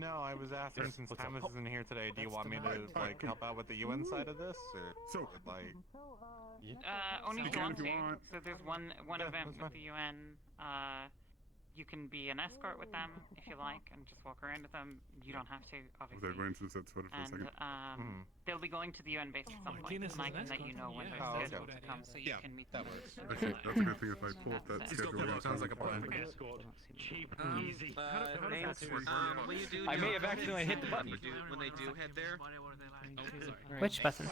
No, I was asking since Thomas isn't here today, do you want me to like help out with the UN side of this, or like? Only if you want to. So there's one Yeah, event that's with fine. the UN. You can be an escort with them if you like, and just walk around with them. You don't have to, obviously. They're going to set for a second. They'll be going to the UN base at some point, and I can let you know when they're scheduled to come, so you can meet them. Actually, that's a good thing if I pull up that schedule. Sounds like a plan. Cheap, easy. I may have accidentally hit the button. When they do head there. Which button?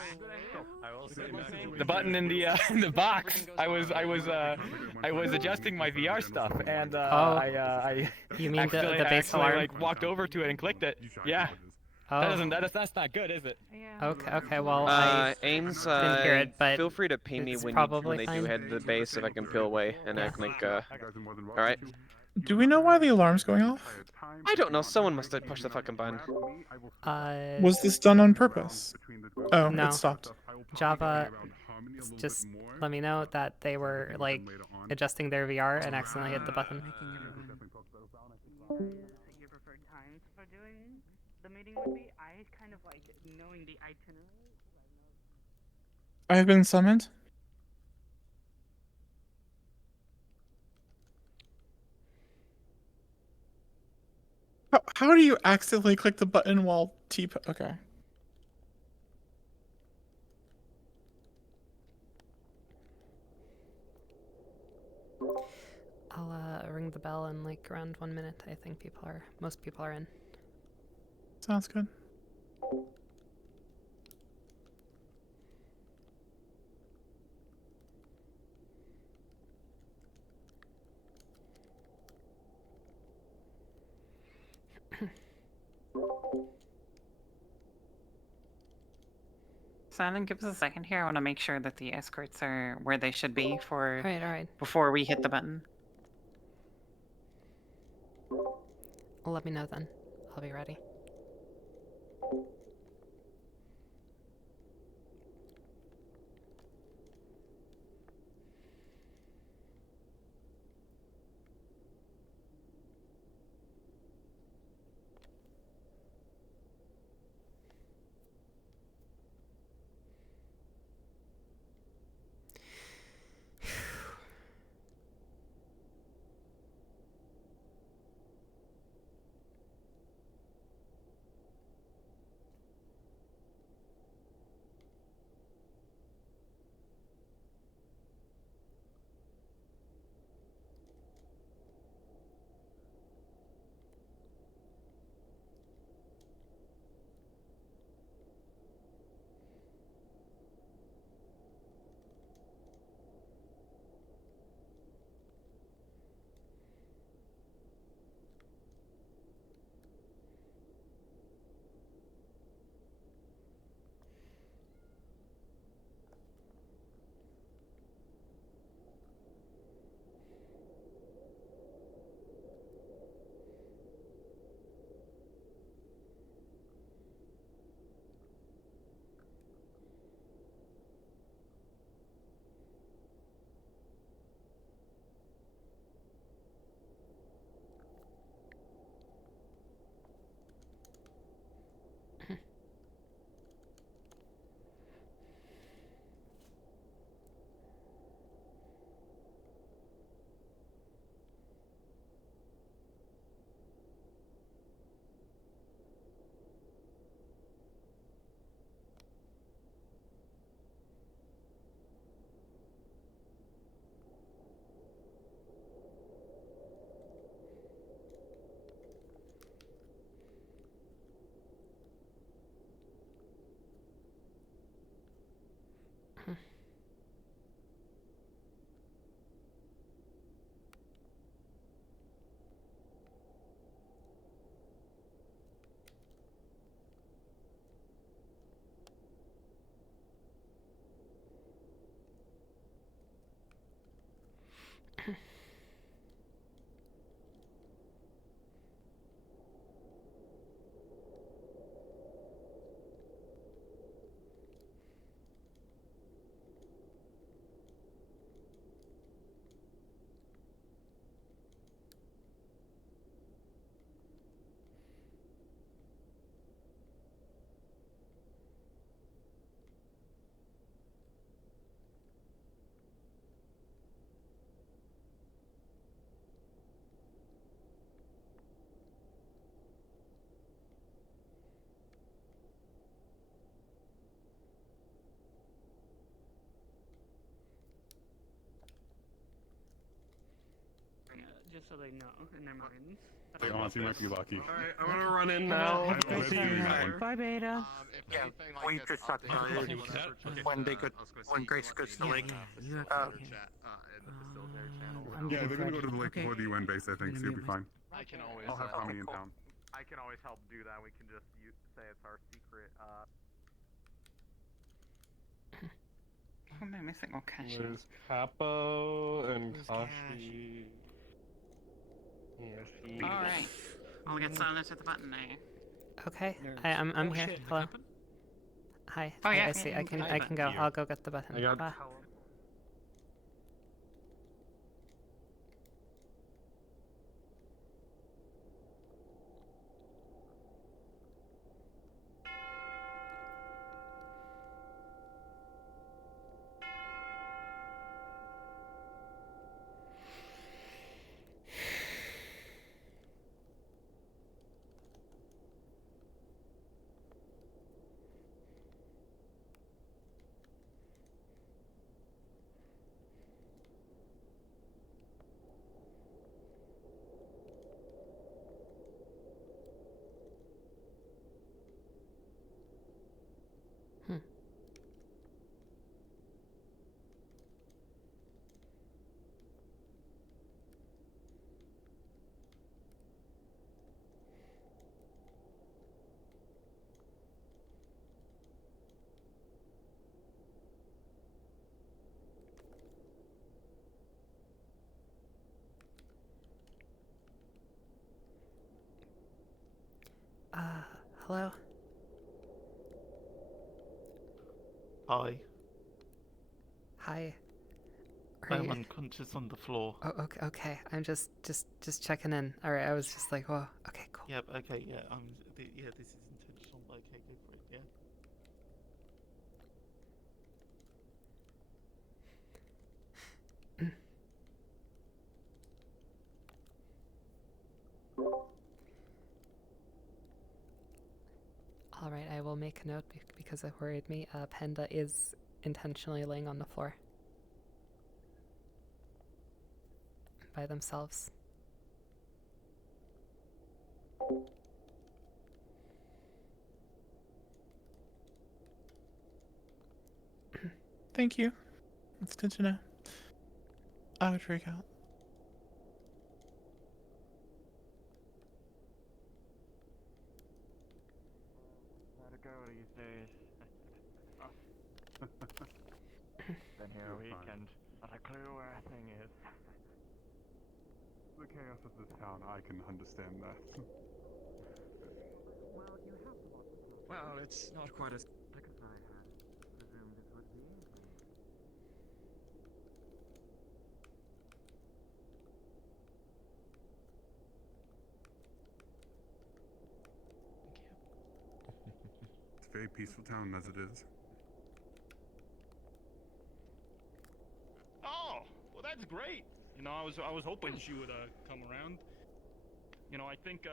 The button in the in the box. I was adjusting my VR stuff, and I You mean the accidentally- I base actually, alarm? like walked over to it and clicked it. Yeah. Oh. That's not good, is it? Okay. Well, I Ames, didn't hear it, but feel free to ping me it's when probably they fine. do head to the base if I can peel away and Yeah. act like, alright. Do we know why the alarm's going off? I don't know, someone must have pushed the fucking button. Was this done on purpose? Oh, No. it stopped. Java just let me know that they were like adjusting their VR and accidentally hit the button. Your preferred times for doing the meeting would be? I kind of like knowing the itinerary. I have been summoned. How do you accidentally click the button while okay. I'll ring the bell in like around 1 minute. I think most people are in. Sounds good. Silent, give us a second here. I want to make sure that the escorts are where they should be for All right. before we hit the button. Let me know then. I'll be ready. just so they know in their minds. Hey, Hans, you might be lucky. Alright, I'm gonna run in now. Bye, Beta. Yeah, we just talked about it. When Grace goes to the lake. Yeah, they're gonna go to the lake before the UN base, I think, so you'll be fine. I can always. I'll have Tommy in town. I can always help do that. We can just say it's our secret. Who am I missing? Oh, Kashi. There's Capo and Kashi. Alright. I'll get silence at the button now. Okay, I'm here. Hello. Hi. Oh, yeah, I see. yeah, I can yeah. go. I'll go get the button. I got- Bye. Hello? Hi, Hi. I'm unconscious on the floor. Oh, okay. I'm just checking in. All right. I was just like, whoa. Okay, cool. Yep, okay, yeah, yeah, this is intentional. Okay, go for it, yeah. All right. I will make a note because it worried me. Panda is intentionally laying on the floor by themselves. Thank you. It's good to know. I would freak out. Let it go these days. Been here a weekend. Not a clue where a thing is. The chaos of this town, I can understand that. Well, it's not quite as... Because I had presumed it would be. It's a very peaceful town as it is. Oh, well, that's great. You know, I was hoping she would come around. You know, I think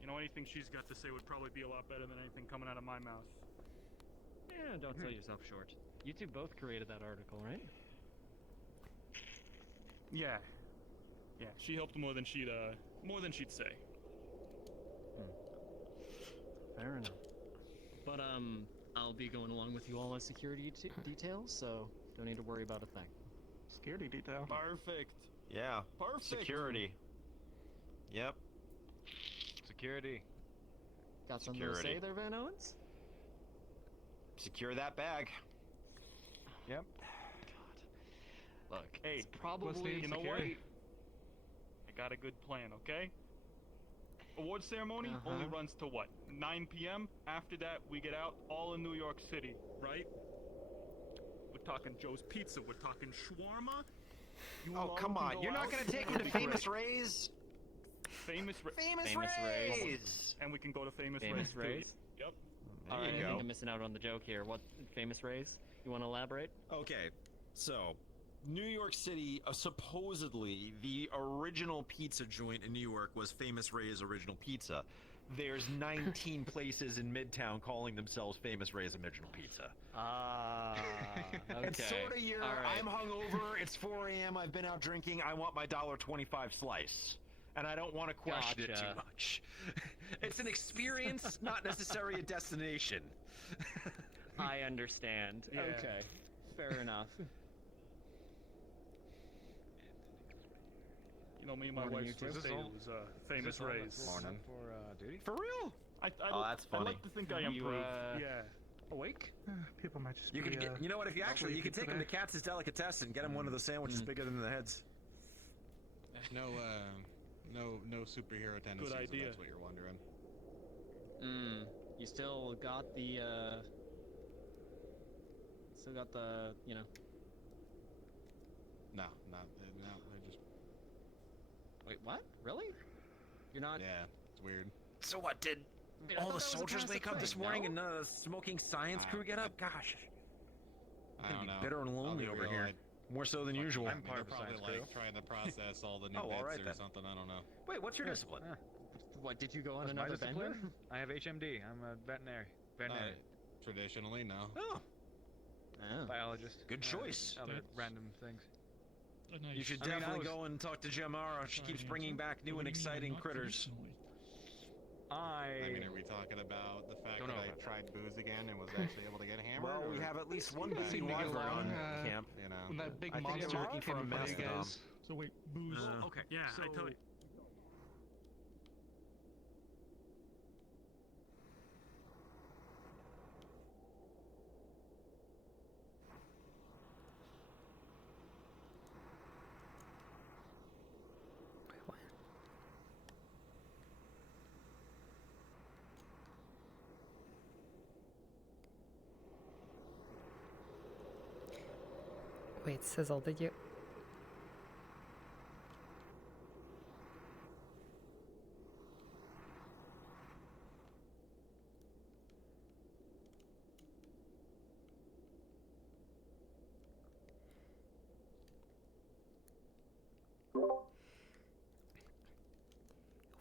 you know, anything she's got to say would probably be a lot better than anything coming out of my mouth. Yeah, don't sell yourself short. You two both created that article, right? Yeah. Yeah, she helped more than she'd say. Fair enough. But I'll be going along with you all as security details, so don't need to worry about a thing. Security detail. Perfect. Yeah. Perfect. Security. Yep. Security. Got something to say there, Van Owens? Secure that bag. Yep. God. Look, Hey, it's probably... you know what? I got a good plan, okay? Award ceremony only runs to what? 9 p.m. After that, we get out all in New York City, right? We're talking Joe's Pizza. We're talking shawarma. Oh, come on. You're not going to take me to Famous Ray's? Famous Ray's! And we can go to Famous Famous Ray's. Ray's? Yep. There Alright, you I go. think I'm missing out on the joke here. What, Famous Ray's? You want to elaborate? Okay, so New York City, supposedly the original pizza joint in New York was Famous Ray's Original Pizza. There's 19 places in Midtown calling themselves Famous Ray's Original Pizza. Ah, okay. It's sort of your, All right. I'm hungover, it's 4 a.m., I've been out drinking, I want my $1.25 slice. and I don't want to question it too Gotcha. much. It's an experience, not necessarily a destination. I understand. Yeah. Okay, fair enough. You know, me and my Morning, wife's you two. first date was famous Rays. Morning. For real? I that's I funny. like to think I You, improved. Yeah. Awake? People might just You be, could get, you know what? If you actually, you could take him to today. Katz's Delicatessen and get him one of those sandwiches bigger than the heads. No, no superhero tendencies. Good if idea. That's what you're wondering. You still got the, you know. No, I just. Wait, what? Really? You're not. Yeah, it's weird. So what? Did Wait, I all thought the that was a soldiers classic wake up this thing, morning no? and none of the smoking science crew get up? Gosh, I I'm don't gonna know. be bitter and I'll lonely be over real, here. More so than usual. I'm part of the probably like trying to process all the new Oh, all bits right or then. something. I don't know. Wait, what's your discipline? What, did you go on What's my another bender? discipline? I have HMD. I'm a veterinary. Traditionally, no. Oh, Biologist. good choice. Other random things. You should I mean, I definitely was- go and talk to Jamara. She keeps bringing back new and exciting critters. I mean, are we talking about the fact Don't that know I about that. tried booze again and was actually able to get hammered? Well, we or- have at least one You guys busy seem to get wyvern on along, camp. You know. When that big I think monster it's working for a came in front of you mastodon. guys. So wait, booze. Okay. Yeah, I tell you. Wait, what? Wait, Sizzle, did you?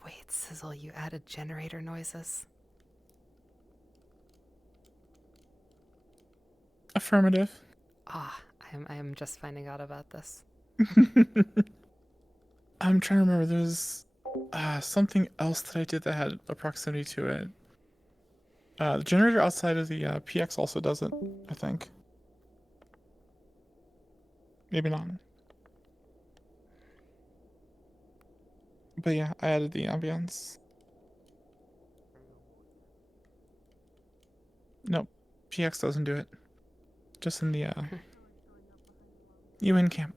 Wait, Sizzle, you added generator noises? Affirmative. Ah, I am just finding out about this. I'm trying to remember. There's something else that I did that had a proximity to it. The generator outside of the PX also does it, I think. Maybe not. But yeah, I added the ambience. Nope, PX doesn't do it. Just in the UN camp.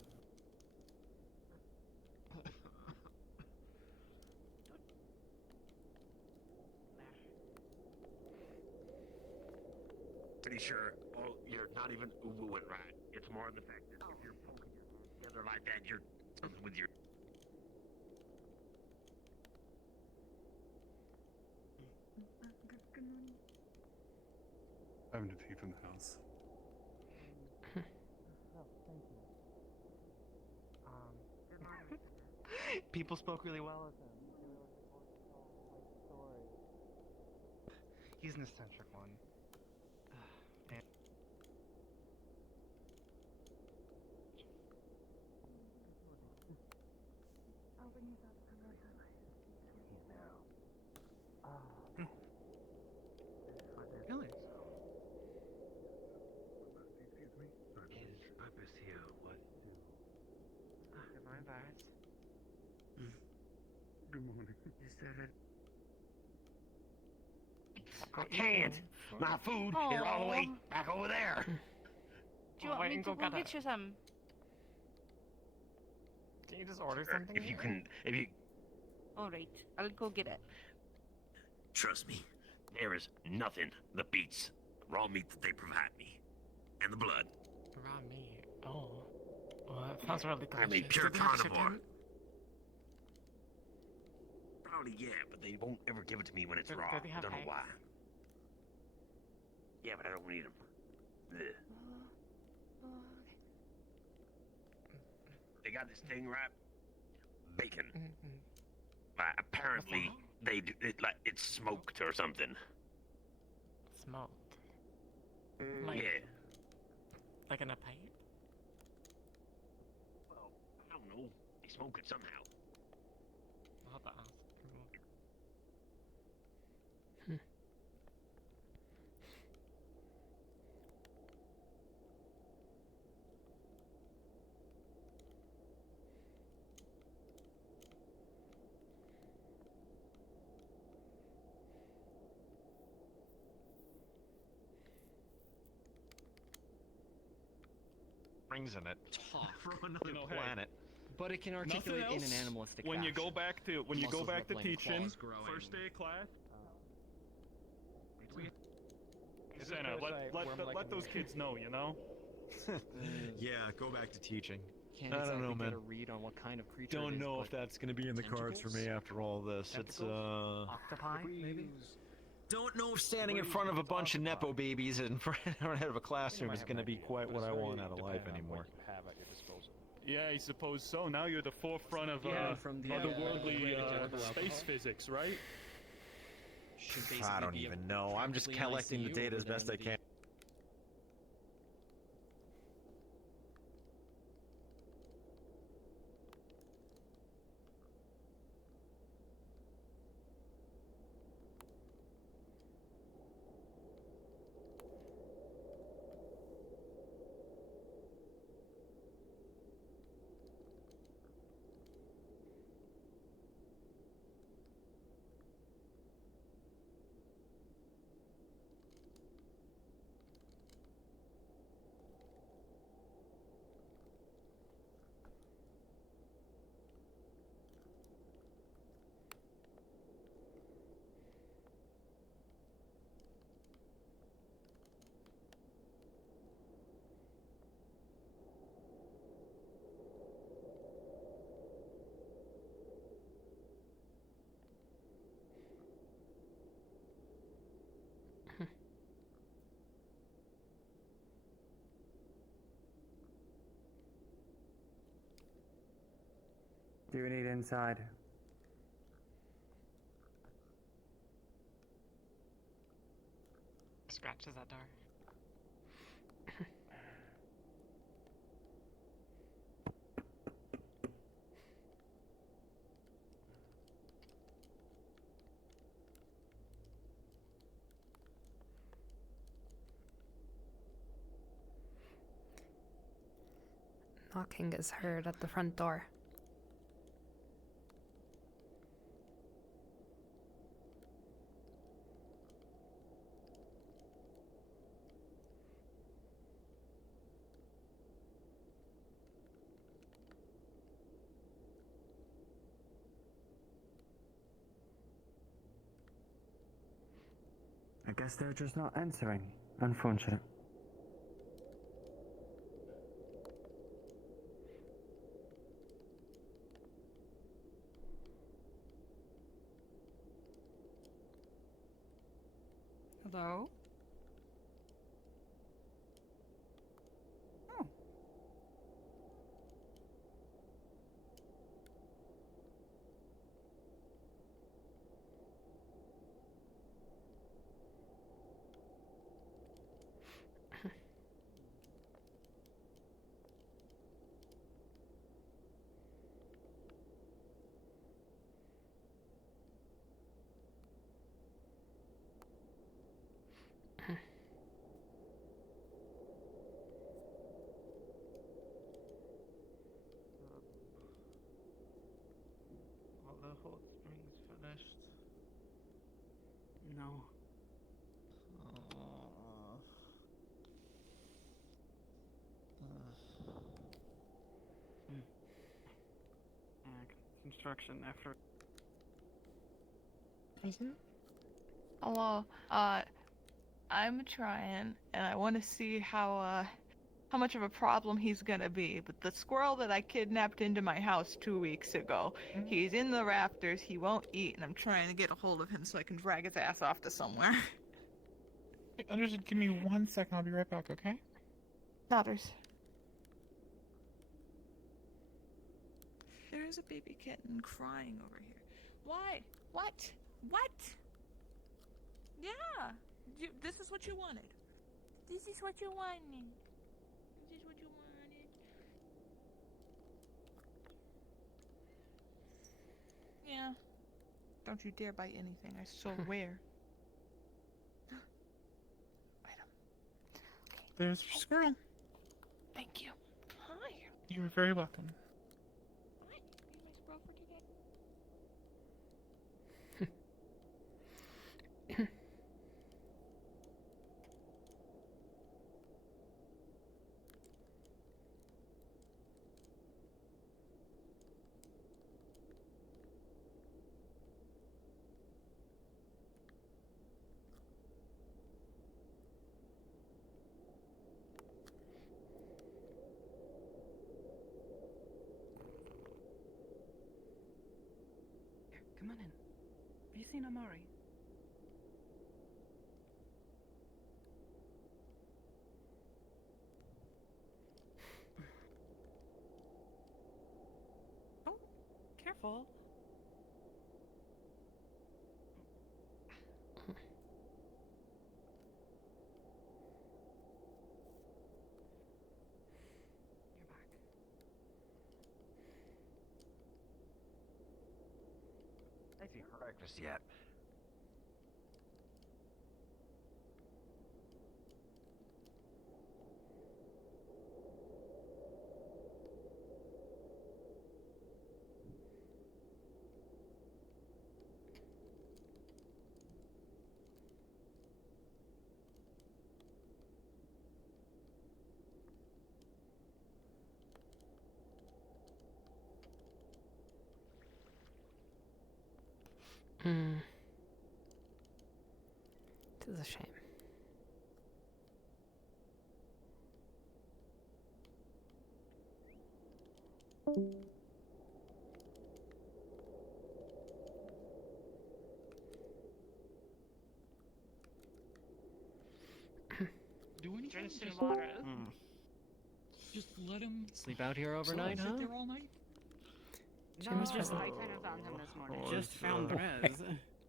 Pretty sure, well, you're not even uwooing right. It's more the fact that if you're poking your hands together like that, you're with your. Having to tea from the house. People spoke really well of him. He's an eccentric one. And really? His purpose here was to. My bad. Good morning. I can't. My food is all the way back over there. Do you want me to go get you some? Can you just order something? If you Alright, I'll go get it. trust me, there is nothing that beats the raw meat that they provide me, and the blood. Raw meat. Oh. Well, that sounds really delicious. I'm a pure Do they have carnivore. chicken? Probably yeah, but they won't ever give it to me when it's Do raw. they I have don't know eggs? why. Yeah, but I don't eat them. They got this thing right. Bacon. Apparently they do it like it's smoked or something. Smoked. Like, Yeah. like in a pipe? Well, I don't know. They smoke it somehow. springs in it talk. from another know, hey, planet. But it can Nothing articulate in an else? animalistic When you go fashion. back to Muscles teaching, rippling, claws growing. first day of class. Is it Senna, fair to say where I'm let liking those the- kids know, you know. Yeah, go back to teaching. Can't I don't exactly know, get man. a read on what kind of creature it Don't is, know but if that's gonna be in the cards for me tentacles? after all this. It's Octopi, maybe? Don't know if standing in front of a bunch of nepo babies in front of a classroom is gonna be quite what I want out of life anymore. Have at your disposal. Yeah, I suppose so. Now you're the forefront of from the otherworldly yeah. space physics, right? Should I basically don't be even know. I'm just practically an collecting the ICU data as over best I there. can. Do you need inside? Scratches that door. Knocking is heard at the front door. I guess they're just not answering. Unfortunate. Hello? Oh. Are the hot springs finished? No. Construction effort. Hello. I'm trying, and I want to see how much of a problem he's gonna be. But the squirrel that I kidnapped into my house 2 weeks ago, he's in the rafters. He won't eat, and I'm trying to get a hold of him so I can drag his ass off to somewhere. Understood. Give me 1 second. I'll be right back. Okay. Daughters. There is a baby kitten crying over here. Why? What? What? Yeah. This is what you wanted. This is what you wanted. This is what you wanted. Yeah. Don't you dare bite anything, I swear. There's your squirrel. Thank you. Hi. You're very welcome. Hi. You're my squirrel for today. seen Amari? Oh, careful. I see breakfast yet. It is a shame. Do anything. Drink some water. Just let him sleep out here overnight, huh? Sit there all night? No, James I present. kind of found him this morning. Just found Rez.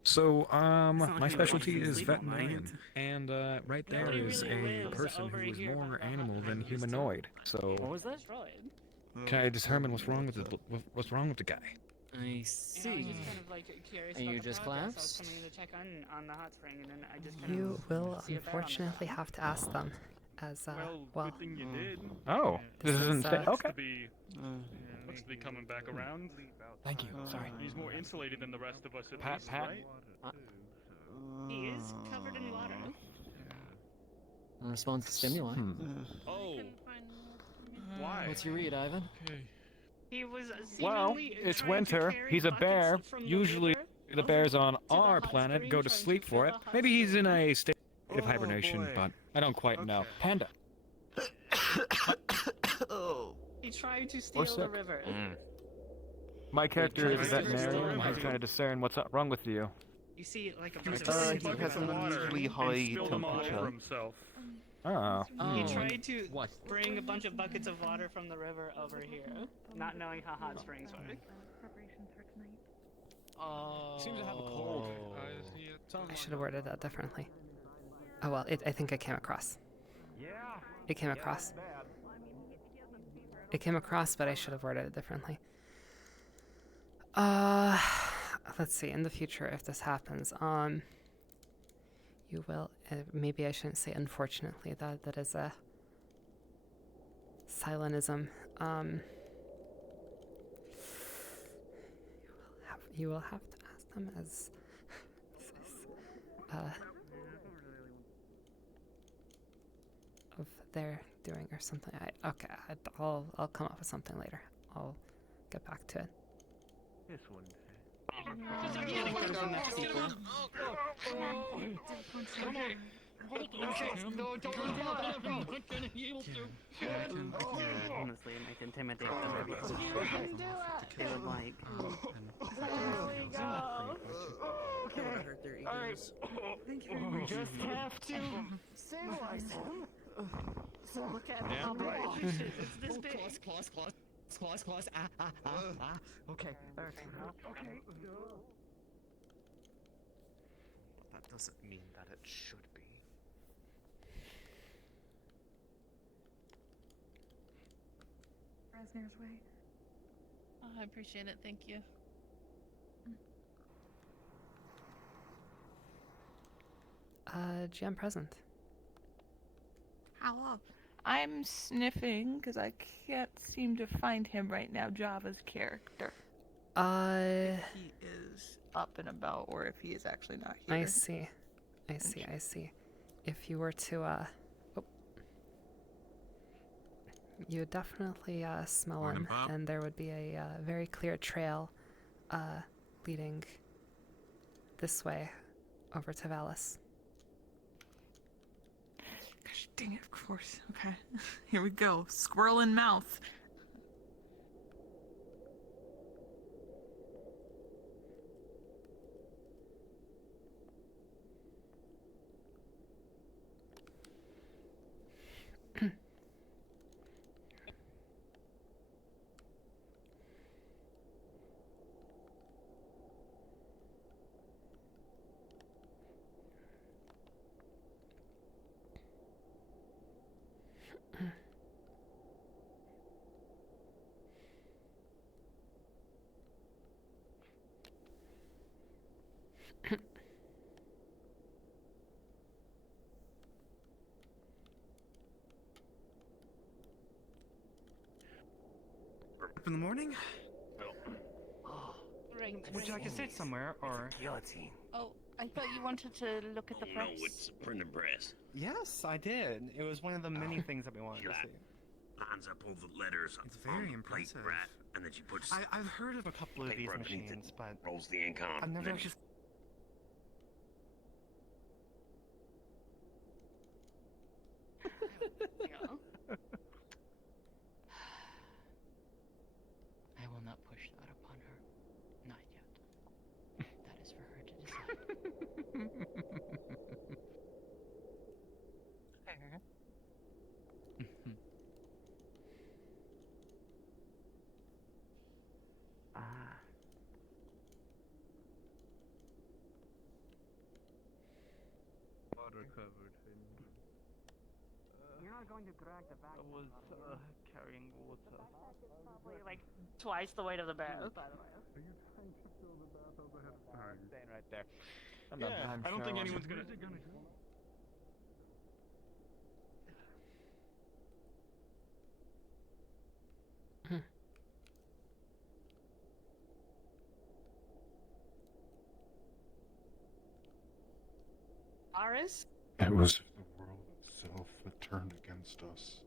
So, not my like he specialty likes to is sleep all night. veterinarian, and right there Nobody is really a lives person over who is here more by the animal hot than springs. humanoid. So, What was that? Destroyed. can I determine what's wrong with what's wrong with the guy? I And I was see. just kind of like curious And about you the just progress. I was collapsed? coming to check on the hot spring, and then I just kind You of will see a bear on the unfortunately ground. have to ask them, as well. Good thing you did. Oh, this This isn't is, Looks okay. to be, looks to be coming back around. Thank you. Sorry. He's more insulated than the rest of us, at Pat, least, Pat. right? He is covered in water. In response to stimuli. Oh. Why? What's your read, Ivan? He was Well, seemingly it's trying to winter. carry He's a buckets bear. from the Usually, river the bears over on to the our hot planet spring, go to trying sleep fill for the it. hot Maybe he's spring. in a state of Oh, hibernation, boy. but I don't quite know. Okay. Panda. Oh. He tried to steal the sick. river. My character is a Trying to steal the veterinarian. river. He's trying to discern what's wrong with you. You see, like a He was bunch of carrying he buckets has of an water unusually and high spilled them all over temperature. himself. Oh. He Oh. tried to What? bring a bunch of buckets of water from the river over here, not knowing how hot springs work. Oh. Seems to have a cold. I should have worded that differently. Oh well, I think it came across. It came across. It came across, but I should have worded it differently. Let's see. In the future, if this happens, you will. Maybe I shouldn't say unfortunately. That is a Silenism. You will have to ask them as of their doing or something. I'll come up with something later. I'll get back to it. This one. Honestly, it might intimidate them maybe. They would like. We just have to stabilize him. Look at how It's this big. Claws. Okay. Okay. That doesn't mean that it should be. Resner's way. Oh, I appreciate it. Thank you. GM present. Hello. I'm sniffing because I can't seem to find him right now, Java's character. He is up and about, or if he is actually not here. I see. If you were to, you would definitely smell Morning, him, Pop. and there would be a very clear trail leading this way over to Valis. Gosh dang it, of course. Okay. Here we go. Squirrel in mouth. Up in the morning? Would you like to sit somewhere, or? Guillotine. Oh, I thought you wanted to look at the press. No, it's printing press. Yes, I did. It was one of the many things that we wanted to see. Lines up all the letters It's on very the impressive. plate, right? And then she puts I've heard of a couple of these paper underneath machines, it, but rolls the ink on. I've and never then actually. I will not push that upon her. Not yet. That is for her to decide. Water covered thing. You're not going to drag the back. I was carrying water. Probably like twice the weight of the bath, by the way. Are you trying to fill the bath ahead of time? Staying right there. Yeah, I don't think anyone's gonna. Aris? It was the world itself that turned against us.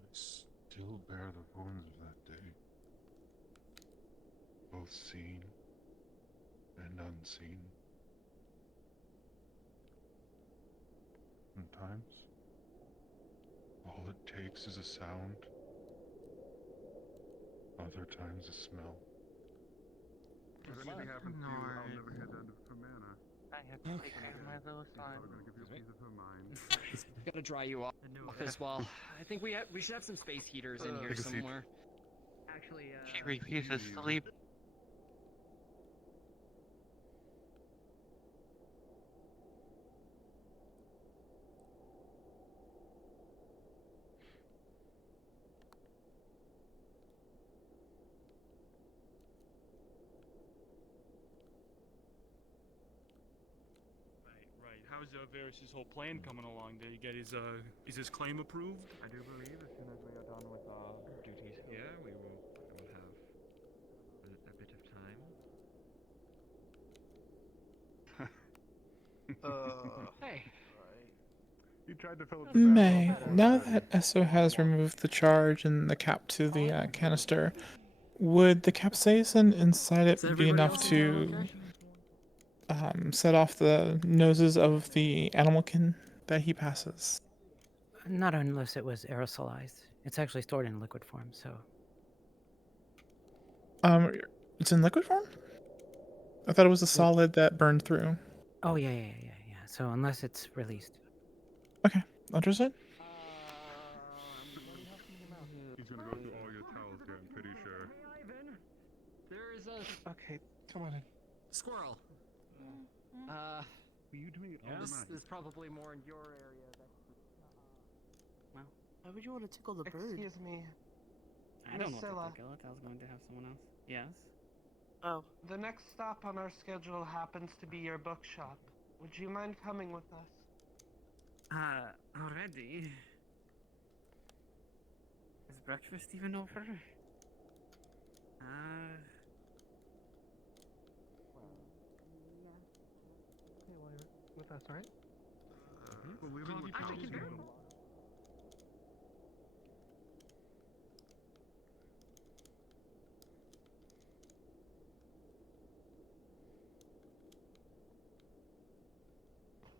I still bear the wounds of that day, both seen and unseen. Sometimes, all it takes is a sound. Other times, a smell. If anything happens to you, I'll never hit end for mana. I have to take care of my little son. I'm gonna give you a piece of her mind. Gotta dry you off as well. I think we should have some space heaters in here Take a seat. somewhere. Actually, She refuses to leave. Right. How's Varys' whole plan coming along? Did he get his claim approved? I do believe as soon as we are done with our duties here, we will have a bit of time. Hey. You tried to fill it. May, now that Esso has removed the charge and the cap to the canister, would the capsaicin inside it be enough to set off the noses of the animalkin that he passes? Not unless it was aerosolized. It's actually stored in liquid form, so. It's in liquid form? I thought it was a solid that burned through. Oh yeah. So unless it's released. Okay, understood. He's gonna go through all your towels here, I'm pretty sure. There is a Okay, come on in. squirrel. Were you doing it all This night? is probably more in your area. Well, Why would you want to tickle the bird? excuse me. I don't know what to kill it. I was going to have someone else. Yes. Oh. The next stop on our schedule happens to be your bookshop. Would you mind coming with us? Already? Is breakfast even over? With us, right? Well, we don't need to do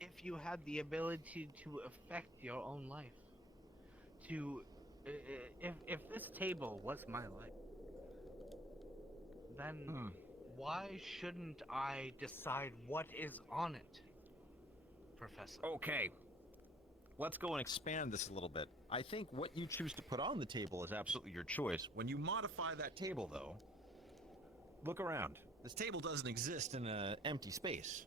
If you had the ability to affect your own life, If this table was my life, then why shouldn't I decide what is on it, Professor? Okay. Let's go and expand this a little bit. I think what you choose to put on the table is absolutely your choice. When you modify that table, though, look around. This table doesn't exist in an empty space.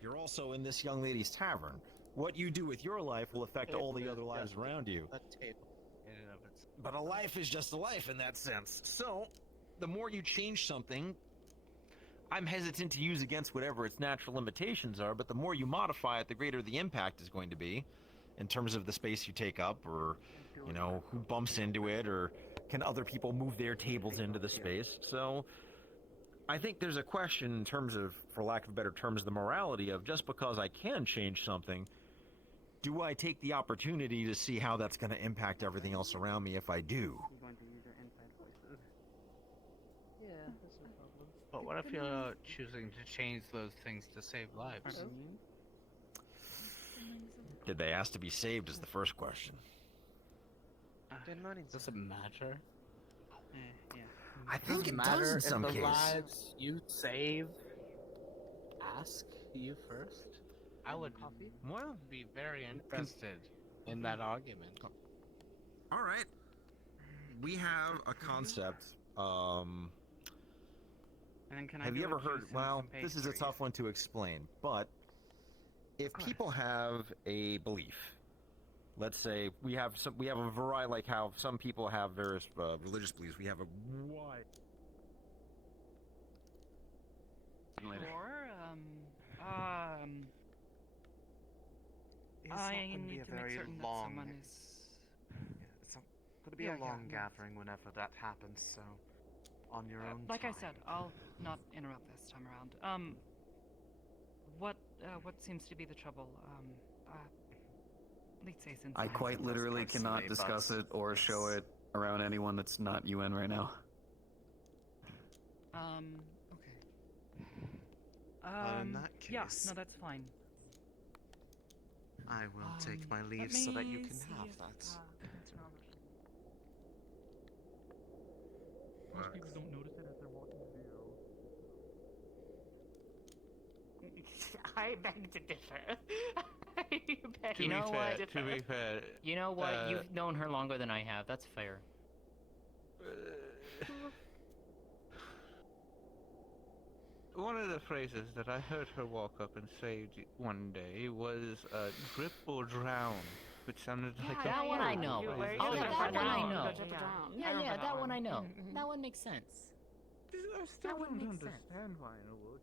You're also in this young lady's tavern. What you do with your life will affect all the other lives around you. A table in and of itself. but a life is just a life in that sense. So, the more you change something, I'm hesitant to use against whatever its natural limitations are, but the more you modify it, the greater the impact is going to be in terms of the space you take up, or, you know, who bumps into it, or can other people move their tables into the space. So I think there's a question in terms of, for lack of better terms, the morality of just because I can change something, do I take the opportunity to see how that's going to impact everything else around me if I do? You're going to use your inside voices. Yeah, that's no problem. But what if you're choosing to change those things to save lives? Did they ask to be saved is the first question. Does it matter? Yeah. I think it matter does in if some the cases. lives you save ask you first. I would well be very interested in that argument. All right. We have a concept. And then can I Have do you a ever heard? juice and Well, some this is a pastries? tough one to explain, but if people have a belief, let's say we have a variety, like how some people have various religious beliefs. We have a wide. Or, Is I that gonna be need a to make very certain that long? someone is. It's going to be Yeah, a long yeah, no. gathering whenever that happens. So, on your own. Like time. I said, I'll not interrupt this time around. What seems to be the trouble? Let's say since I quite literally cannot discuss it or show it around anyone that's not UN right now. Okay. In that Yeah, case- no, that's fine. I will take my Let leave so that you me can see have if, that. that's wrong. Most people don't notice it as they're walking the I beg to differ. You beg To be fair, to to be fair, You know what? You've known her longer than I have. That's fair. one of the phrases that I heard her walk up and say one day was "drip or drown," which sounded like a that one I know. phrase. Oh, yeah, that one I know. Yeah, Yeah, that one I know. That one makes sense. I still That one don't makes sense. understand why in the world.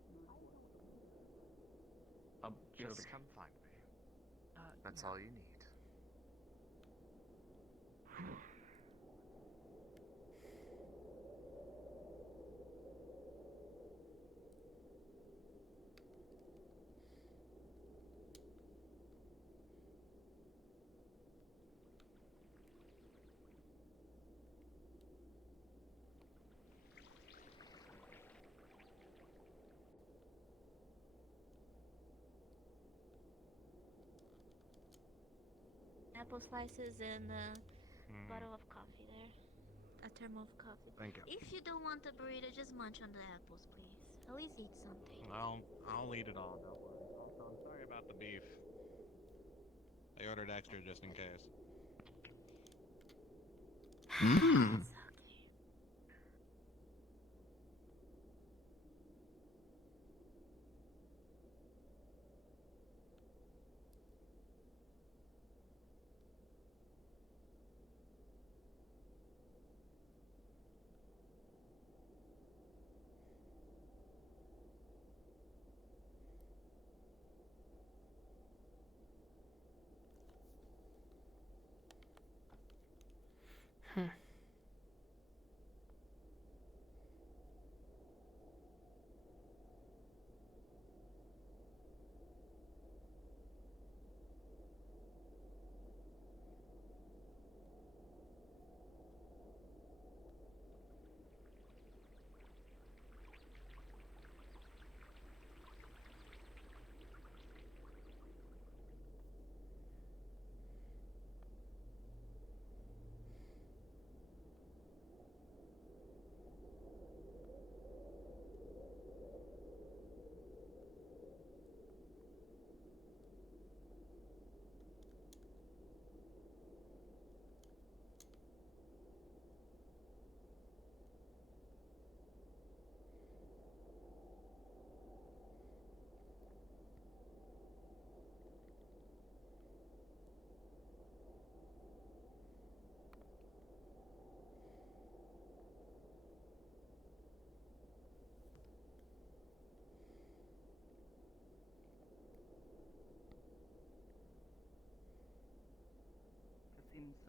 Just come find me. That's all you need. Apple slices and a bottle of coffee there. A thermo of coffee. Thank you. If you don't want the burrito, just munch on the apples, please. At least eat something. I'll eat it all. Don't worry. Also, I'm sorry about the beef. I ordered extra just in case. Mmm.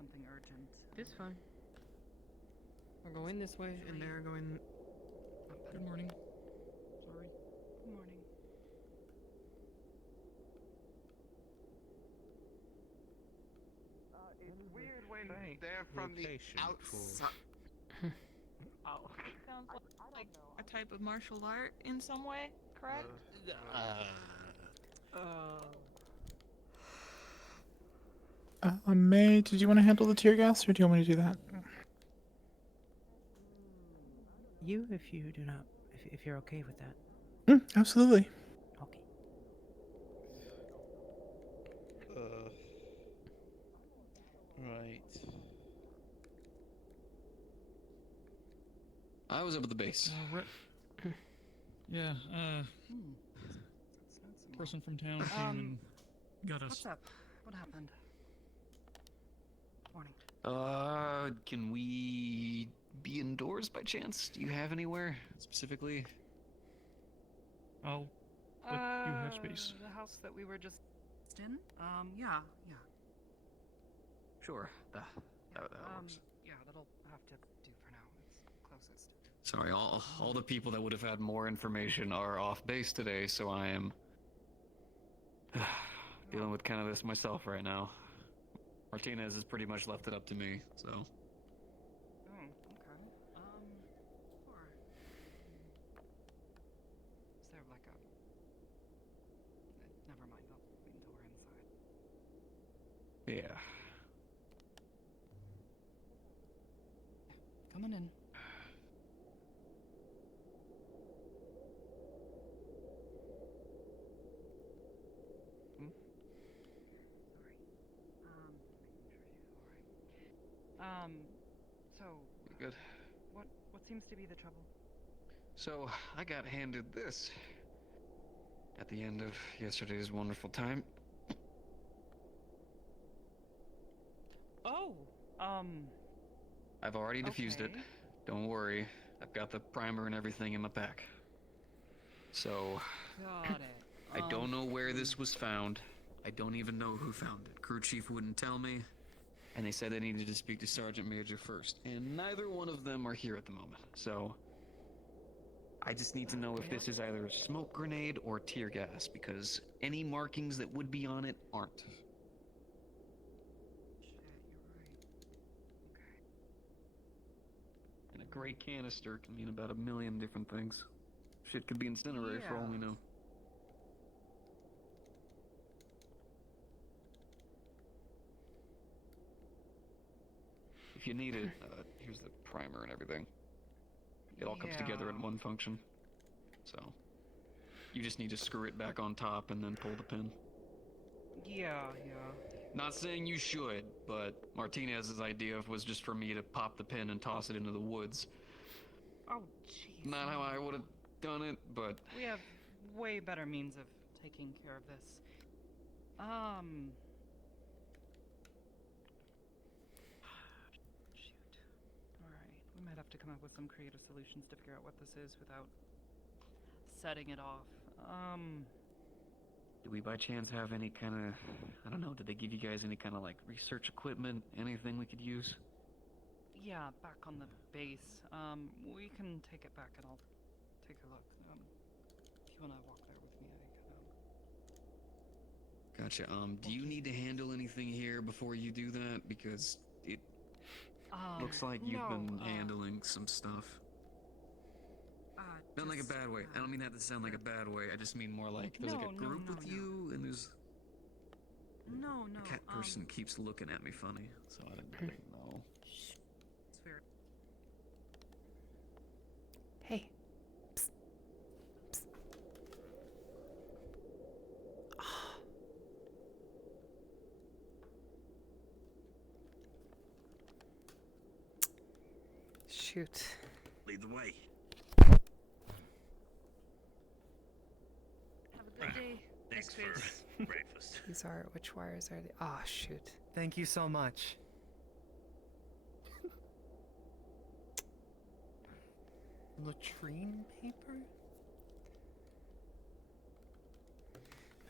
something urgent. It's fine. We're going this way, and they're going. Good morning. Sorry. Good morning. It's weird when Thanks, they're from the location, fool. outside. Oh. Sounds like a type of martial art in some way, correct? May, did you want to handle the tear gas, or do you want me to do that? You, if you do not, if you're okay with that. Absolutely. Okay. Right. I was up at the base. Yeah, person from town came and got us. What's up? What happened? Morning. Can we be indoors by chance? Do you have anywhere specifically? I'll let you have space. The house that we were just in? Yeah. Sure. That works. Yeah, that'll have to do for now. It's closest. Sorry, all the people that would have had more information are off base today, so I am dealing with kind of this myself right now. Martinez has pretty much left it up to me, so. Oh, okay. Sure. Is there like a... Never mind, I'll wait until we're inside. Yeah. Coming in. So... Good. What seems to be the trouble? So, I got handed this at the end of yesterday's wonderful time. Oh! I've already diffused it. Don't worry. I've got the primer and everything in my pack. So... Got it. I don't know where this was found. I don't even know who found it. Crew chief wouldn't tell me. And they said they needed to speak to Sergeant Major first. And neither one of them are here at the moment. So... I just need to know if this is either a smoke grenade or tear gas, because any markings that would be on it aren't. And a gray canister can mean about 1 million different things. Shit could be incinerated for all we know. If you need it, here's the primer and everything. It all comes together in one function. So, you just need to screw it back on top and then pull the pin. Yeah. Not saying you should, but Martinez's idea was just for me to pop the pin and toss it into the woods. Oh, jeez. Not how I would have done it, but... We have way better means of taking care of this. Shoot. Alright, we might have to come up with some creative solutions to figure out what this is without setting it off. Do we by chance have any kind of... I don't know, did they give you guys any kind of, like, research equipment? Anything we could use? Yeah, back on the base. We can take it back and I'll take a look. If you wanna walk there with me, I can, Gotcha. Do you need to handle anything here before you do that? Because it looks like you've been handling some stuff. Not like a bad way. I don't mean that to sound like a bad way. I just mean more like there's like a group with you, and there's... No. The cat person keeps looking at me funny, so I didn't really know. It's weird. Hey. Psst. Psst. Shoot. Lead the way. Have a good day. Thanks for breakfast. These are, which wires are they? Oh, shoot. Thank you so much. Latrine paper?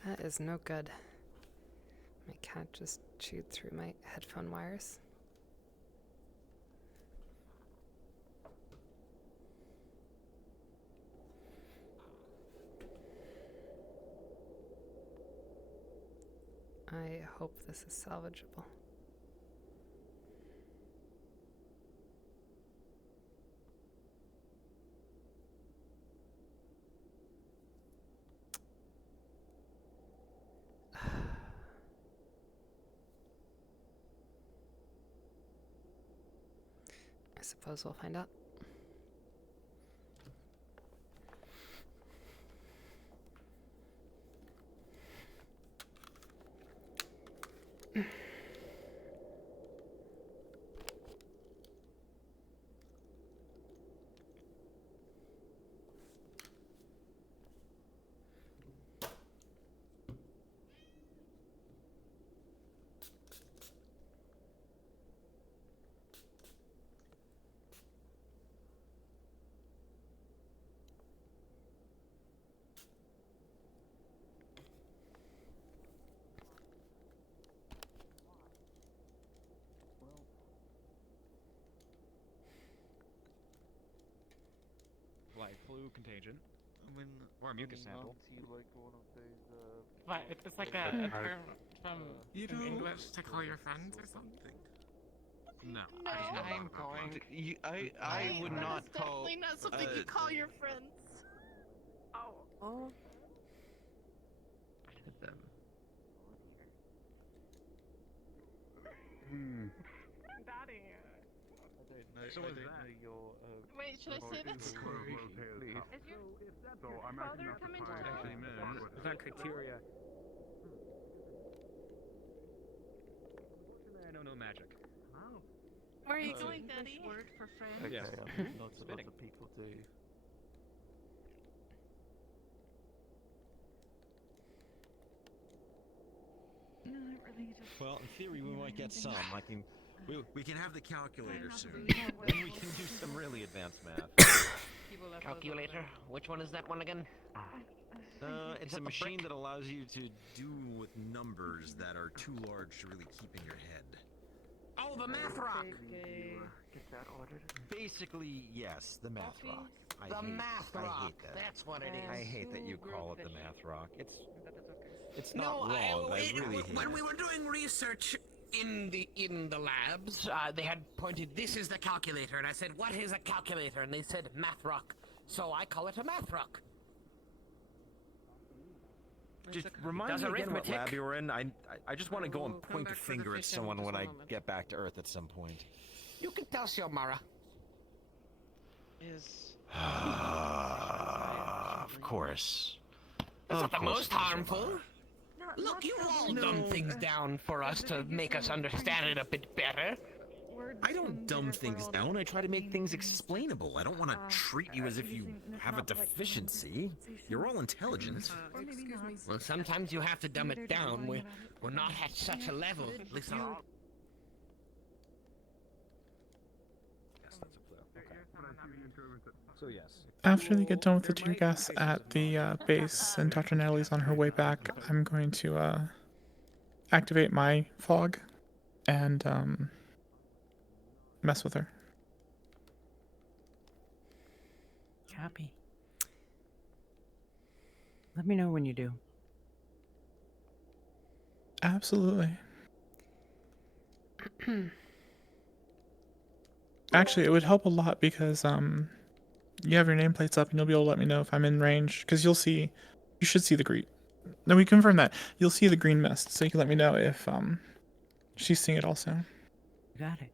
That is no good. My cat just chewed through my headphone wires. I hope this is salvageable. I suppose we'll find out. Like flu contagion. Or a mucus sample. But it's like a term from English to call your friends or something. No. I'm going. I would not call. Definitely not something you call your friends. Oh. Them. Daddy. So is that? Wait, should I say this? So I'm father come into Actually, no. Is that criteria? Unfortunately, I know no magic. Where are you going, Daddy? Word for friend. Yes. Lots of other people do. No, it really just. Well, in theory, we might get some. We can have the calculator soon. Yeah, Then we can do some really advanced math. Calculator? Which one is that one again? It's a machine that allows you to do with numbers that are too large to really keep in your head. Oh, the math rock! Get that ordered. Basically, yes, the math rock. I The hate, math I rock. hate that. That's what it is. I hate that you call it the math rock. It's No, not wrong, but I really hate when it. we were doing research in the labs, they had pointed, this is the calculator, and I said, what is a calculator? And they said, math rock. So I call it a math rock. Just remind Does me again what arithmetic- lab you were in. I just want to go and We'll come point a back for the finger at fish in someone just when a I moment. get back to Earth at some point. You can tell Xiomara. Is Of course. It's not Of the course most it is, harmful. Omar. Look, you've all dumb things down for us to make us understand it a bit better. I don't dumb things down. I try to make things explainable. I don't want to treat you as if you have a deficiency. You're all intelligent. Well, sometimes you have to dumb it down. We're not at such a level. At least not. Yes, that's a clue. Okay. So yes. After they get done with the tear gas at the base and Dr. Natalie's on her way back, I'm going to activate my fog and mess with her. Copy. Let me know when you do. Absolutely. Actually, it would help a lot because you have your nameplates up and you'll be able to let me know if I'm in range, because you should see the green. No, we confirmed that. You'll see the green mist, so you can let me know if she's seeing it also. Got it.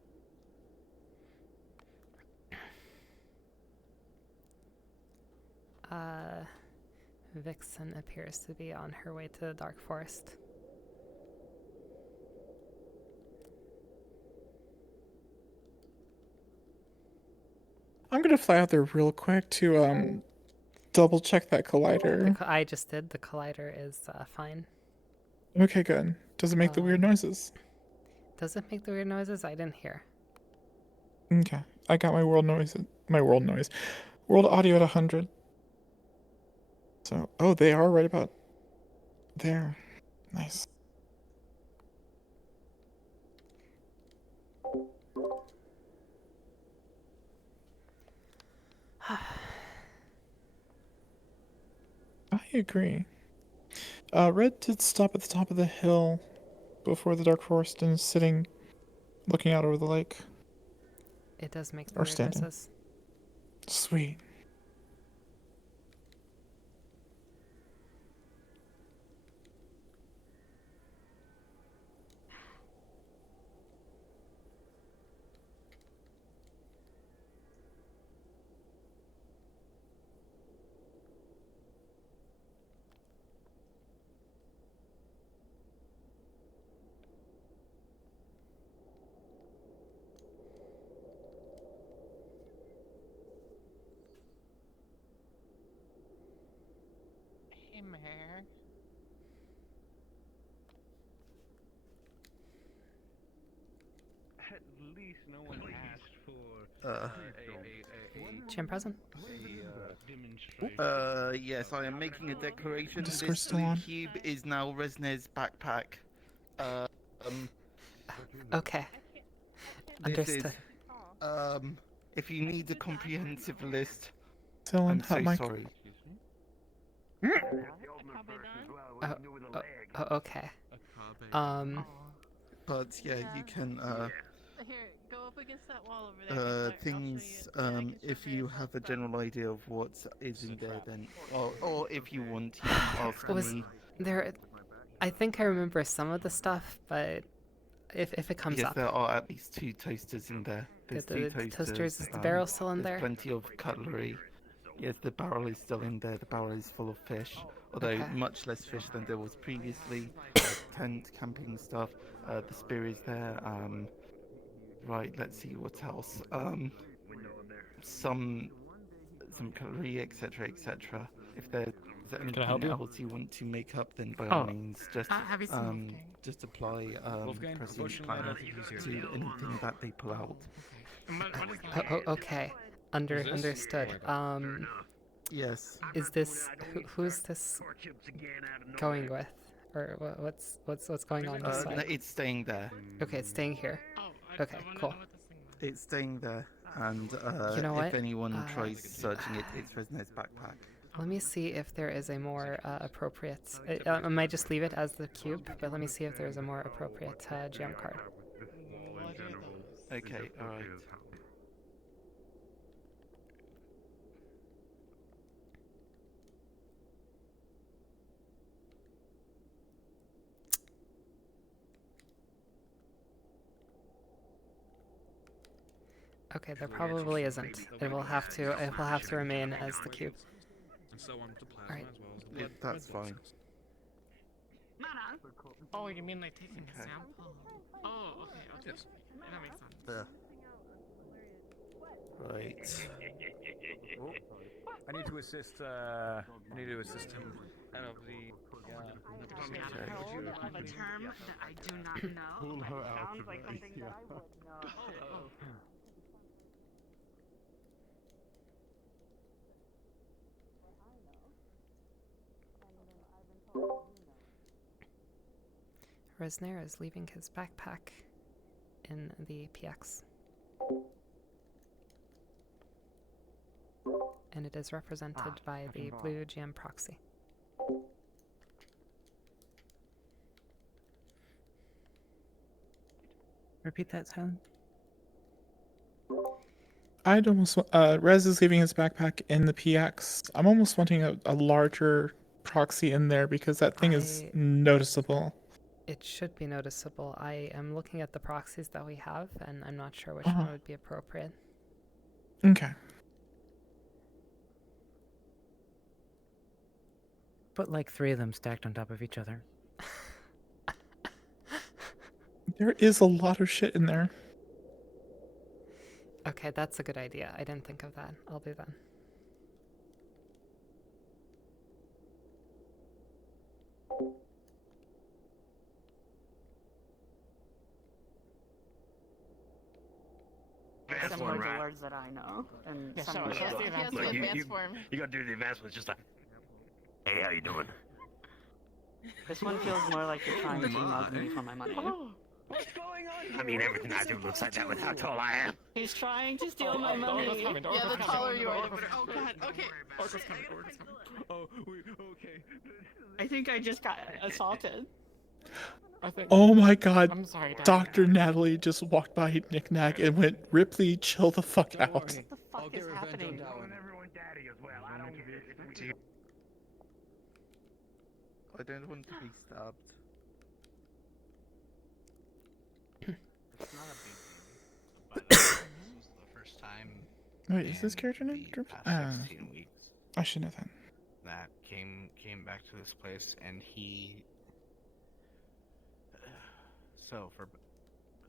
Vixen appears to be on her way to the Dark Forest. I'm gonna fly out there real quick to double check that collider. I just did. The collider is fine. Okay, good. Does it make the weird noises? Does it make the weird noises? I didn't hear. Okay, I got my world audio at 100. So, oh, they are right about there. Nice. I agree. Red did stop at the top of the hill before the Dark Forest and is sitting, looking out over the lake. It does make Or the standing. weirdnesses. Sweet. Hey, Mer. At least no one asked for Jim present? demonstration. Yes, I am making a declaration. This Discourse still blue on? cube is now Resner's backpack. Okay. This is, Understood. if you need a comprehensive list, Still on I'm hot so mic. sorry. Okay. But yeah, you can Here, go up against that wall over there. things if you have a general idea of what is in there, then or if you want to ask Was me. there? I think I remember some of the stuff, but if it comes Yes, up. there are at least 2 toasters in there. There's The 2 toasters, toasters. is the barrel still in there's there? Plenty of cutlery. Yes, the barrel is still in there. The barrel is full of fish, although Okay. much less fish than there was previously. Tent, camping stuff. The spear is there. Right, let's see what else. Some cutlery, etc., etc. If there's anything help you? else you want to make up, then by all Oh. means, just Have you seen Wolfgang? just apply Wolfgang? pressing Unfortunately, I plan don't think he's here. to anything that they pull out. Okay. Is this? Understood. Yes. Is this who's this going with, or what's going on this No, side? it's staying there. Okay, it's staying here. Okay, cool. It's staying there, and You know what? if anyone tries searching it, it's Resner's backpack. Let me see if there is a more appropriate. I might just leave it as the cube, but let me see if there is a more appropriate jam card. Okay, alright. Okay, there probably isn't. It will have to remain as the cube. Alright. That's fine. Oh, you mean like taking a sample? Oh, okay, okay. That makes sense. There. Right. I need to assist. I need to assist him out of the. Of a term that I do not know. Pull her out Sounds of like it, something yeah. that I would know. Resner is leaving his backpack in the PX. And it is represented by the blue GM proxy. Repeat that sound. I'd almost Rez is leaving his backpack in the PX. I'm almost wanting a larger proxy in there because that thing is noticeable. It should be noticeable. I am looking at the proxies that we have, and I'm not sure which Uh-huh. one would be appropriate. Okay. Put like 3 of them stacked on top of each other. There is a lot of shit in there. Okay, that's a good idea. I didn't think of that. I'll do that. Similar to words that I know. And Yeah, some so words how's that- the advanced Look, one? you- Advanced you- form. You gotta do the advancement, just like, hey, how you doing? This one feels more like you're trying to mug me for my money. What's going on? I mean, everything I do looks like that with how tall I am. He's trying to steal my money. Yeah, the taller you are, the better. Oh god, okay. Oracle's coming, Oracle's coming. Oh, wait, okay. I think I just got assaulted. I think. Oh my God! I'm sorry, Dad. Dr. Natalie just walked by Nick Nack and went, "Ripley, chill the fuck out." What the fuck is happening? I don't want to be stabbed. It's not a big deal, but this was the first time. Wait, is this in character name? the past 16 weeks I should know that. that came back to this place, and he. So for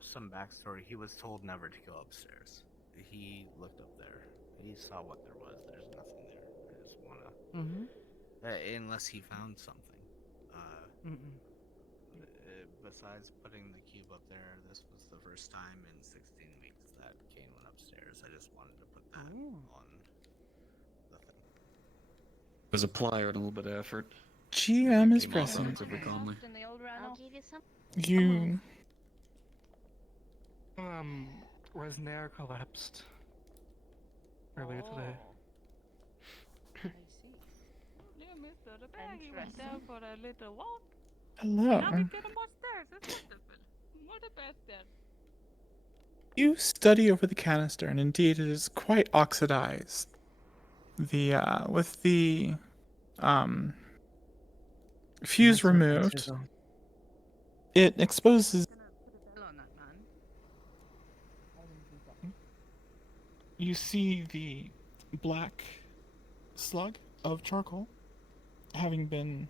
some backstory, he was told never to go upstairs. He looked up there. He saw what there was. There's nothing there. I just wanna. Unless he found something. Besides putting the cube up there, this was the first time in 16 weeks that Kane went upstairs. I just wanted to put that on the thing. It was a plier and a little bit of effort. GM is Came off present. relatively calmly. You. Resnair collapsed earlier today. Yeah, Mr. The Baggy went down for a little walk. Hello. Now we get him upstairs. It's wonderful. What a bastard. You study over the canister, and indeed it is quite oxidized. The with the fuse removed, it exposes. You see the black slug of charcoal, having been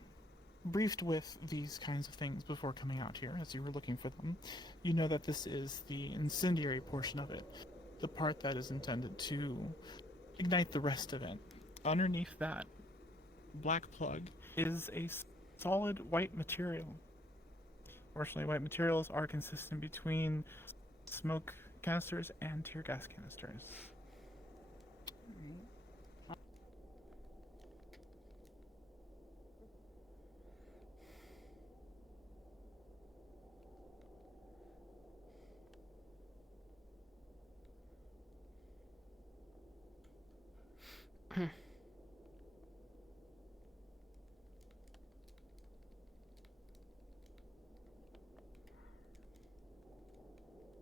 briefed with these kinds of things before coming out here as you were looking for them. You know that this is the incendiary portion of it, the part that is intended to ignite the rest of it. Underneath that black plug is a solid white material. Fortunately, white materials are consistent between smoke canisters and tear gas canisters.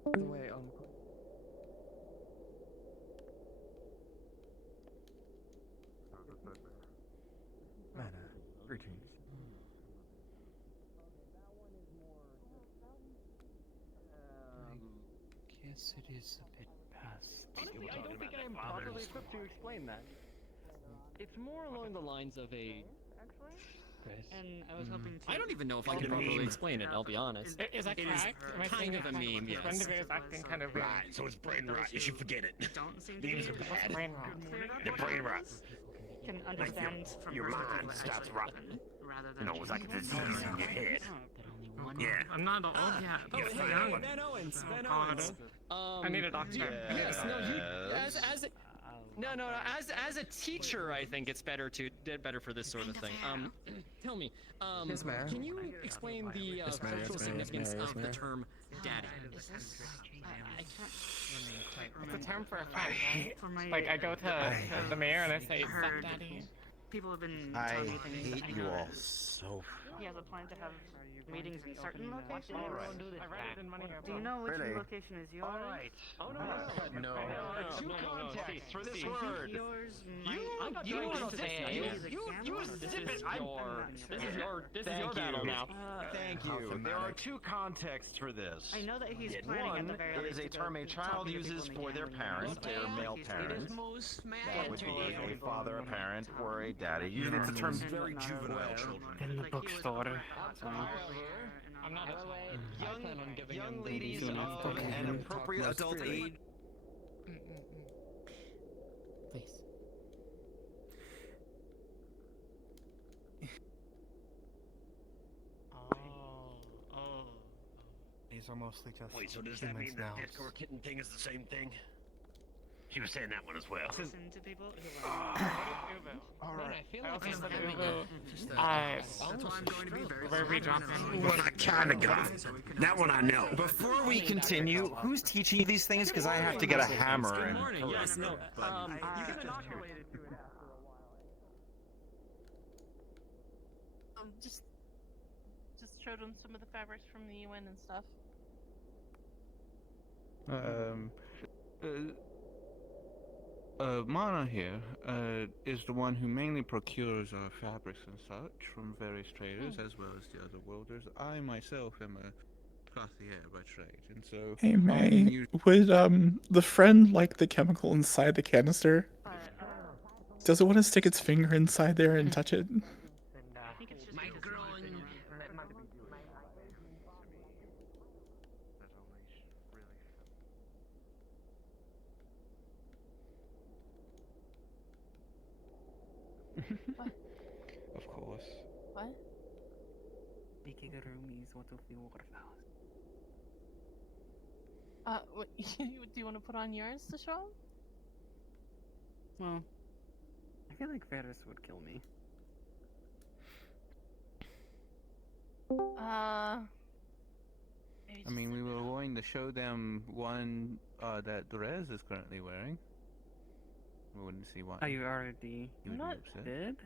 Wait, Greetings. Guess it is a bit past. Honestly, I don't think I am properly equipped to explain that. It's more along the lines of a. And I was hoping to. I don't even know if I can properly explain it. I'll be honest. Is that It correct? Am I kind saying of a it meme, correctly? yes. Friend of yours acting kind of Right, so it's brain rot. You should forget it. Don't seem to Memes be are bad. brain rot. They're brain rot. Can understand from Your perspective mind what starts actually rotting. happened, rather You than know, it's just like a disease in your head. one. Yeah. I'm not old yet. Oh, I'm hey, young. Ben Owens. Ben God. Owens. I need a doctor. Yes. No. You. As a teacher, I think it's better for this sort of thing. Tell me. Yes, ma'am. Can you explain the Yes, ma'am, cultural yes, ma'am, significance yes, of the ma'am. term daddy? I can't. It's a term for a friend, right? For my, like I go to the mayor and I say, "Stepdaddy." People have been telling me things. hate that I you know. all so. He has a plan to have meetings in certain locations. All right. Do you know which Really? location is yours? All right. Oh No. Two contexts for this word. Yours This is your battle now. Thank you. There are two contexts for this. I know that he's planning at the very One least is a to go term a child talking to uses people for in the their gang. parent, their male parent. That would be a father, a parent, or a daddy. Usually it's a term very juvenile children. In the bookstore. I'm not. Young ladies of an appropriate adult age. Please. These are mostly just. Wait, so does that mean that escort kitten thing is the same thing? She was saying that one as well. Listen to people who All right. I feel I like also I'm said having Ubu. That's why I'm going to be very where we drop in. What I kinda got. That one I know. Before we continue, who's teaching you these things? Because I have to get a hammer Good and. morning. Yes. No. But- You've been just showed him some of the fabrics from the UN and stuff. Mana here is the one who mainly procures fabrics and such from various traders as well as the other worlders. I myself am a clothier by trade, and so Hey I'm May, would the friend like the chemical inside the canister? Does it want to stick its finger inside there and touch it? My growing. What? Of course. What? What, do you want to put on yours to show him? Well, I feel like Ferris would kill me. I mean, we were going to show them one that Rez is currently wearing. We wouldn't see why. Oh, you already You would be Not upset. did?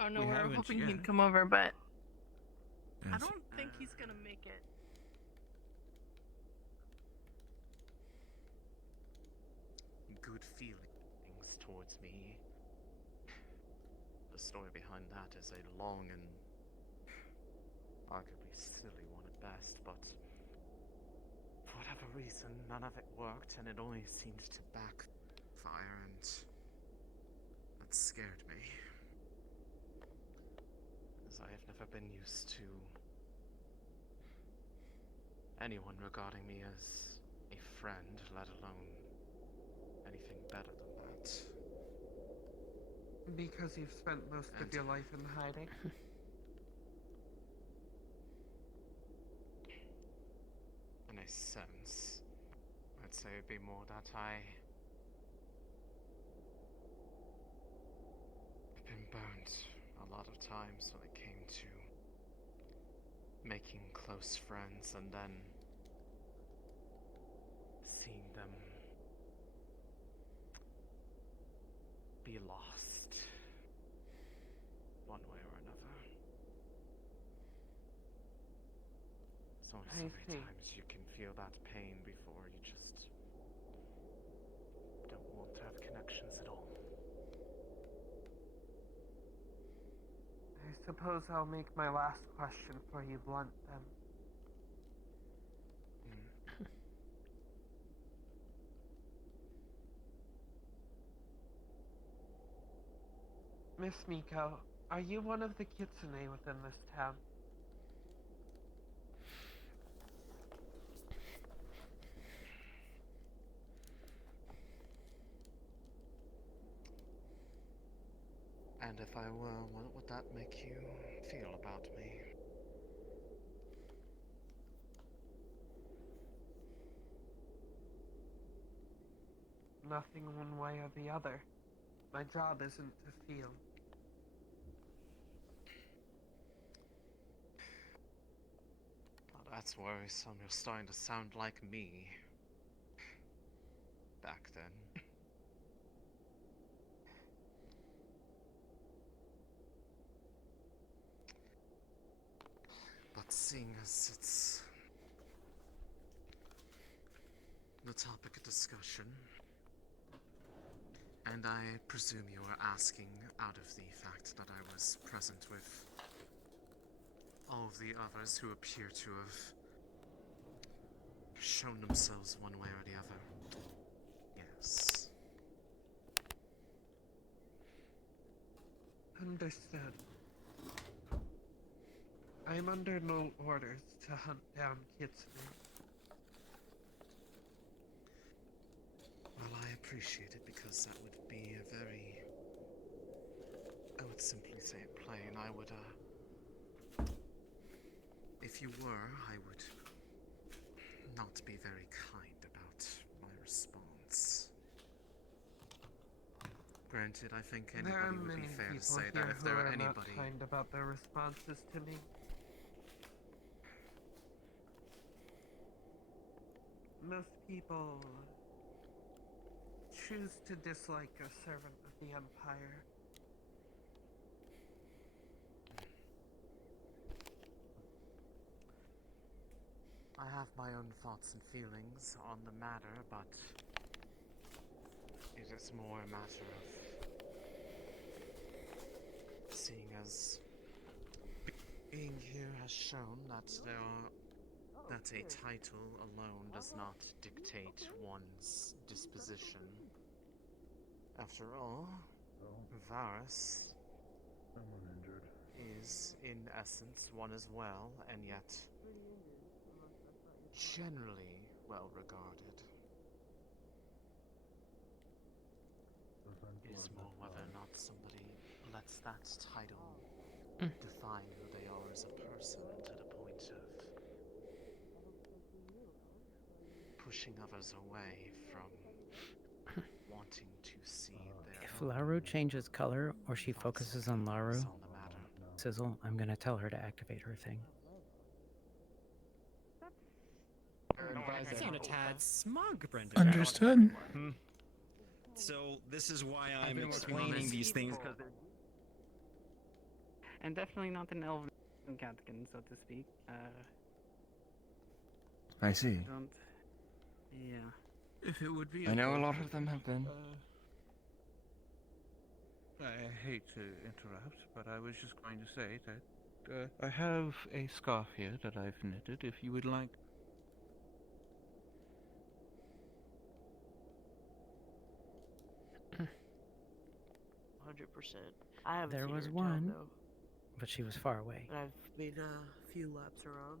Oh no, We we're haven't hoping yet. he'd come over, but I Yes. don't think he's gonna make it. Good feelings towards me. The story behind that is a long and arguably silly one at best, but for whatever reason, none of it worked, and it only seemed to backfire, and that scared me. As I have never been used to anyone regarding me as a friend, let alone anything better than that. Because you've spent most of your life in hiding? In a sense, I'd say it'd be more that I've been burned a lot of times when it came to making close friends and then seeing them be lost one way or another. There's only so many times you can feel that pain before you just don't want to have connections at all. I suppose I'll make my last question for you blunt then. Miss Miko, are you one of the kitsune within this town? And if I were, what would that make you feel about me? Nothing one way or the other. My job isn't to feel. Oh, that's worrisome. You're starting to sound like me. Back then. But seeing as it's the topic of discussion, and I presume you are asking out of the fact that I was present with all of the others who appear to have shown themselves one way or the other. Yes. Understood. I'm under no orders to hunt down kitsune. Well, I appreciate it because that would be a very... I would simply say it plain. I would, if you were, I would not be very kind about my response. Granted, I think There are anybody would many be fair to people say here that if who there were are not anybody... kind about their responses to me. Most people choose to dislike a servant of the Empire. have my own thoughts and feelings on the matter, but it is more a matter of seeing as being here has shown that that a title alone does not dictate one's disposition. After all, Varus is in essence one as well, and yet generally well regarded. It is more whether or not somebody lets that title define who they are as a person, to the point of pushing others away from wanting to see their If Laru changes color or she focuses on Laru, Sizzle, I'm gonna tell her to activate her thing. Seem a tad smug, Brendan. Understood. So this is why I'm explaining these things. And definitely not an elven catkin, so to speak. I see. Don't... Yeah. If it would be. I know a lot of them have been. I hate to interrupt, but I was just going to say that I have a scarf here that I've knitted. If you would like. 100%. I haven't There seen was her one, job, though. but she was far away. But I've made a few laps around.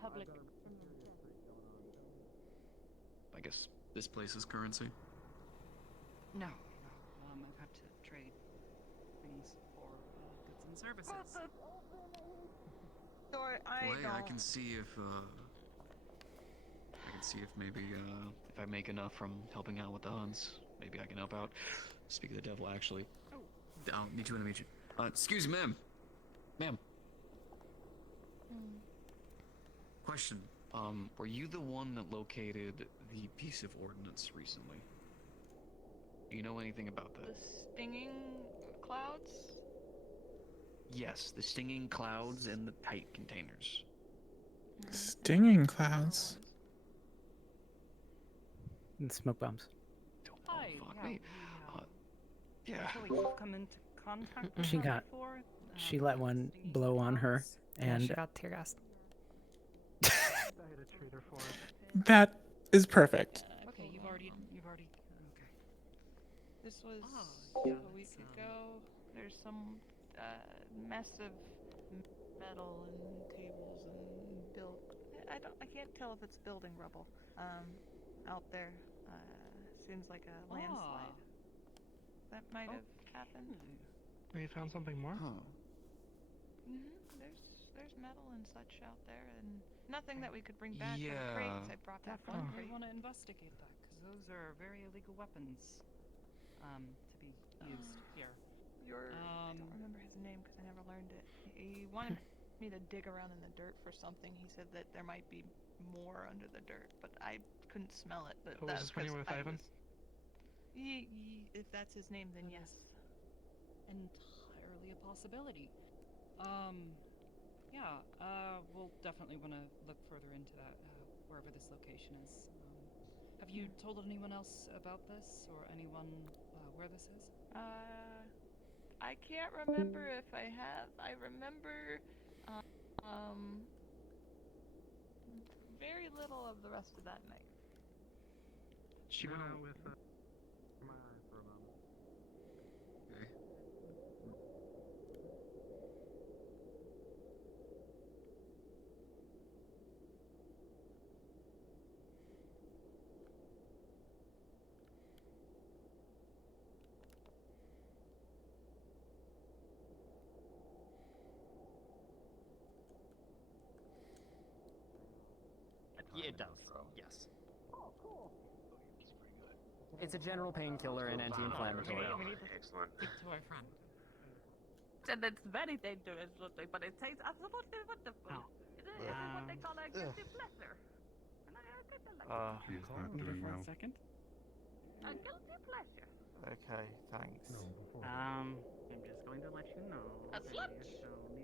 Public. I guess this place is currency. No. I've had to trade things for goods and services. Sorry, Well, hey, I can see if maybe if I make enough from helping out with the Huns, maybe I can help out. Speak of the devil, actually. I'll meet you when I meet you. Excuse me, ma'am. Question. Were you the one that located the piece of ordnance recently? Do you know anything about that? The stinging clouds? Yes, the stinging clouds and the tight containers. Stinging clouds. And smoke bombs. Hi, fuck me. Yeah. Actually, you've come into contact with She her got. before? She let one blow on her, Yeah, and she got tear gassed. That is perfect. Okay, you've already. Okay. This was yeah, a week ago. There's some mess of metal and tables and I can't tell if it's building rubble. Out there. Seems like a landslide. That might have happened. We found something more? There's metal and such out there, and nothing that we could bring back from the crates. I brought that from the We crate. want to investigate that because those are very illegal weapons to be used here. I don't remember his name because I never learned it. He wanted me to dig around in the dirt for something. He said that there might be more under the dirt, but I couldn't smell it. But Who was this when you were with Ivan? If that's his name, then yes. Entirely a possibility. We'll definitely want to look further into that, wherever this location is. Have you told anyone else about this, or anyone where this is? I can't remember if I have. I remember, very little of the rest of that night. She went out with my eye for a moment. Okay. Yeah, it does. Yes. It's a general painkiller and anti-inflammatory. Excellent. To our friend. And it's very dangerous, but it tastes absolutely wonderful. Oh. It what they call a guilty pleasure. He's not doing well. 1 second. A guilty pleasure. Okay, thanks. I'm just going to let you know. A that slut? you show me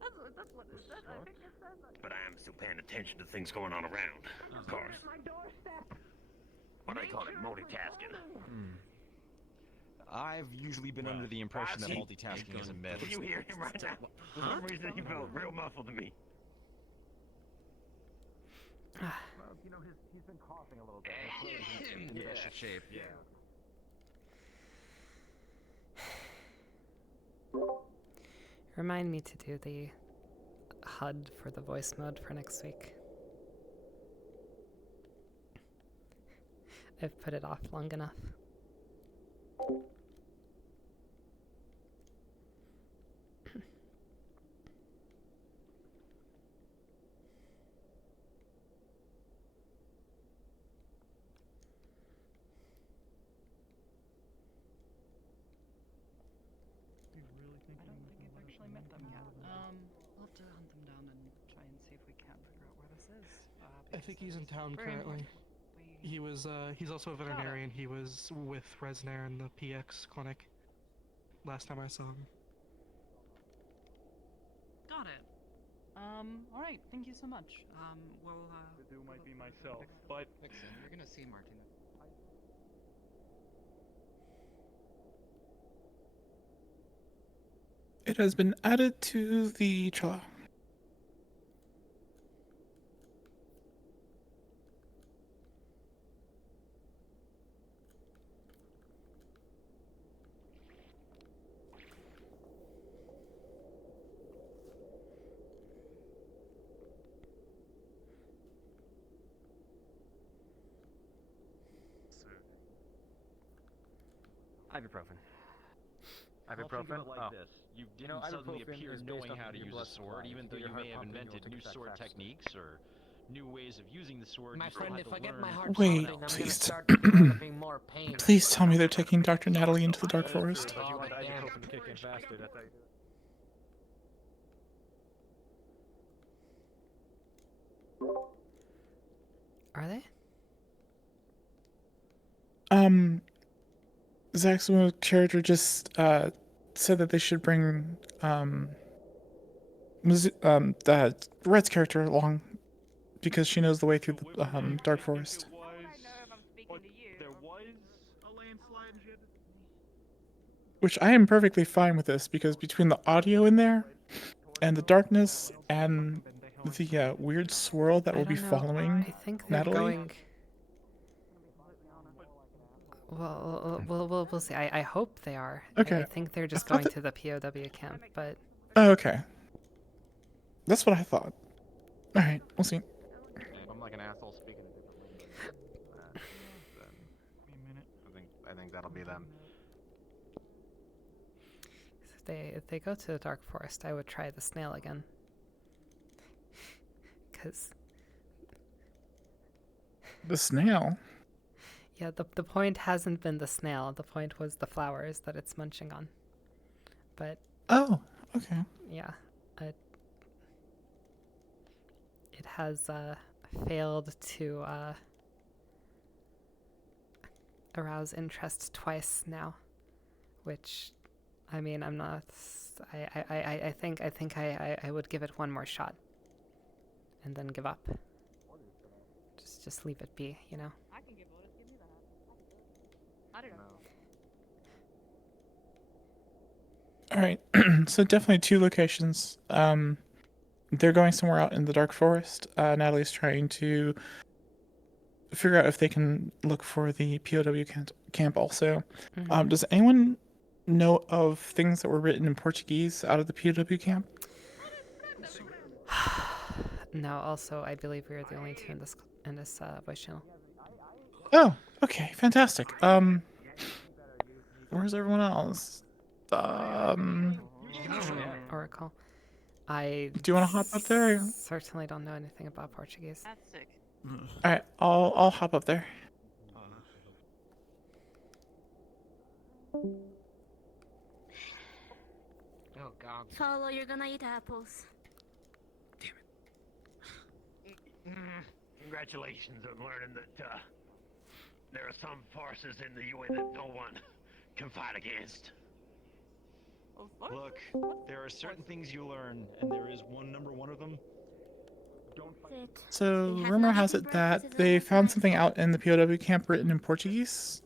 photos. That's what it said. I think it said that. But I am still paying attention to things going on around. Of course. My doorstep. What I call it, multitasking. I've usually been under the impression that multitasking is a myth. Can you hear him right now? For some reason, he felt real muffled to me. Well, you know, he's been coughing a little bit. In the best of shape. Yeah. Remind me to do the HUD for the voice mode for next week. I've put it off long enough. I don't think I've actually met them yet. We'll have to hunt them down and try and see if we can figure out where this is. I think he's in town Very currently. important. He was, he's also a veterinarian. He was with Resnair in the PX clinic last time I saw him. Got it. All right. Thank you so much. We'll. The do might be myself, but Vixen, you're gonna see Martin. It has been added to the Trello. Ibuprofen. Well, think of it like this. You didn't suddenly appear knowing how to use a sword, even though you may have invented new sword techniques or new ways of using the sword. My you still friend, had if to I get learn my heart Wait, pounding, I'm gonna please. start developing more pain. Please tell me they're taking Dr. Natalie into the Dark Forest. But you want the ibuprofen to kick in faster, that's how you do it. Are they? Zach's character just said that they should bring Red's character along because she knows the way through the Dark Forest. there was a landslide and shit. Which I am perfectly fine with this because between the audio in there and the darkness and the weird swirl that I will be don't know. following I think they're Natalie. going. We'll see. I hope they are. Okay. I think they're just I thought going to the POW camp, but Oh, okay. That's what I thought. All right, we'll see. If I'm like an asshole speaking a different language, then I think that'll be them. if they go to the Dark Forest, I would try the snail again. Because The snail. yeah, the point hasn't been the snail. The point was the flowers that it's munching on. But Oh, okay. yeah, it has failed to arouse interest twice now, which, I mean, I'm not. I think I would give it one more shot, and then give up. Just leave it be, you know. I can give Otis. Give me that. I don't know. All right. So definitely two locations. They're going somewhere out in the Dark Forest. Natalie's trying to figure out if they can look for the POW camp also. Mhm. Does anyone know of things that were written in Portuguese out of the POW camp? No. Also, I believe we are the only two in this voice channel. Oh, okay, fantastic. Where's everyone else? Oracle. I Do you want to hop up there? certainly don't know anything about Portuguese. That's sick. All right, I'll hop up there. Oh God. Solo, you're gonna eat apples. Congratulations on learning that there are some forces in the UA that no one can fight against. Look, there are certain things you learn, and there is number one of them. Don't fight. So, rumor has it that they found something out in the POW camp written in Portuguese.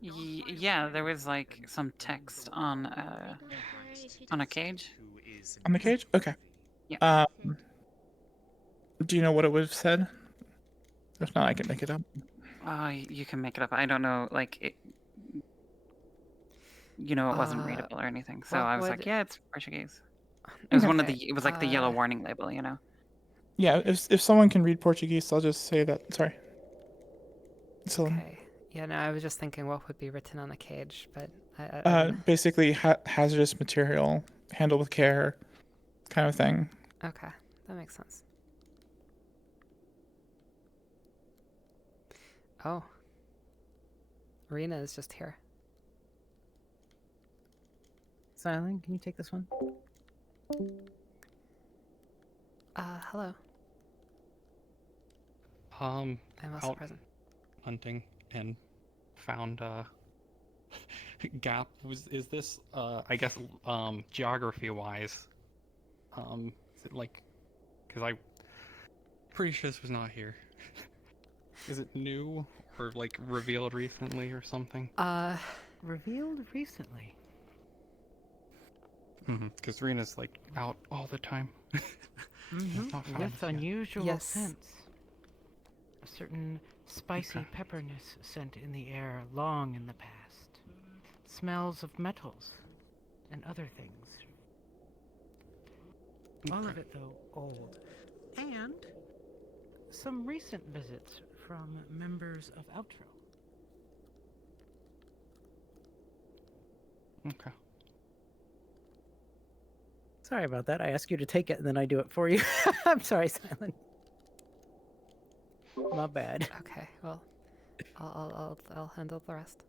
Yeah, there was like some text on a cage. On the cage? Okay. Yeah. Do you know what it would have said? If not, I can make it up. You can make it up. I don't know, like it. It wasn't readable or anything. So I was like, yeah, it's Portuguese. It was one of the. It was like the yellow warning label, Yeah, if someone can read Portuguese, I'll just say that. Sorry. So, Okay. Yeah, no, I was just thinking what would be written on a cage, but I basically hazardous material, handle with care, kind of thing. Okay, that makes sense. Oh. Rena is just here. Silent, can you take this one? Hello. I'm also present. Hunting and found gap. Is this I guess geography wise? Is it like? Because I'm pretty sure this was not here. Is it new or like revealed recently or something? Revealed recently. Because Rena's like out all the time. With unusual Yes. scents. A certain spicy pepperness scent in the air long in the past. Smells of metals and other things. All of it, though, old. And some recent visits from members of Outro. Okay. Sorry about that. I ask you to take it and then I do it for you. I'm sorry, Silent. My bad. Okay, well, I'll handle the rest.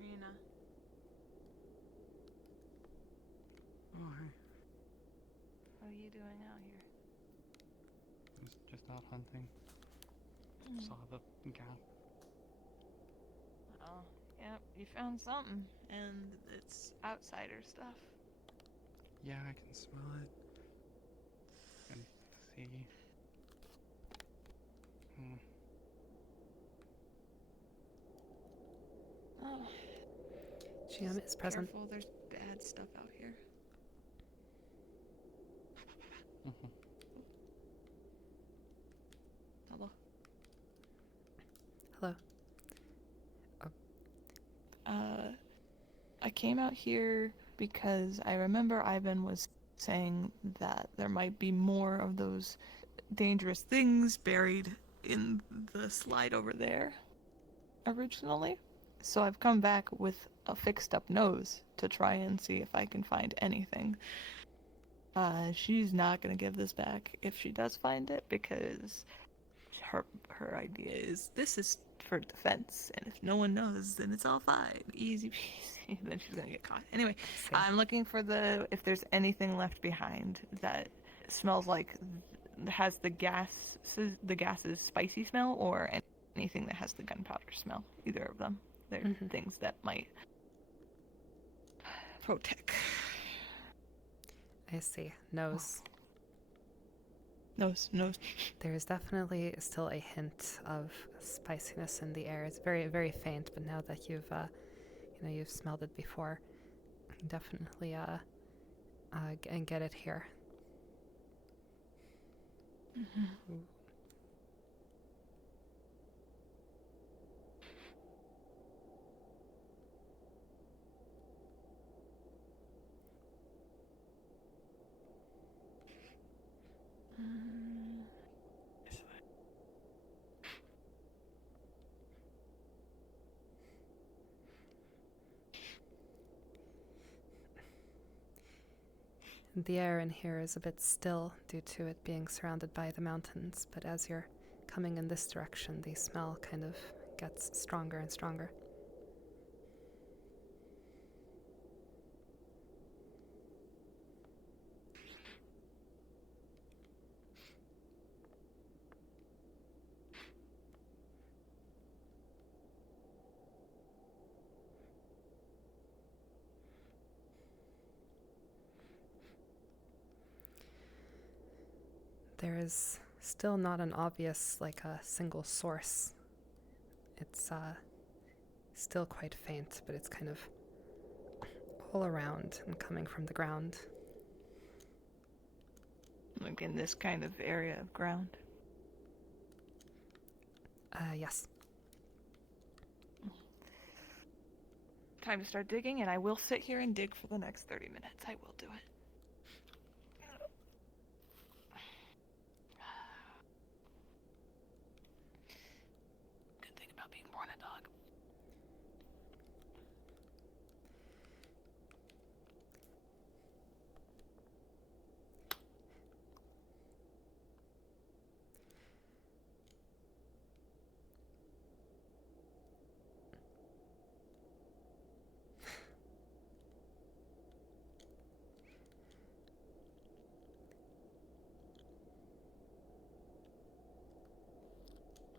Rena. What are you doing out here? I was just out hunting. Saw the gap. Oh, yep, you found something, and it's outsider stuff. Yeah, I can smell it. And see. Oh. GM is present. Careful, there's bad stuff out here. Hello. Hello. I came out here because I remember Ivan was saying that there might be more of those dangerous things buried in the slide over there originally. So I've come back with a fixed up nose to try and see if I can find anything. She's not gonna give this back if she does find it, because her idea is this is for defense, and if no one knows, then it's all fine, easy peasy. Then she's gonna get caught. Anyway, I'm looking for if there's anything left behind that smells like has the gases spicy smell, or anything that has the gunpowder smell. Either of them. They're things that might protect. I see. Nose. Nose. There is definitely still a hint of spiciness in the air. It's very, very faint, but now that you've smelled it before, definitely and get it here. The air in here is a bit still due to it being surrounded by the mountains, but as you're coming in this direction, the smell kind of gets stronger and stronger. There is still not an obvious, like a single source. It's still quite faint, but it's kind of all around and coming from the ground. Like in this kind of area of ground? Yes. Time to start digging, and I will sit here and dig for the next 30 minutes. I will do it.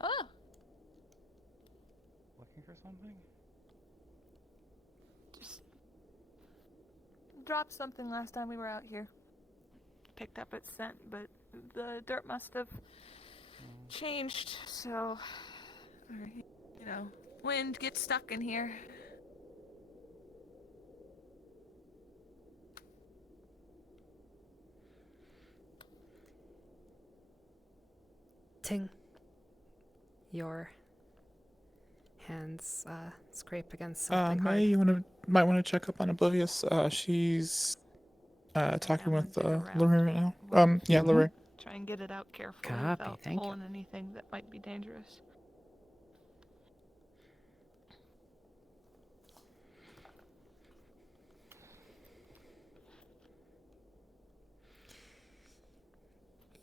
Oh! Looking for something? Just dropped something last time we were out here. Picked up its scent, but the dirt must have changed, so, you know, wind gets stuck in here. Ting. Your hands scrape against something hard. May, you might want to check up on Oblivious. She's talking with Lorraine right now. Yeah, Lorraine. Try and get it out carefully Copy, without thank you. pulling anything that might be dangerous.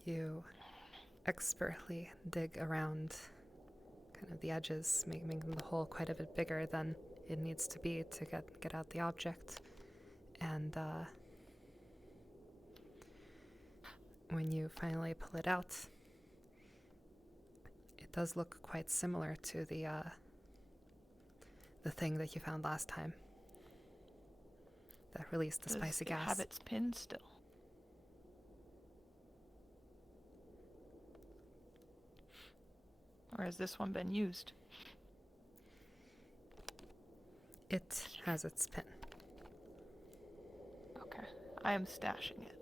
You expertly dig around kind of the edges, making the hole quite a bit bigger than it needs to be to get out the object. And when you finally pull it out, it does look quite similar to the thing that you found last time that released the spicy Does it gas. have its pin still? Or has this one been used? It has its pin. Okay, I am stashing it.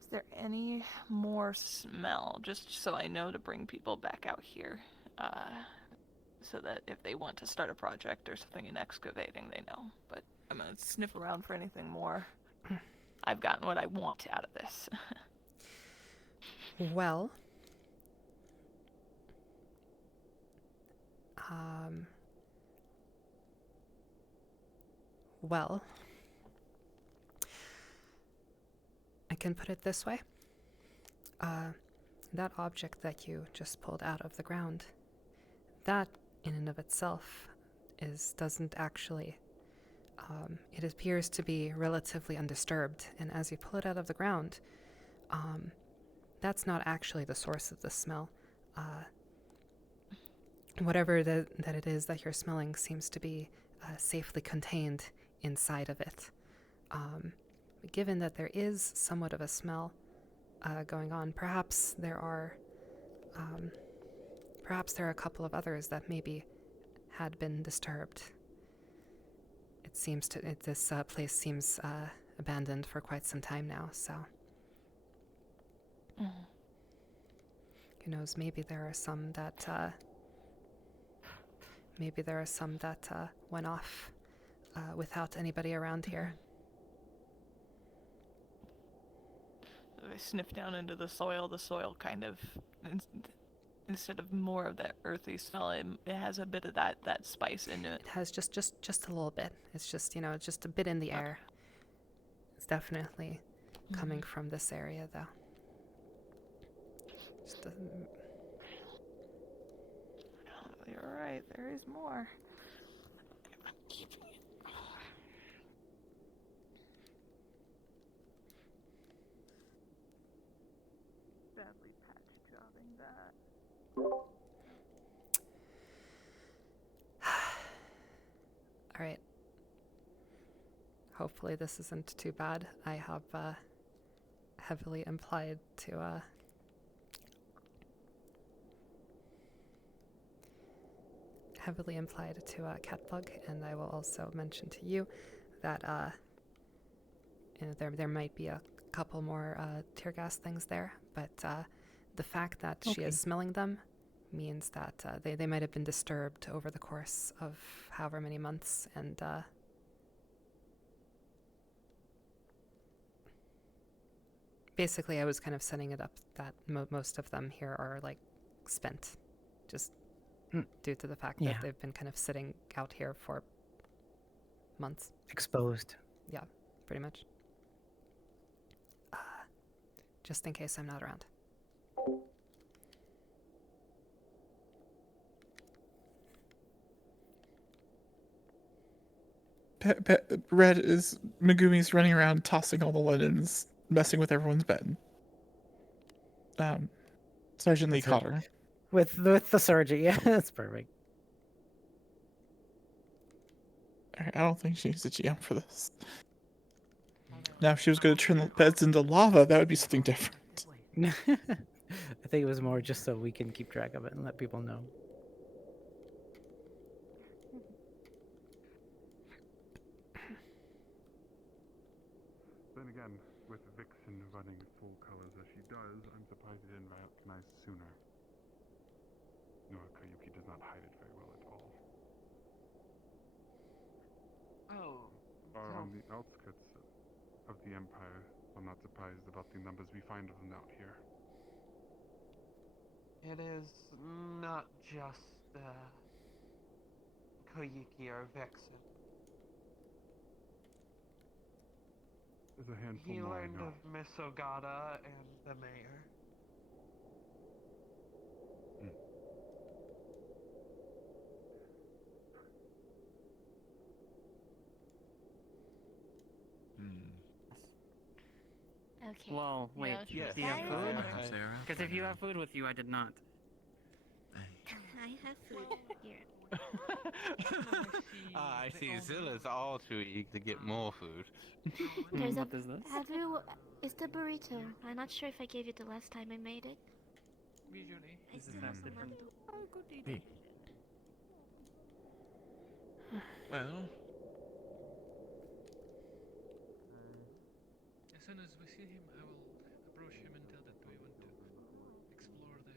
Is there any more smell? Just so I know to bring people back out here. So that if they want to start a project or something in excavating, they know. But I'm gonna sniff around for anything more. I've gotten what I want out of this. Well, I can put it this way. That object that you just pulled out of the ground, that in and of itself doesn't actually, it appears to be relatively undisturbed, and as you pull it out of the ground, that's not actually the source of the smell. Whatever that it is that you're smelling seems to be safely contained inside of it. Given that there is somewhat of a smell going on, perhaps there are a couple of others that maybe had been disturbed. This place seems abandoned for quite some time now, so who knows? Maybe there are some that went off without anybody around here. I sniff down into the soil kind of instead of more of that earthy smell, it has a bit of that spice in it. It has just a little bit. It's just, it's just a bit in the air. It's definitely coming from this area, though. Just You're right, there is more. Badly patch jobbing that. All right. Hopefully this isn't too bad. I have heavily implied to Catbug, and I will also mention to you that there might be a couple more tear gas things there, but the fact that she is smelling them means that they might have been disturbed over the course of however many months, and basically I was kind of setting it up that most of them here are like spent, just due to the fact that they've been kind of sitting out here for months. Exposed. Yeah, pretty much. Just in case I'm not around. Red is Megumi's running around tossing all the linens, messing with everyone's bed. Sergeant Lee caught her. With the surgery, yeah, that's perfect. I don't think she needs a GM for this. Now, if she was going to turn the beds into lava, that would be something different. I think it was more just so we can keep track of it and let people know. Then again, with Vixen running full colors as she does, I'm surprised he didn't recognize sooner. No, Koyuki does not hide it very well at all. Are on the outskirts of the Empire. I'm not surprised about the numbers we find of them out here. It is not just Koyuki or Vexen. There's a handful He more I learned know. of Miss Ogata and the mayor. Okay. Well, wait. Yes. Do you have food? Sarah. Because if you have food with you, I did not. I have food here. I see. Zilla's all too eager to get more food. There's What is this? Have you? It's the burrito. I'm not sure if I gave you the last time I made it. Usually. It's This the is different. Oh, good Hey. Well, As soon as we see him, I will approach him and tell that we want to explore the.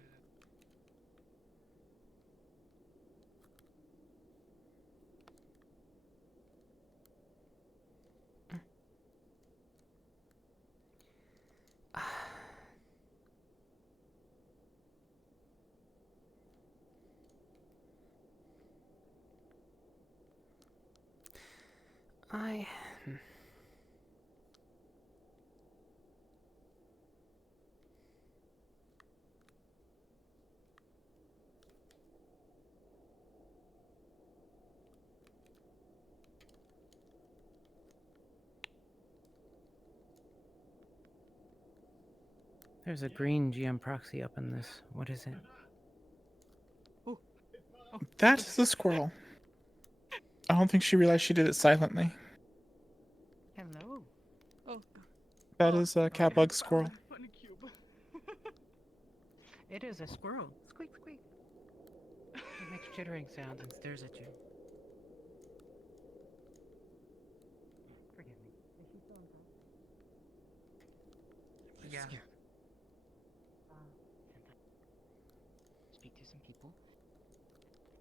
There's a green GM proxy up in this. What is it? That is a squirrel. I don't think she realized she did it silently. Hello. Oh. That is a Catbug squirrel. It is a squirrel. Squeak, squeak. It makes chittering sounds and stares at you. Forgive me. Is she still in Yeah. Here. Speak to some people.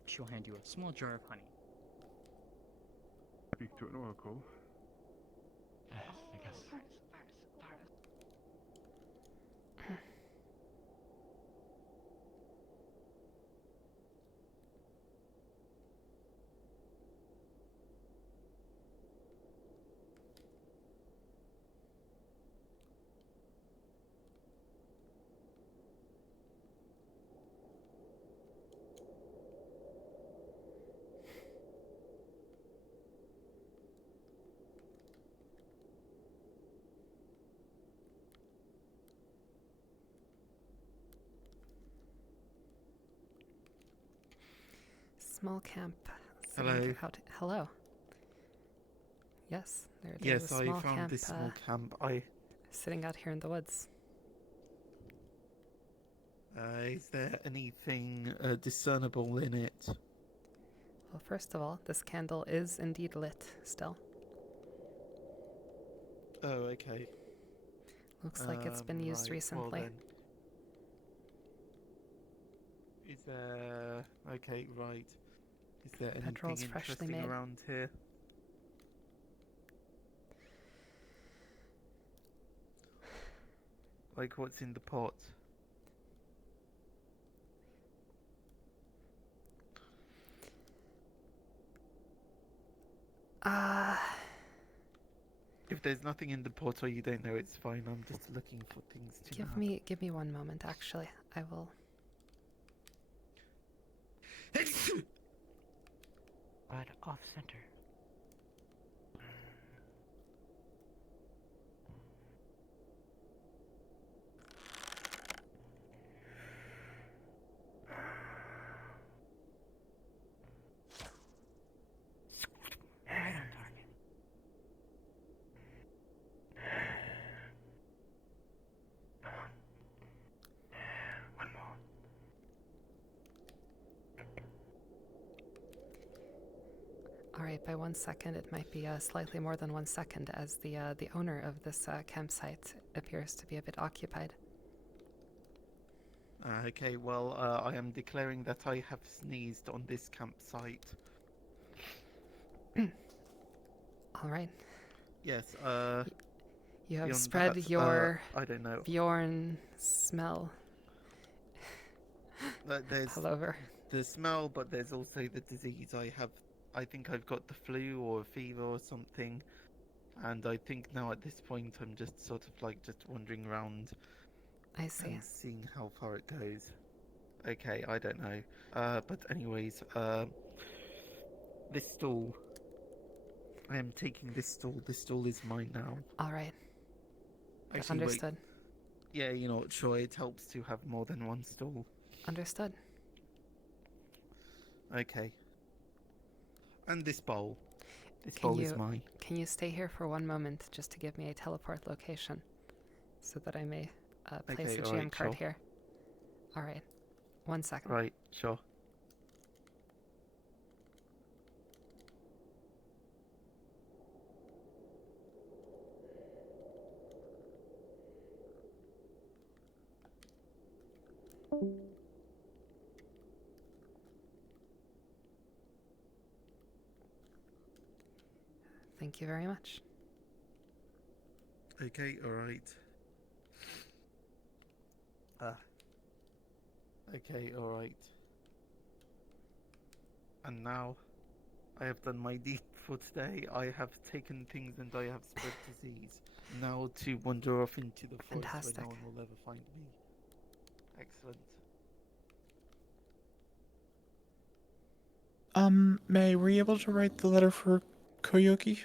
She'll hand you a small jar of honey. Speak to an oracle. I guess. small camp. Hello. sitting Out. Hello. Yes, there's Yes, a I small found camp, this small camp. I sitting out here in the woods. is there anything discernible in it? Well, first of all, this candle is indeed lit still. Oh, okay. Looks like it's been used right, recently. Well then. Is there... Okay, right. Is there Petrol's anything freshly interesting made. around here? Like what's in the pot? If there's nothing in the pot or you don't know, it's fine. I'm just looking for things to know. Give me 1 moment, actually. I will. But off center. Right on target. One more. Alright, by 1 second, it might be slightly more than 1 second, as the owner of this campsite appears to be a bit occupied. Okay, well, I am declaring that I have sneezed on this campsite. Alright. Yes, You have beyond spread that, your I don't know. Bjorn smell There's all over. the smell, but there's also the disease. I think I've got the flu or a fever or something, and I think now at this point I'm just sort of like just wandering around. I see. And seeing how far it goes. Okay, I don't know. But anyways, this stool. I am taking this stool. This stool is mine now. Alright. Actually, wait. Understood. Yeah, you know, sure, it helps to have more than one stool. Understood. Okay. And this bowl. This Can bowl you, is mine. Can you stay here for 1 moment just to give me a teleport location so that I may place Okay, a GM alright, card sure. here? Alright. 1 second. Right, sure. Thank you very much. Okay, alright. Okay, alright. And now, I have done my deed for today. I have taken things and I have spread disease. Now to wander off into the forest Fantastic. where no one will ever find me. Excellent. May, were you able to write the letter for Koyoki?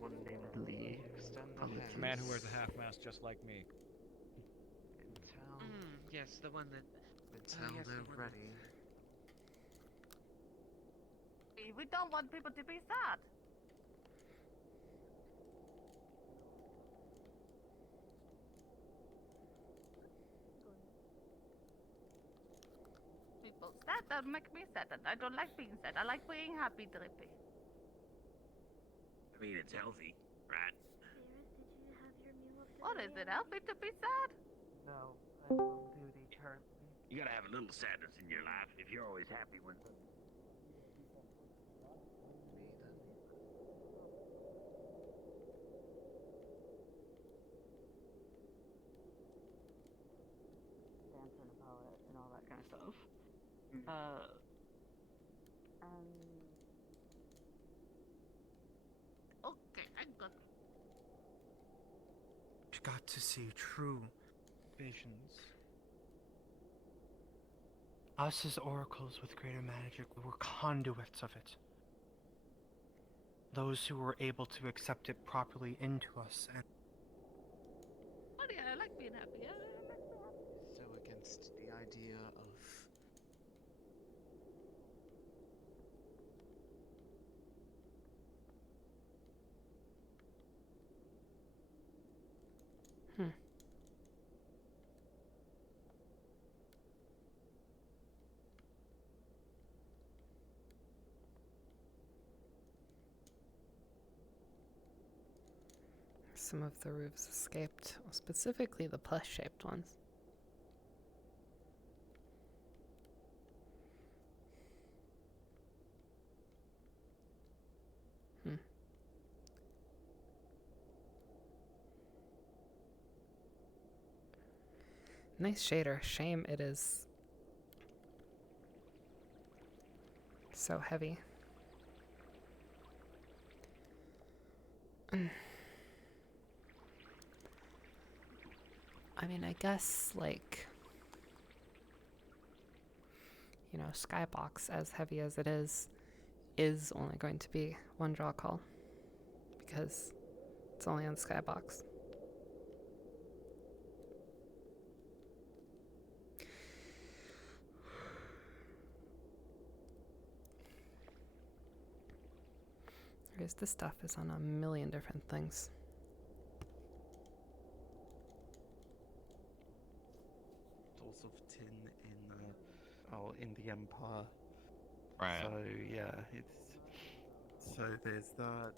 One named Lee. Extend the The hand. man who wears a half mask just like me. Intel. Yes, the one that. Intel, yes, the they're one- ready. We don't want people to be sad. People sad that make me sad, and I don't like being sad. I like being happy, Drippy. I mean, it's healthy, right? What is it, healthy to be sad? No, I'm on duty currently. You gotta have a little sadness in your life if you're always happy when. Dancer and a poet and all that kind of stuff. got to see true visions. Us as oracles with greater magic were conduits of it. Those who were able to accept it properly into us and Oh yeah, I like being happy. I like being happy. So against the idea of Some of the roofs escaped, specifically the plus-shaped ones. Nice shader. Shame it is so heavy. I mean, I guess, like, you know, Skybox, as heavy as it is only going to be one draw call. Because it's only on Skybox. Because this stuff is on a million different things. Tools of tin in the Empire. Right. So yeah, there's that.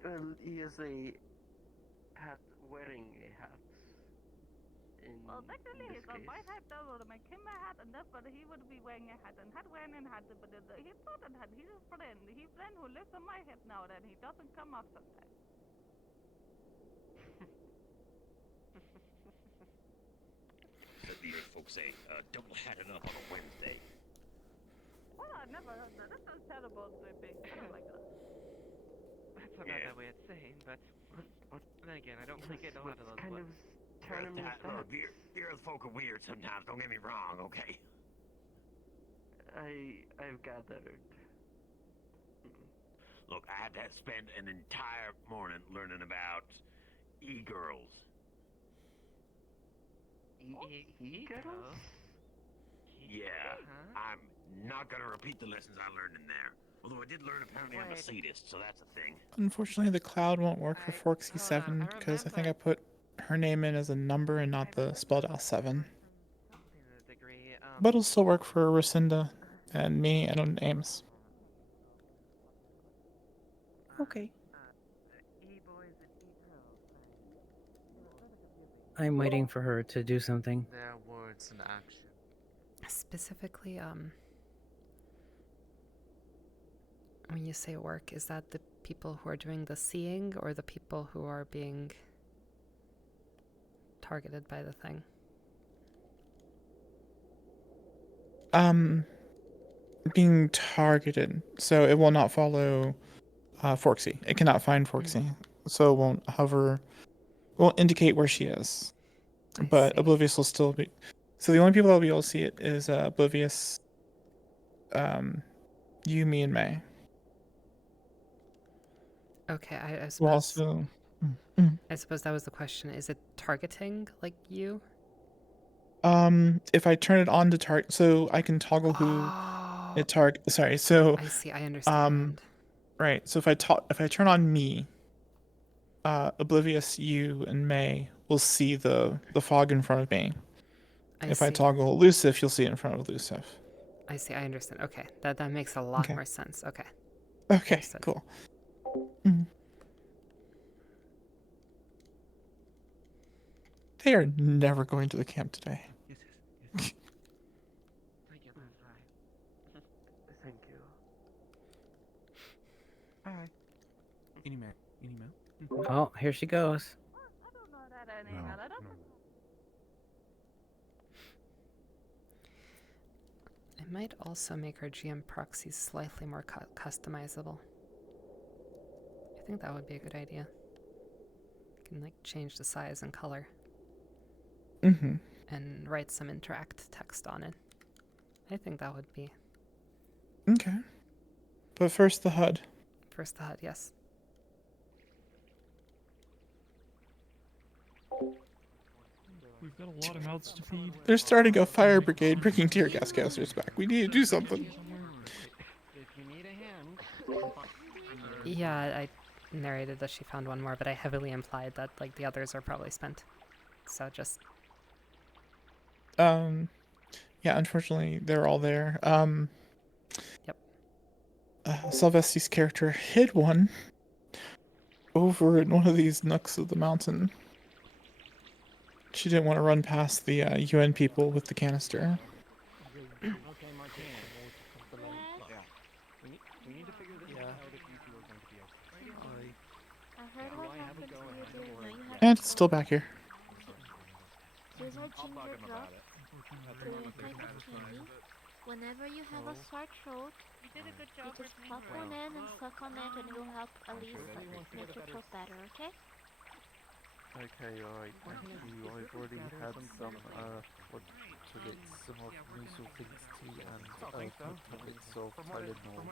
Well, he is a hat wearing a hat. Well, technically, he's a white hat that would make him a hat, and but he would be wearing a hat, and hat wearing a hat. But he thought that hat. He's a friend. He's a friend who lives on my head now, and he doesn't come off sometimes. Said the folks say, double-hatted up on a Wednesday. Well, I never heard that. This is terrible, big. I don't like that. That's not that way it's saying, but then again, I don't really get a lot of those kind ones. of tournament Look, the Earth folk are weird sometimes, don't get me wrong, okay? I've gathered. Look, I had to spend an entire morning learning about e-girls. E-girls? Yeah, I'm not gonna repeat the lessons I learned in there. Although I did learn apparently I'm a sadist, so that's a thing. Unfortunately, the cloud won't work for Forksy 7 because I think I put her name in as a number and not the spelled out 7. But it'll still work for Rescinda and me and Ames. Okay. I'm waiting for her to do something. their words and action. Specifically, when you say work, is that the people who are doing the seeing or the people who are being targeted by the thing? Being targeted, so it will not follow Forksy. It cannot find Forksy, so it won't hover. Won't indicate where she is, but Oblivious will still be. So the only people that will be able to see it is Oblivious, you, me, and May. Okay, I suppose. Well, also, I suppose that was the question. Is it targeting like you? if I turn it on to target, so I can toggle who it target. Sorry, so I see. I understand. Right. So if I turn on me, Oblivious, you, and May will see the fog in front of me. If I toggle Elusive, you'll see it in front of Elusive. I see. I understand. Okay, that makes a lot more sense. Okay. Okay. Understood. Cool. They are never going to the camp today. Oh, here she goes. I might also make our GM proxies slightly more customizable. I think that would be a good idea. You can like change the size and color. Mm-hmm. And write some interact text on it. I think that would be. Okay. But first the HUD. First the HUD, yes. We've got a lot of mouths to feed. They're starting a fire brigade bringing tear gas canisters back. We need to do something. If you need a hand. Yeah, I narrated that she found one more, but I heavily implied that like the others are probably spent. So just. Yeah, unfortunately, they're all there. Yep. Salvesti's character hid one over in one of these nooks of the mountain. She didn't want to run past the UN people with the canister. Okay, Martina. We need to figure this out if you two are going to be okay. I heard what happened to you, dear. Now you have And it's still back here. There's a ginger drop to infect the candy. Whenever you have a sore throat, you just pop one in and suck on it and it will help at least make you feel better, okay? Okay, alright, thank you. I've already had some, some of nasal things tea and, tablets of Tylenol.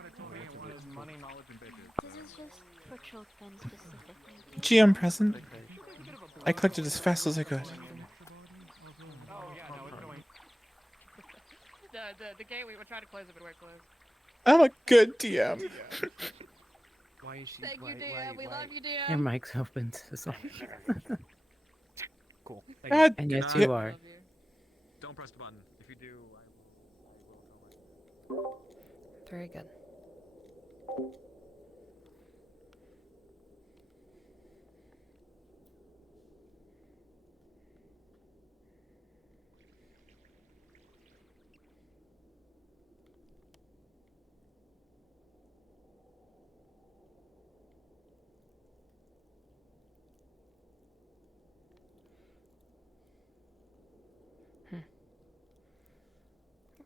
Money, knowledge, and bitches. This is just for throat pain specifically. GM present. I clicked it as fast as I could. The gate, we were trying to close it, but we're closed. I'm a good DM. Why is she? Thank you, DM. We love you, DM. Your mic's open. So Cool. God, and yes, you are. Don't press the button. If you do, I will. Very good.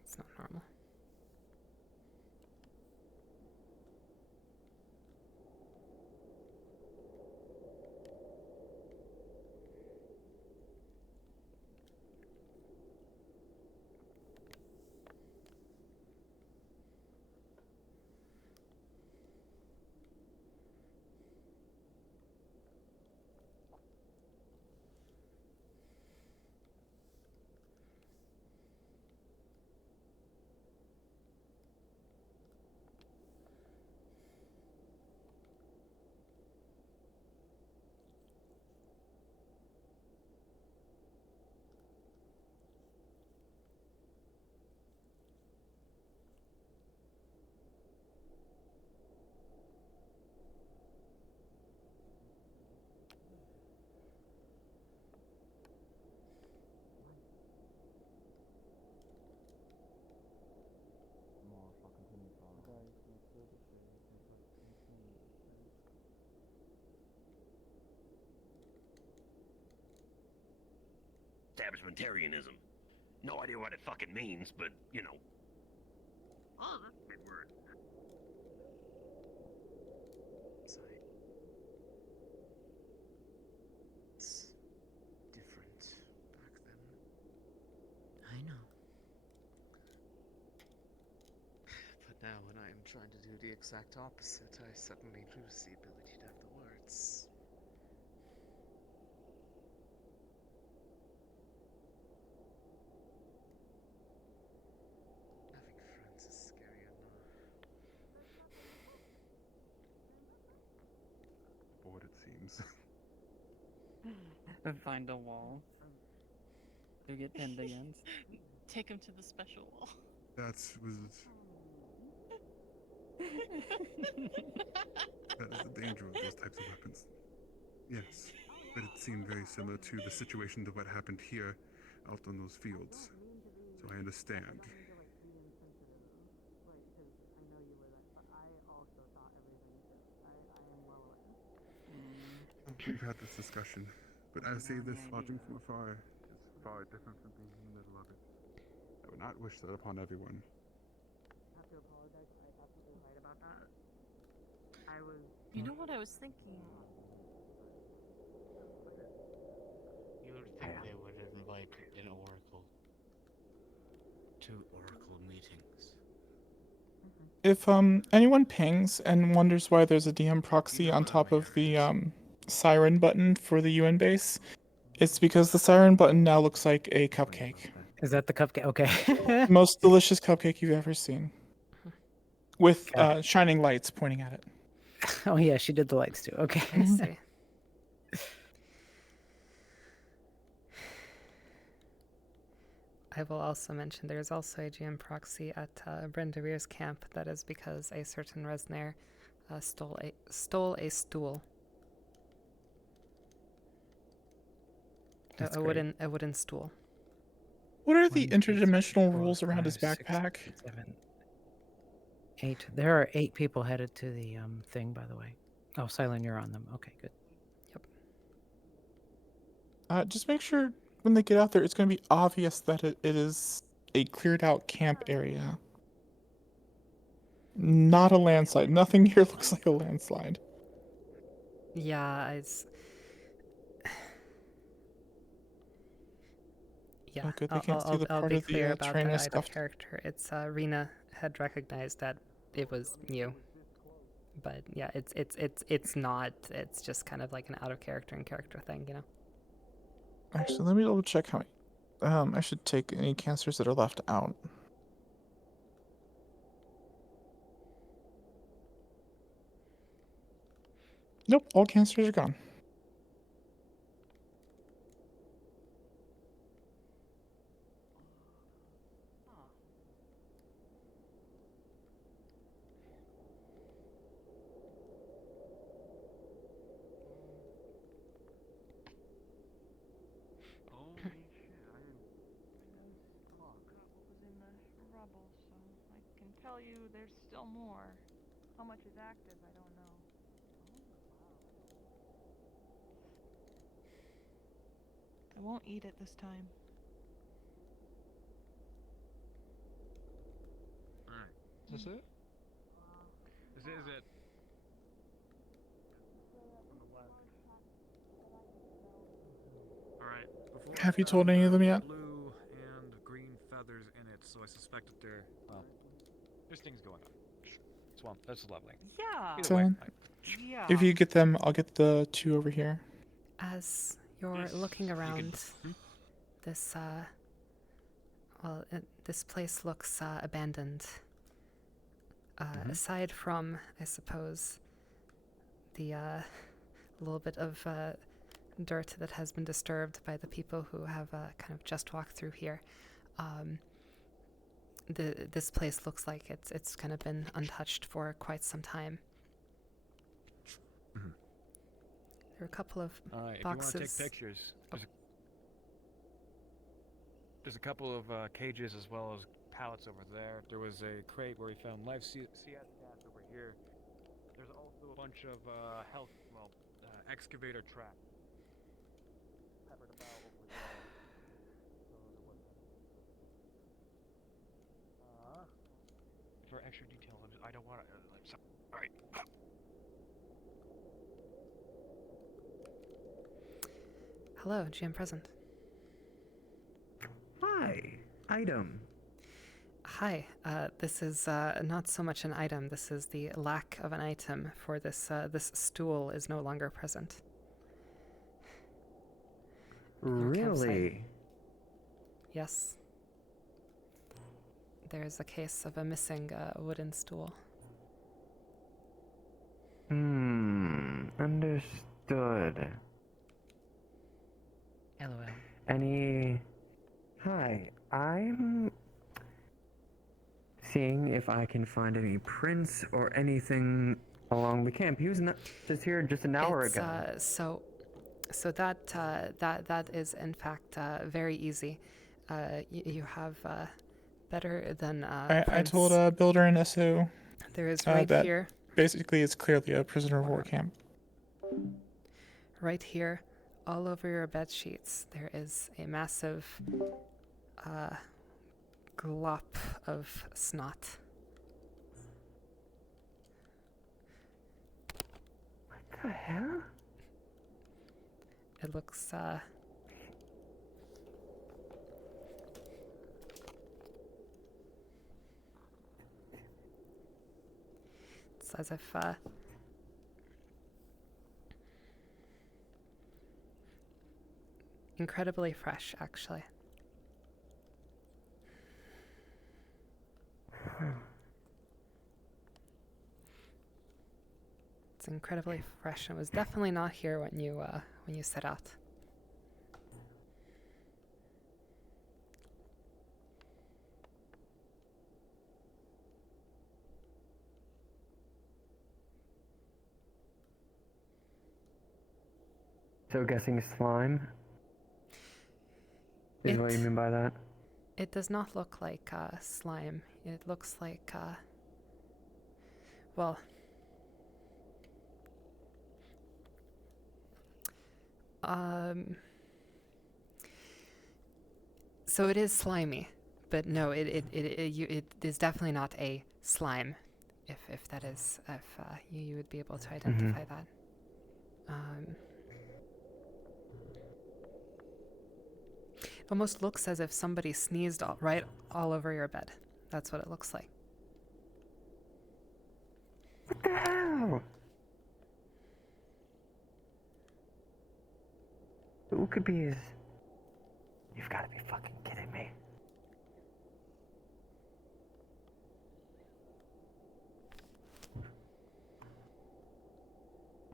It's not normal. Establishmentarianism. No idea what it fucking means, but, you know. Oh, that's a big word. It's different back then. I know. But now when I am trying to do the exact opposite, I suddenly lose the ability to have the words. Having friends is scary enough. Bored, it seems. Find a wall. To get pinned against. Take him to the special wall. That is the danger of those types of weapons. Yes, but it seemed very similar to the situation to what happened here out on those fields. So I understand. we've had this discussion, but I say this watching from afar is far different from being in the middle of it. I would not wish that upon everyone. I have to apologize. I absolutely right about that. I was. You know what I was thinking? You would think they would invite an oracle to oracle meetings. If anyone pings and wonders why there's a DM proxy on top of the siren button for the UN base, it's because the siren button now looks like a cupcake. Is that the cupcake? Okay. Most delicious cupcake you've ever seen. With shining lights pointing at it. Oh yeah, she did the lights too. Okay. I see. I will also mention there's also a GM proxy at Brenda Rear's camp. That is because a certain Resnair stole a stool. That's A wooden stool. What are the interdimensional rules around his backpack? 7, 8. There are 8 people headed to the thing, by the way. Oh, Silent, you're on them. Okay, good. Just make sure when they get out there, it's going to be obvious that it is a cleared out camp area. Not a landslide. Nothing here looks like a landslide. Yeah, yeah, Oh, good, they can't see the I'll part be of the, clear about train that I out of stuffed. character. It's Rena had recognized that it was you, but yeah, it's not. It's just kind of like an out of character and character thing, you know. Actually, let me double check how many. I should take any cancers that are left out. Nope, all cancers are gone. Tell you there's still more. How much is active, I don't know. I won't eat it this time. Alright. Is this it? Is it? Alright. Have you told any of them yet? Blue and green feathers in it, so I suspect that they're well. There's things going on. Swamp. That's lovely. Yeah. Either way, So, Yeah. if you get them, I'll get the 2 over here. As you're looking around, this this place looks abandoned. Aside from, I suppose, the little bit of dirt that has been disturbed by the people who have kind of just walked through here, this place looks like it's kind of been untouched for quite some time. There are a couple of Alright, boxes. if you want to take pictures, there's a couple of cages as well as pallets over there. There was a crate where we found live sea gas over here. There's also a bunch of excavator traps peppered about over there. For extra detail, I don't want to. Alright. Hello, GM present. Hi, item. Hi, this is not so much an item. This is the lack of an item for this. This stool is no longer present. Your campsite. Really? Yes. There's a case of a missing wooden stool. Understood. LOL. Hi, I'm seeing if I can find any prints or anything along the camp. He was just here just an hour ago. So that is in fact very easy. You have better than. I told Builder and SO. There is right that here. Basically, it's clearly a prisoner of war camp. right here, all over your bed sheets, there is a massive glop of snot. What the hell? It looks it's as if incredibly fresh, actually. It's incredibly fresh, and it was definitely not here when you set out. So guessing slime is what you mean by that? It does not look like slime. It looks like well, so it is slimy, but no, it is definitely not a slime. If that is, you would be able to identify that. It almost looks as if somebody sneezed all over your bed. That's what it looks like. What the hell? Who could be his... You've got to be fucking kidding me.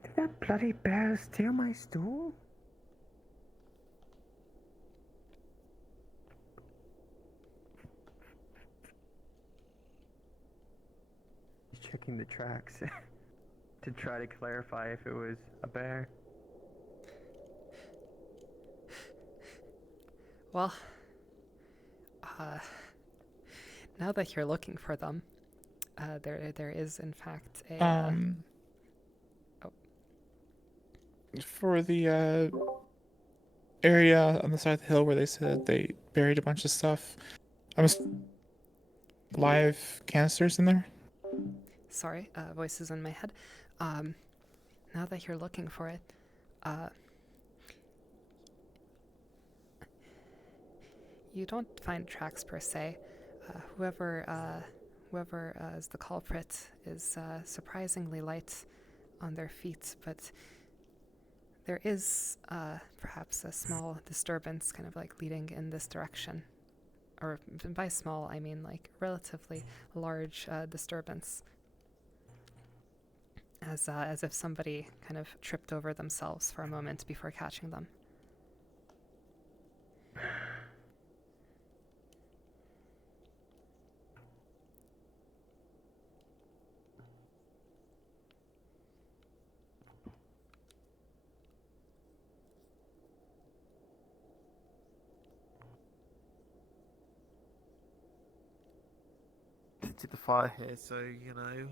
Did that bloody bear steal my stool? He's checking the tracks to try to clarify if it was a bear. Well, now that you're looking for them, there is in fact a for the area on the side of the hill where they said they buried a bunch of stuff. Live canisters in there. Sorry, voices in my head. Now that you're looking for it, you don't find tracks per se. Whoever is the culprit is surprisingly light on their feet, but there is perhaps a small disturbance kind of like leading in this direction. Or by small, I mean like relatively large disturbance. As if somebody kind of tripped over themselves for a moment before catching them. To the fire here, so you know.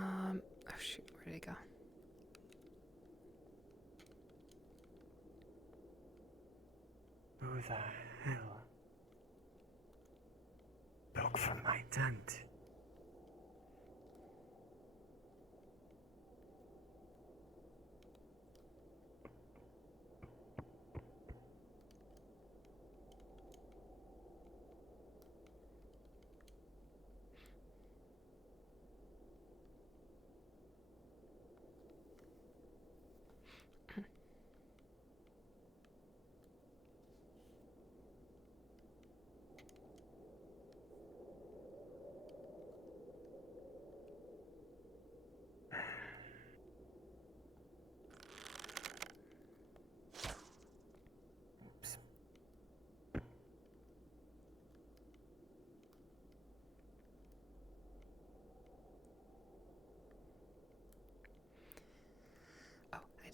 Oh shoot, where did he go? Who the hell broke from my tent?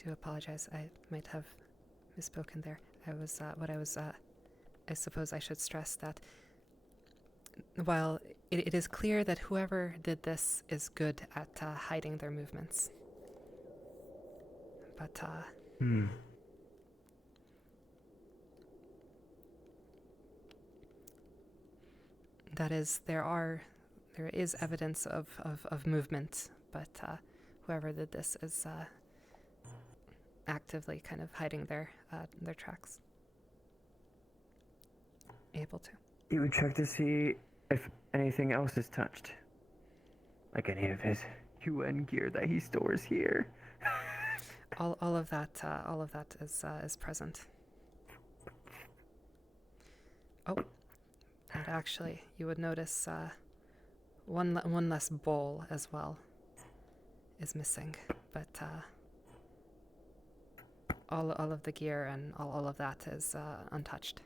do apologize. I might have misspoken there. I suppose I should stress that while it is clear that whoever did this is good at hiding their movements. But, that is, there is evidence of movement, but whoever did this is actively kind of hiding their tracks. Able to. You would check to see if anything else is touched. Like any of his UN gear that he stores here. all of that is present. Oh, and actually, you would notice one less bowl as well is missing, but all of the gear and all of that is untouched.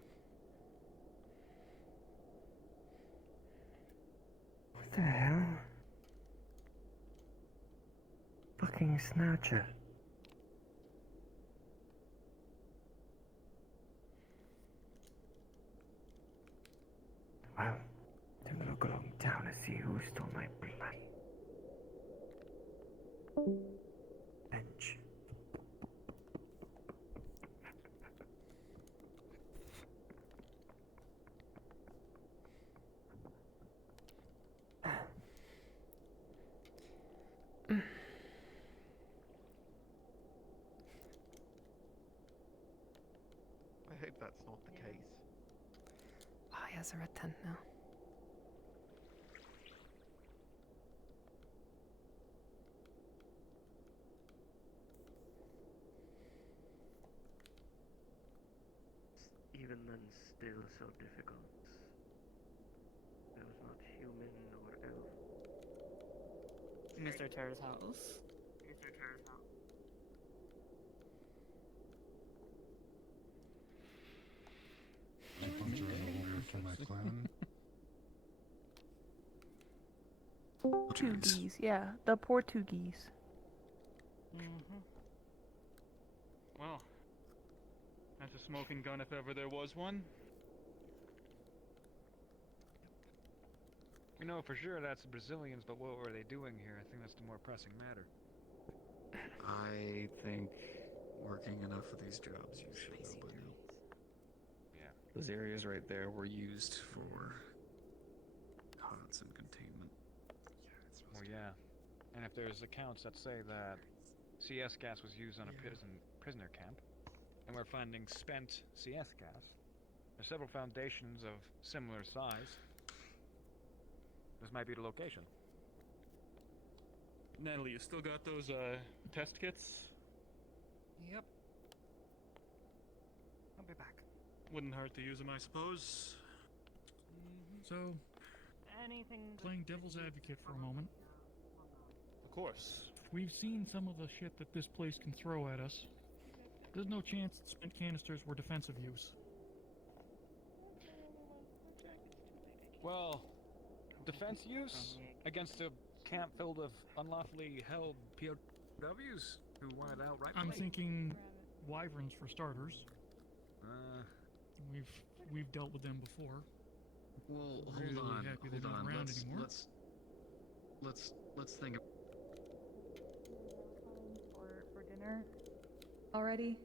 What the hell? Fucking snatcher. Well, I'm gonna look along town and see who stole my bloody bench. I hope that's not the case. Oh, he has a red tent now. Even then, still so difficult. It was not human or elf. Mr. Terra's house. Mr. Terra's house. Hunter and a warrior for my clan. Portuguese, yeah, the Portuguese. Well, that's a smoking gun if ever there was one. We know for sure that's the Brazilians, but what were they doing here? I think that's the more pressing matter. I think working enough of these jobs, you should know by now. Yeah. Those areas right there were used for constant containment. Well, yeah. And if there's accounts that say that CS gas was used on a prisoner camp, and we're finding spent CS gas, there's several foundations of similar size. This might be the location. Natalie, you still got those test kits? Yep. I'll be back. Wouldn't hurt to use them, I suppose. So, Anything. playing devil's advocate for a moment. Of course. We've seen some of the shit that this place can throw at us. There's no chance that spent canisters were defensive use. Well, defense use against a camp filled of unlawfully held POWs who wanted out right. I'm thinking wyverns for starters. We've dealt with them before. Well, Really hold on, happy they're hold not on. around anymore. Let's think. For dinner already,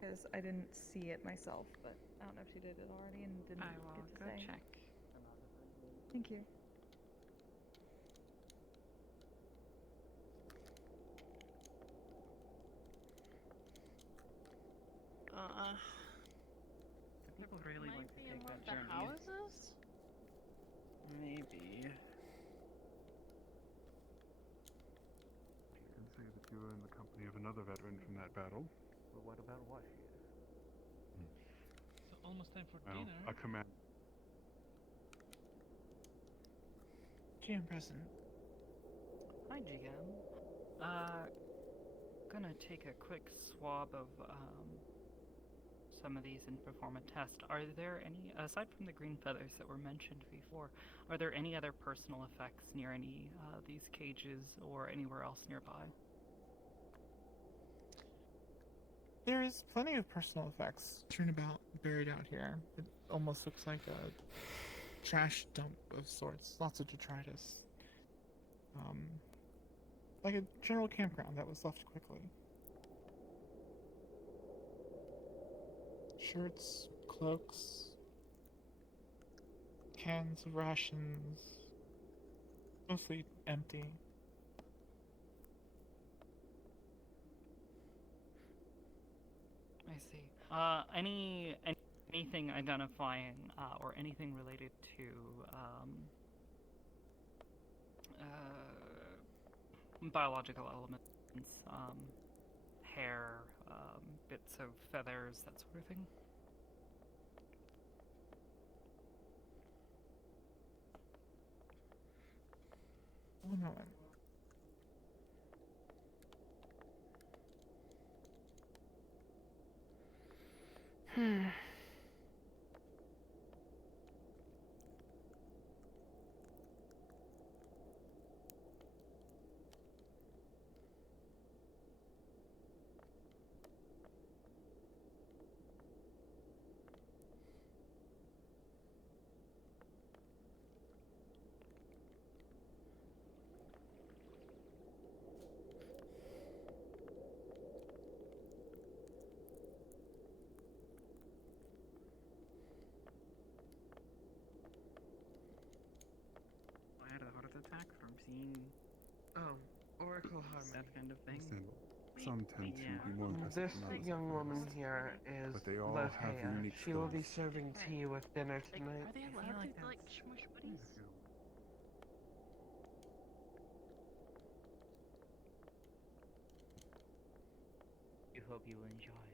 because I didn't see it myself, but I don't know if she did it already and didn't I will get to go say. check. Thank you. People really like to take that The journey. houses? Maybe. You can say that you were in the company of another veteran from that battle. But what about Washington? It's almost time for Well, dinner. a command. GM President. Hi, GM. Gonna take a quick swab of some of these and perform a test. Are there any, aside from the green feathers that were mentioned before, are there any other personal effects near any of these cages or anywhere else nearby? There is plenty of personal effects turnabout buried out here. It almost looks like a trash dump of sorts. Lots of detritus. Like a general campground that was left quickly. Shirts, cloaks, cans of rations, mostly empty. I see. Anything identifying or anything related to biological elements, hair, bits of feathers, that sort of thing? One moment. I had a heart attack from seeing Oracle harmony. that kind of thing. Some tend to be more impressive This than others, young of woman course. here is But they all have Latea. unique She will be skills. serving tea with dinner tonight. Are they allowed to like smush buddies? You hope you enjoy.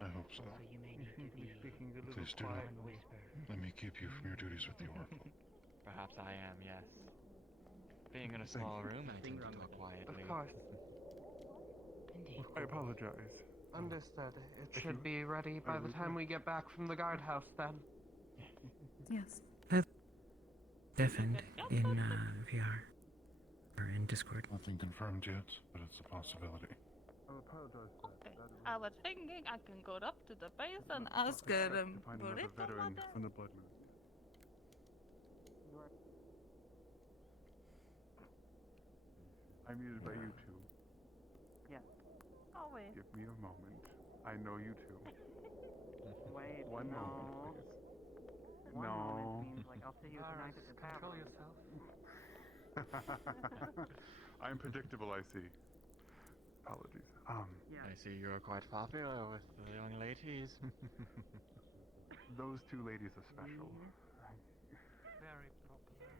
I hope so. Also, you may need to be speaking a little Please do quiet. not. whisper. Let me keep you from your duties with the Oracle. Perhaps I am, yes. Being in a small room, I tend to talk quietly. Of course. Indeed. I apologize. Understood. It If should you be ready by are the with time me. we get back from the guardhouse then. Yes. Deafened in VR or in Discord. Nothing confirmed yet, but it's a possibility. I apologize for that. I was thinking I can go up to the base and ask To them. find another veteran from the Blood Moon. I'm muted by you two. Yes. Oh wait. Give me a moment. I know you two. Wait, One no. moment, please. One No. moment means like I'll see you tonight at the Control tavern. yourself. I'm predictable, I see. Apologies. I see you're quite popular with the young ladies. Those two ladies are special. Very popular.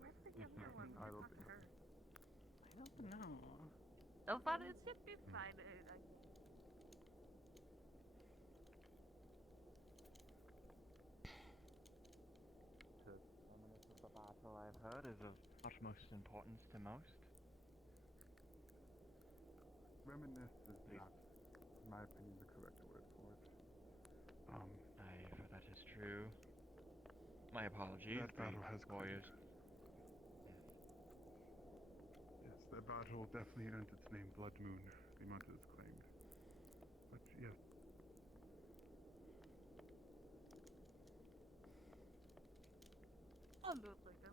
Where's the younger one? I will Not be. her. I don't know. So far, it should be fine. To reminisce of the battle I've heard is of utmost importance to most. Reminisce is not, in my opinion, the correct word for it. That is true. My apologies. That battle has warriors. Yes, that battle definitely earned its name, Blood Moon, the amount it is claimed. But yes. I'll do it later.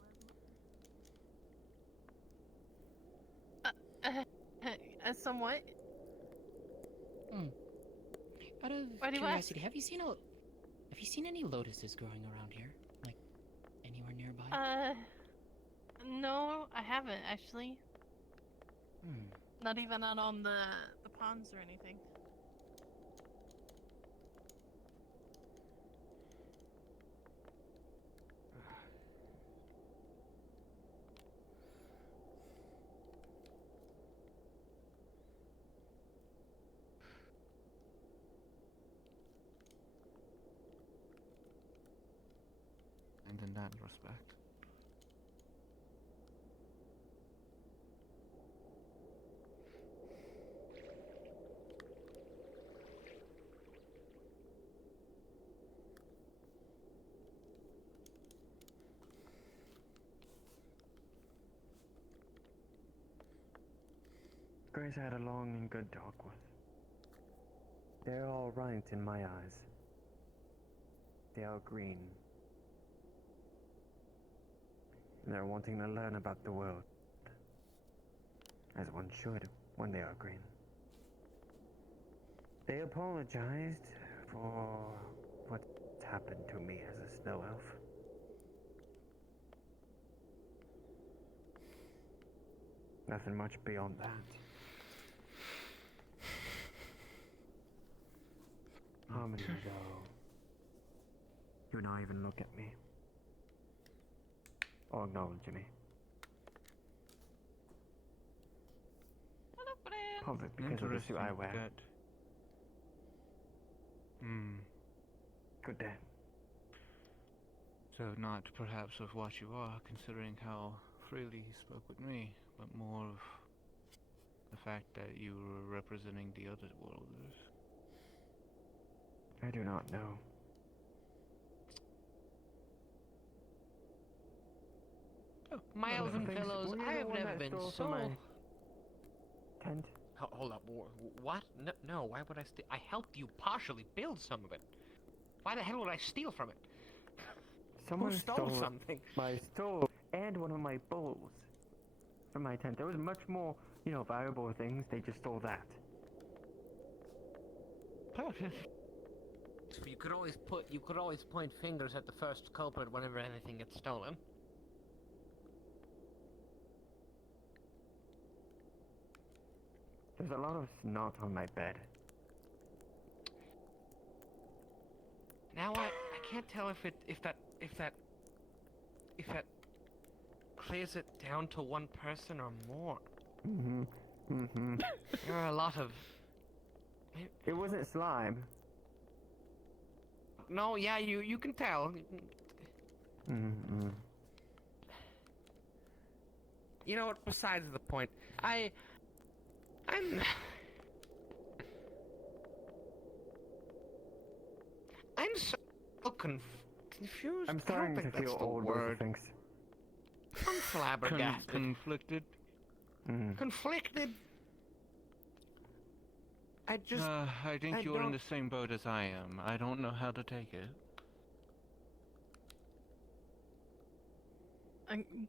Somewhat. Out of Why do you ask? curiosity, have you seen any lotuses growing around here? Like anywhere nearby? No, I haven't actually. Hmm. Not even out on the ponds or anything. And in that respect. Guys I had a long and good talk with. They're all right in my eyes. They are green. And they're wanting to learn about the world. As one should when they are green. They apologized for what happened to me as a snow elf. Nothing much beyond that. Harmony, though. You not even look at me. Or acknowledge me. Probably because of the suit I wear. Good day. So not perhaps of what you are, considering how freely he spoke with me, but more of the fact that you were representing the other worlders. I do not know. My elven fellows, I have never been so... Tent? Hold up, what? No, why would I steal? I helped you partially build some of it. Why the hell would I steal from it? Someone Who stole something? My stove and one of my bowls from my tent. There was much more, valuable things. They just stole that. You could always point fingers at the first culprit whenever anything gets stolen. There's a lot of snot on my bed. Now I can't tell if that clears it down to one person or more. There are a lot of... It wasn't slime. No, yeah, you can tell. You know what, besides the point, I'm so confused. I'm starting to feel old with things. I'm flabbergasted. Conflicted? Conflicted? I think you're in the same boat as I am. I don't know how to take it.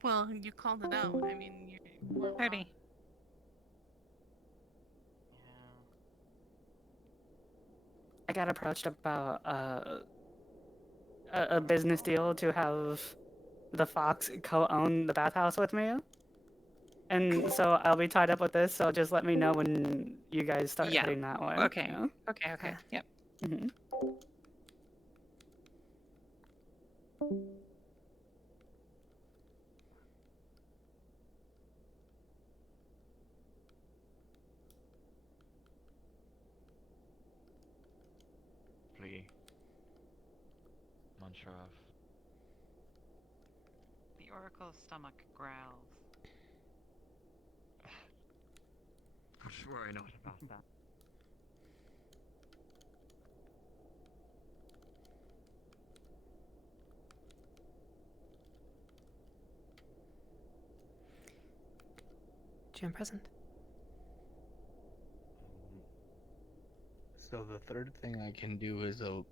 Well, you called it out. I mean, you're... Party. I got approached about a business deal to have the Fox co-own the bathhouse with me. And so I'll be tied up with this, so just let me know when you guys start heading that way. Okay. you know? Okay. Yep. Montrov. The oracle's stomach growls. I'm sure I know about that. Jim present. So the third thing I can do is a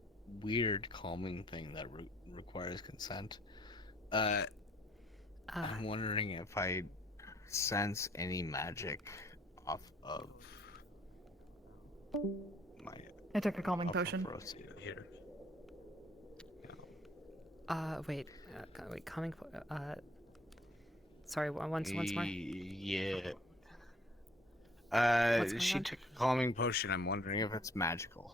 weird calming thing that requires consent. I'm wondering if I sense any magic off of my. I took a calming potion. Here. Wait, calming. Sorry, once more. Yeah. She took a calming potion. I'm wondering if it's magical.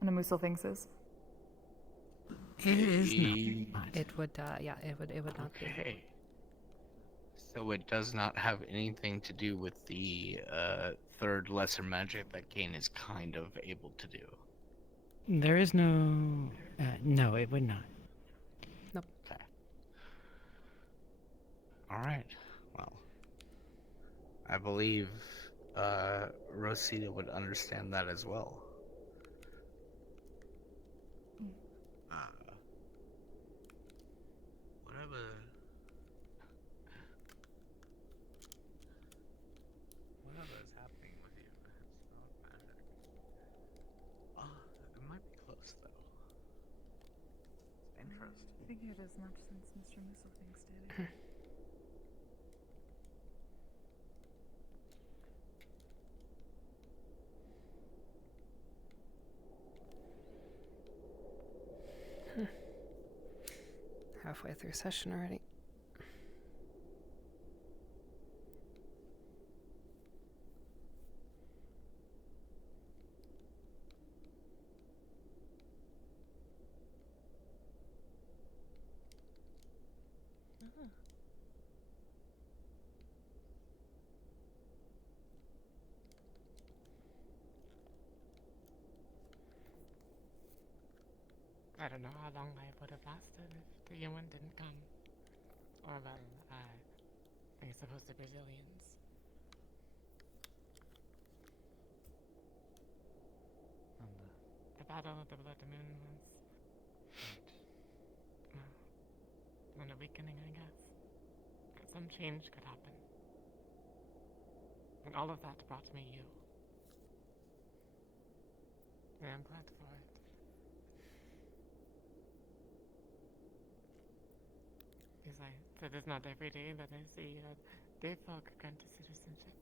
And Amusel thinks is. It is It would, it would not be. So it does not have anything to do with the third lesser magic that Kane is kind of able to do. There is no... no, it would not. Nope. Okay. Alright. Well, I believe Rosita would understand that as well. Whatever is happening first. Figured as much since Mr. Misselthings did it. Halfway through session already. I don't know how long I would have lasted if the UN didn't come. Or, well, I suppose the Brazilians. The Battle of the Blood Moon was... an awakening, I guess. That some change could happen. And all of that brought me you. And I'm glad for it. Because it is not every day that I see day folk grant to citizenship.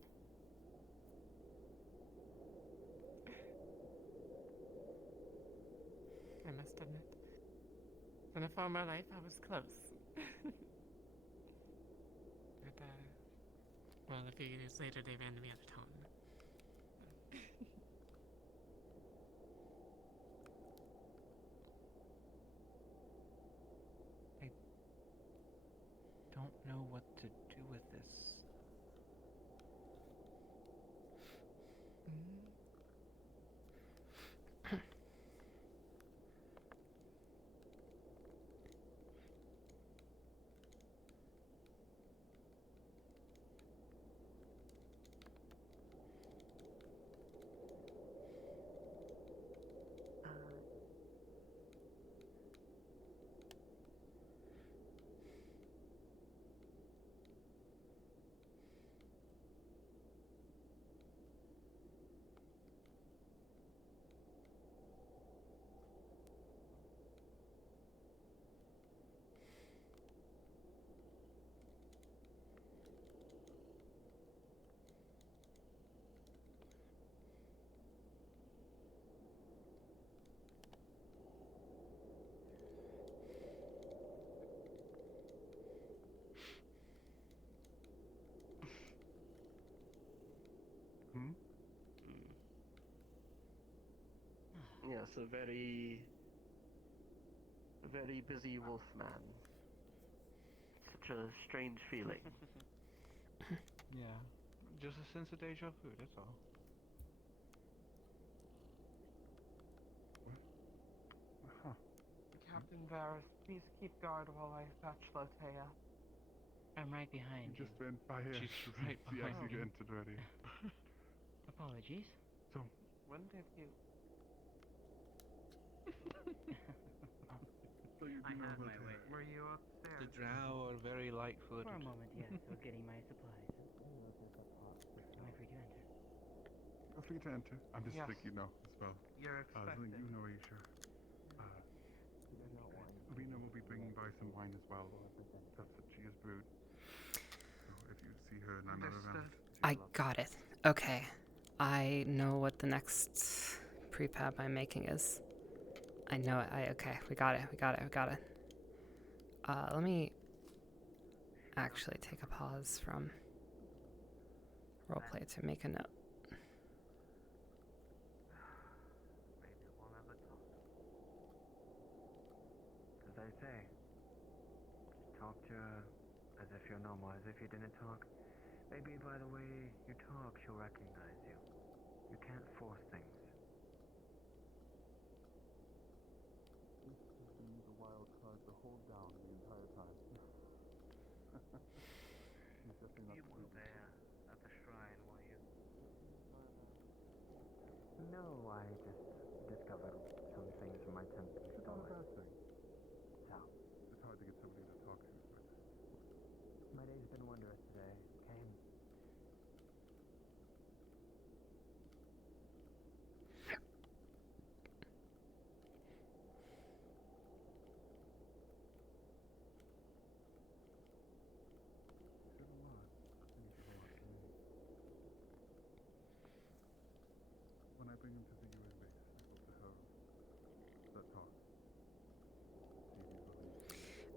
I must admit, in a former life I was close. But, well, a few years later they ran me out of town. Don't know what to do with this. Yes, a very busy wolf man. Such a strange feeling. Yeah, just a sense of deja vu, that's all. Captain Varys, please keep guard while I fetch Lotea. I'm right behind you. Just went by here. She's right She behind actually you. entered already. Apologies. So, When did you... so you I do know have about my that. way. Were you upstairs? The drow are very light-footed. For a moment, yes. We're getting my supplies. Am I free to enter? Feel free to enter. I'm just Yes. letting you know as well. You're So expected. you know, are you sure? Rena will be bringing by some wine as well. That's what she has brewed. So if you see her and I'm not around. I got it. Okay. I know what the next prepab I'm making is. I know it. Okay, we got it. Let me actually take a pause from roleplay to make a note. Maybe we'll never talk. As I say, talk to her as if you're normal, as if you didn't talk. Maybe by the way you talk, she'll recognize you. You can't force things. The wild card to hold down the entire time. She's definitely not You were there at the shrine, were you? No, I just discovered some things from my temple. It's not a bad thing. So, It's hard to get somebody to talk to, but my day's been wondrous today. Came.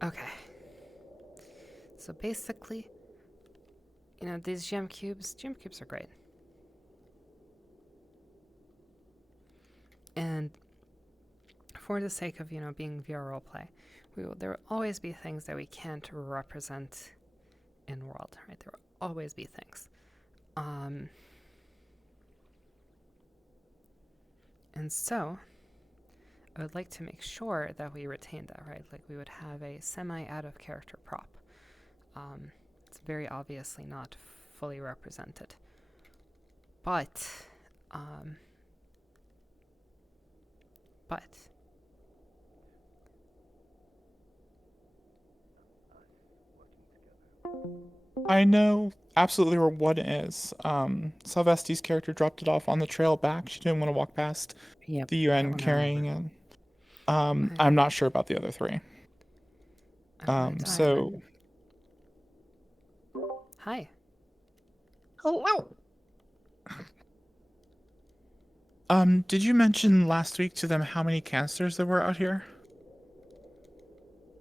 Okay. So basically, these gem cubes are great. And for the sake of, being VR roleplay, there will always be things that we can't represent in world, right? There will always be things. And so, I would like to make sure that we retain that, right? Like we would have a semi-out-of-character prop. It's very obviously not fully represented. But I know absolutely where one is. Salvesti's character dropped it off on the trail back. She didn't want to walk past the UN carrying it. I'm not sure about the other three. So. Hi. Hello. Did you mention last week to them how many canisters there were out here?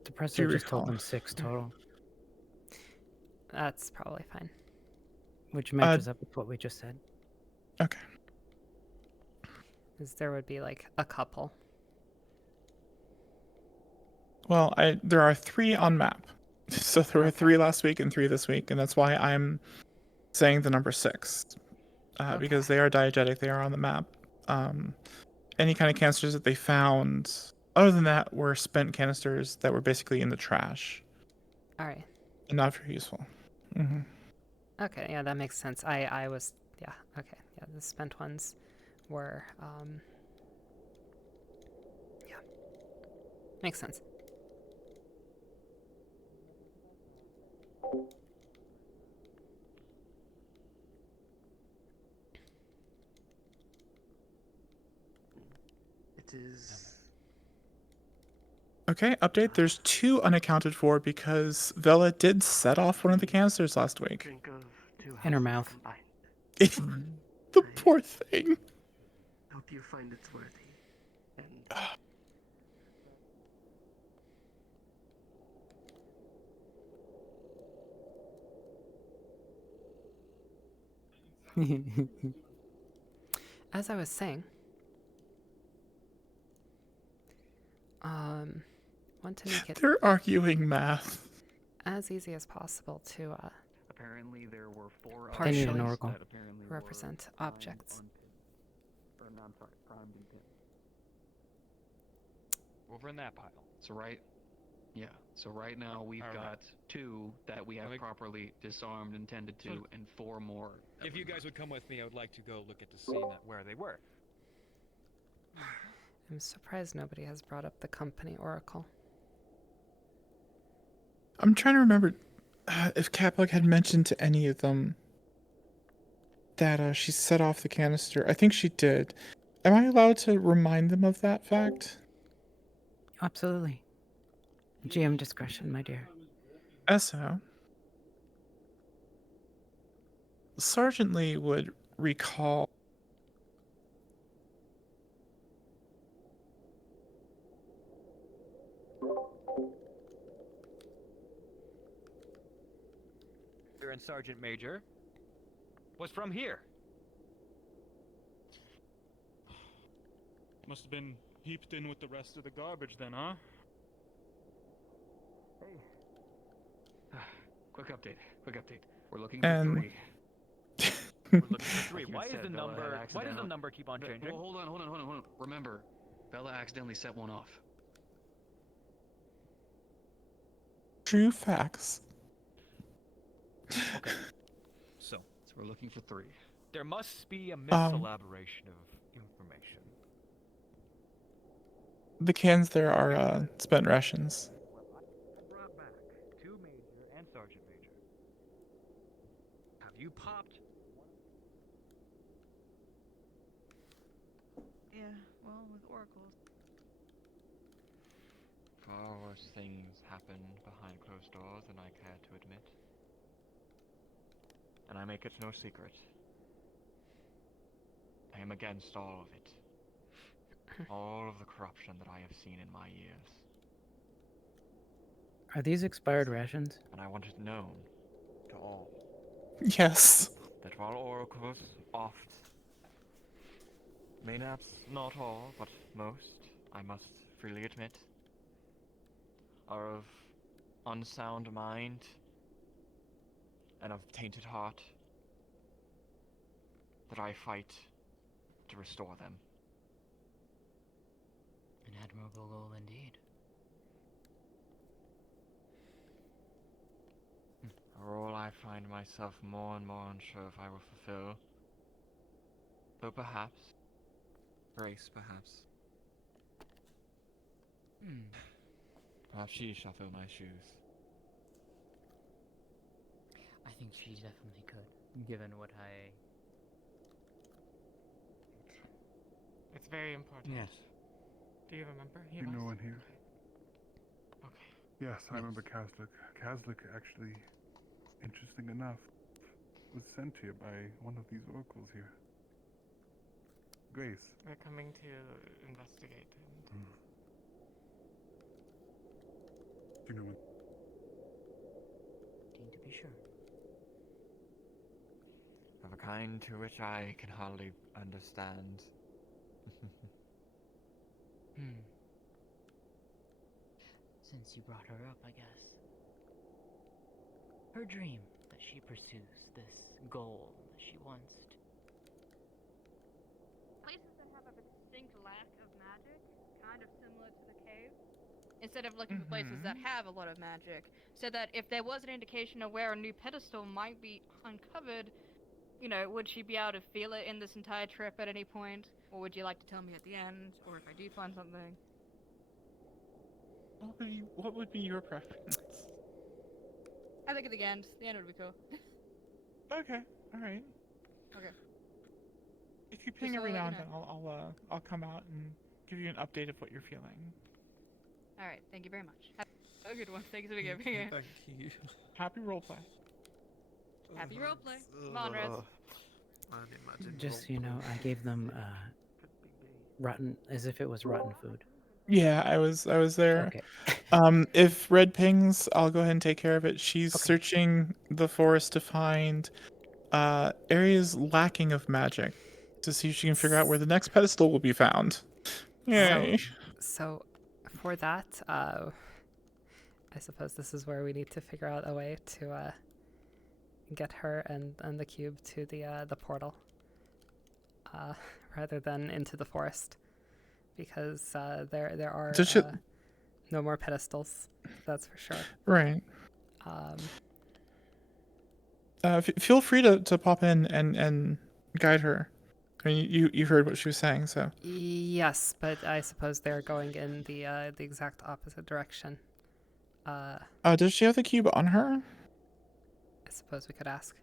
The president just told them 6 total. That's probably fine. Which matches up with what we just said. Okay. Because there would be like a couple. Well, there are 3 on map. So there were 3 last week and 3 this week, and that's why I'm saying the number 6. Because they are diegetic, they are on the map. Any kind of canisters that they found, other than that, were spent canisters that were basically in the trash. Alright. And not very useful. Mm-hmm. Okay, yeah, that makes sense. I was, yeah, okay. Yeah, the spent ones were, yeah. Makes sense. It is... Okay, update. There's 2 unaccounted for because Vela did set off one of the canisters last week. In her mouth. The poor thing. Hope you find it worthy. And as I was saying, want to make it They're arguing math. as easy as possible to Apparently there were 4 They need an partially oracle. that apparently represent were objects. I'm sorry, primed and pinned. Over in that pile. So right now we've All right. got 2 that we have properly disarmed and tended to, and 4 more. If you guys would come with me, I would like to go look at the scene at where they were. I'm surprised nobody has brought up the company oracle. I'm trying to remember if Caplug had mentioned to any of them that she set off the canister. I think she did. Am I allowed to remind them of that fact? Absolutely. GM discretion, my dear. So, Sergeant Lee would recall And Sergeant Major was from here. Must have been heaped in with the rest of the garbage then, huh? Quick update. We're looking And- for 3. We're looking for 3. Like Why you is said, the Bella number? had Why does the accidental- number keep on changing? Well, hold on. Remember, Bella accidentally set one off. true facts. Okay. So we're looking for 3. there must be a miselaboration of information. The cans there are spent rations. Brought back 2 Major and Sergeant Major. Have you popped? Yeah, well, with oracles. Far worse things happen behind closed doors than I care to admit. And I make it no secret. I am against all of it. All of the corruption that I have seen in my years. Are these expired rations? And I want it known to all Yes. that while oracles oft, mayhaps not all, but most, I must freely admit, are of unsound mind and of tainted heart, that I fight to restore them. An admirable goal indeed. A role I find myself more and more unsure if I will fulfill. Though perhaps, Grace perhaps. Perhaps she shall fill my shoes. I think she definitely could, given what I... It's very important. Yes. Do you remember? You know one here? Okay. Yes, I remember Kazlik. Kazlik, actually, interesting enough, was sent here by one of these oracles here. Grace. We're coming to investigate. And... Do you know Dean to be sure. Of a kind to which I can hardly understand. Since you brought her up, I guess. Her dream that she pursues, this goal that she wants to... Places that have a distinct lack of magic, kind of similar to the cave, instead of looking for places that have a lot of magic, so that if there was an indication of where a new pedestal might be uncovered, you know, would she be able to feel it in this entire trip at any point? Or would you like to tell me at the end, or if I do find something? What would be your preference? I think at the end. The end would be cool. Okay, alright. Okay. If you ping Just every so now you and know. then, I'll come out and give you an update of what you're feeling. Alright, thank you very much. Have a good one. Thanks for being here. Thank you. Happy roleplay. Happy roleplay. Come on, Rez. Just so you know, I gave them rotten, as if it was rotten food. Yeah, I was there. Okay. If Red pings, I'll go ahead and take care of it. She's searching the forest to find areas lacking of magic to see if she can figure out where the next pedestal will be found. Yay. So for that, I suppose this is where we need to figure out a way to get her and the cube to the portal, rather than into the forest, because there are no more pedestals. That's for sure. Right. Feel free to pop in and guide her. I mean, you heard what she was saying, so. Yes, but I suppose they're going in the exact opposite direction. Does she have the cube on her? I suppose we could ask.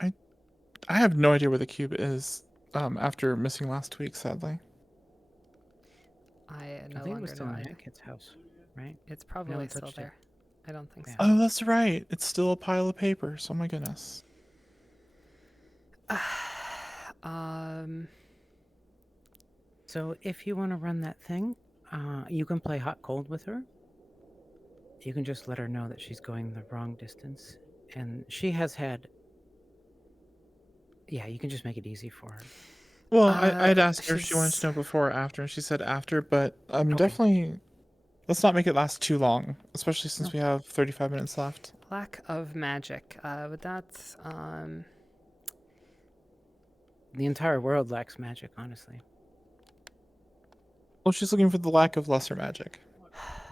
I have no idea where the cube is. After missing last week, sadly. I no think it longer was still know in either. Hackett's house, right? It's No probably one still touched it. there. I don't think so. Oh, that's right. It's still a pile of papers. Oh my goodness. So if you want to run that thing, you can play hot cold with her. You can just let her know that she's going the wrong distance, and she has had. Yeah, you can just make it easy for her. Well, I'd asked her if she wanted to know before or after, and she said after, but definitely, let's not make it last too long, especially since we have 35 minutes left. Lack of magic. Would that The entire world lacks magic, honestly. Well, she's looking for the lack of lesser magic.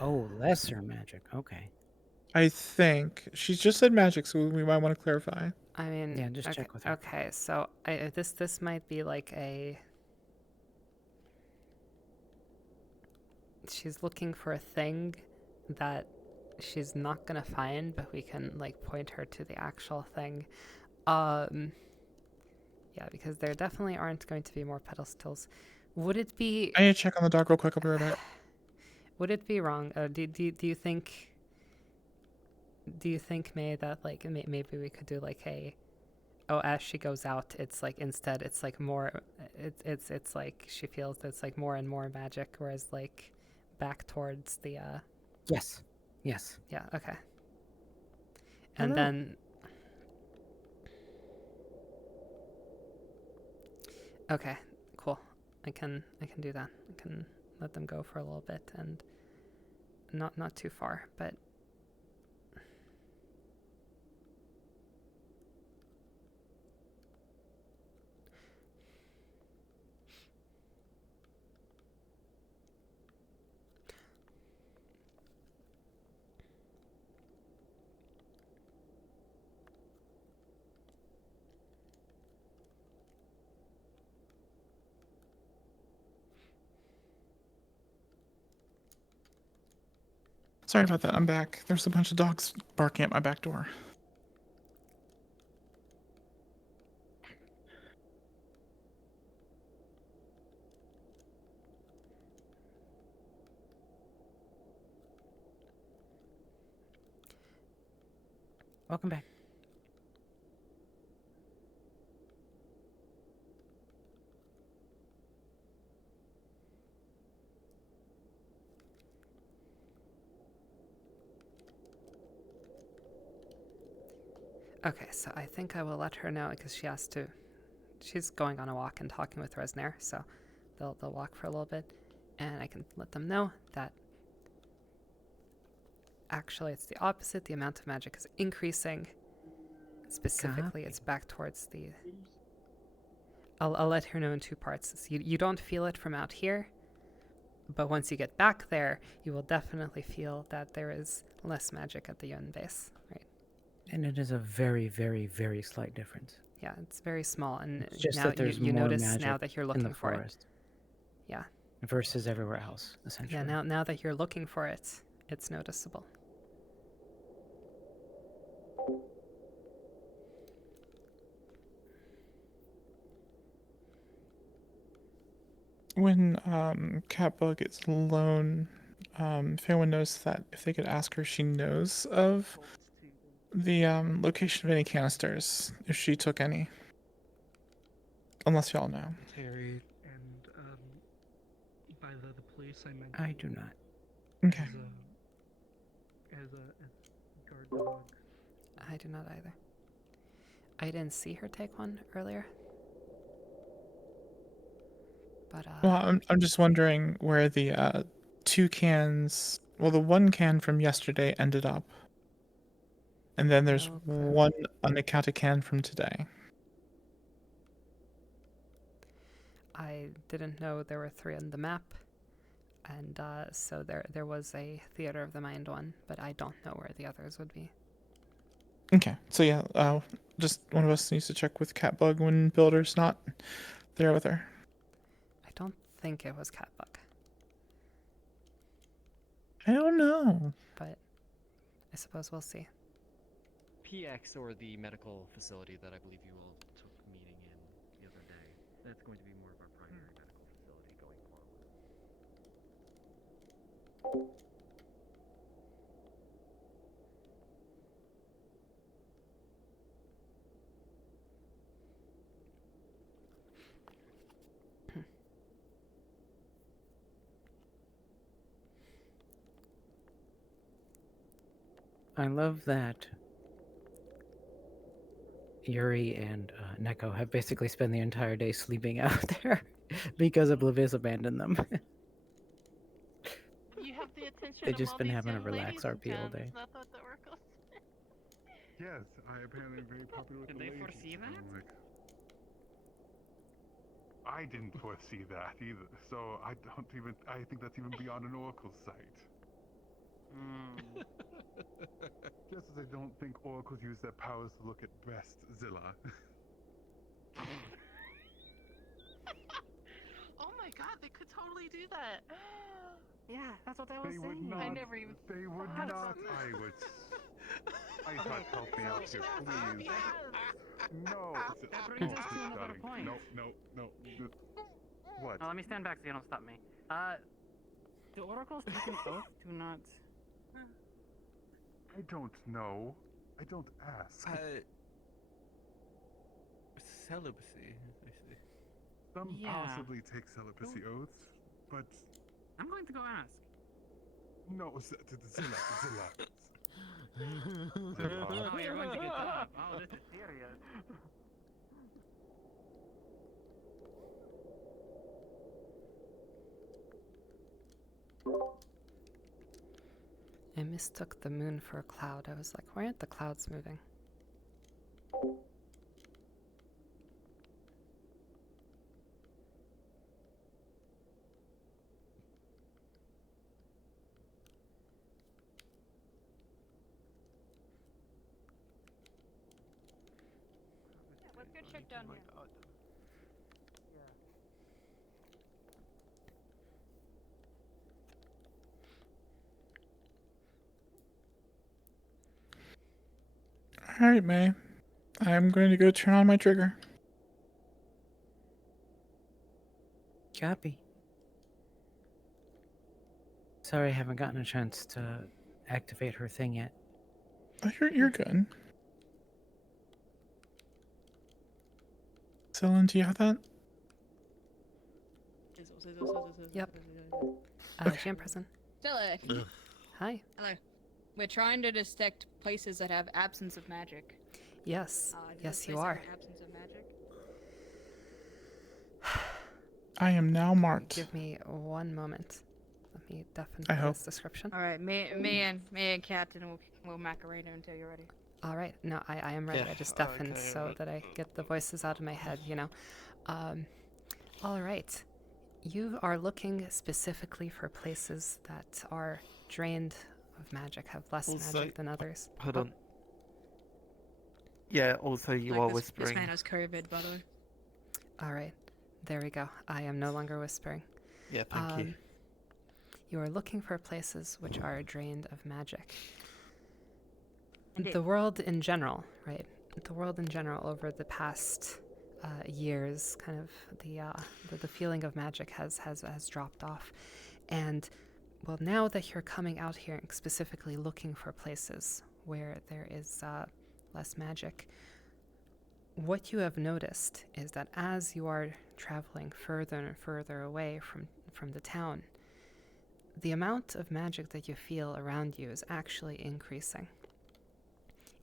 Oh, lesser magic. Okay. I think. She's just said magic, so we might want to clarify. I mean, Yeah, just okay, check with her. Okay, so this might be like a. She's looking for a thing that she's not gonna find, but we can like point her to the actual thing. Yeah, because there definitely aren't going to be more pedestals. Would it be? I need to check on the dog real quick. I'll be right back. Would it be wrong? Do you think? Do you think, May, that like maybe we could do like a, as she goes out, it's like instead it's like more, it's like she feels it's like more and more magic, whereas like back towards the Yes. Yes. Yeah, okay. And Hello. then okay, cool. I can do that. I can let them go for a little bit and not too far, but Sorry about that. I'm back. There's a bunch of dogs barking at my back door. Welcome back. okay, so I think I will let her know because she has to. She's going on a walk and talking with Resnair, so they'll walk for a little bit, and I can let them know that actually it's the opposite. The amount of magic is increasing. Specifically, it's back towards the. I'll let her know in two parts. So you don't feel it from out here, but once you get back there, you will definitely feel that there is less magic at the Yun base, right? And it is a very, very, very slight difference. Yeah, it's very small, and It's just now that there's you more notice magic now that you're in looking the for it. forest. Yeah. Versus everywhere else, essentially. Yeah, now that you're looking for it, it's noticeable. When Catbug is alone, if anyone knows that, if they could ask her, she knows of the location of any canisters, if she took any. Unless y'all know. Terry and by the place I mentioned. I do not. Okay. As guard dogs. I do not either. I didn't see her take one earlier. But Well, I'm just wondering where the 2 cans, well, the 1 can from yesterday ended up. And then there's Okay. 1 unaccounted can from today. I didn't know there were 3 on the map, and so there was a Theater of the Mind one, but I don't know where the others would be. Okay, so yeah, just one of us needs to check with Catbug when Builder's not there with her. I don't think it was Catbug, I don't know. but I suppose we'll see. PX, or the medical facility that I believe you all took meeting in the other day. That's going to be more of our primary medical facility going forward. I love that Yuri and Neko have basically spent the entire day sleeping out there because Oblivious abandoned them. You have the attention They've of just all been these having a young relax ladies in RP all town. day. It's not that the Oracles. Yes, I apparently am very popular with Did the they ladies, foresee that? I'm like, I didn't foresee that either, so I think that's even beyond an Oracle's sight. Just as I don't think oracles use their powers to look at breast, Zilla. Oh my god, they could totally do that. Yeah, that's what I was They would saying. not. I never even They would thought not. about I would. I thought, help me out here, please. No. That brings us to another darling. point. No. What? Now let me stand back so you don't stop me. Do oracles take an oath to not? I don't know. I don't ask. Celibacy, I see. Some Yeah. possibly take celibacy oaths, but I'm going to go ask. No, Zilla. Oh, you're going to get time. Oh, this is serious. I mistook the moon for a cloud. I was like, why aren't the clouds moving? Let's go check down here. Alright, May. I'm going to go turn on my trigger. Copy. Sorry, I haven't gotten a chance to activate her thing yet. Oh, you're good. Celine, do you have that? Yep. Jam present. Stella. Hi. Hello. We're trying to detect places that have absence of magic. Yes. Does Yes, this you place have are. an absence of magic? I am now marked. Give me 1 moment. Let me deafen I hope. this description. All right, me and Captain will Macarena until you're ready. All right. No, I am ready. Yeah, I just deafened okay, so right. that I get the voices out of my head, you know. All right. You are looking specifically for places that are drained of magic, have less Also- magic than others. Hold on. Yeah, also you Like are this whispering. man has COVID, by the way. All right. There we go. I am no longer whispering. Yeah, thank you. You are looking for places which are drained of magic. Indeed. The world in general, right? The world in general over the past years, kind of the feeling of magic has dropped off. And well, now that you're coming out here and specifically looking for places where there is less magic, what you have noticed is that as you are traveling further and further away from the town, the amount of magic that you feel around you is actually increasing.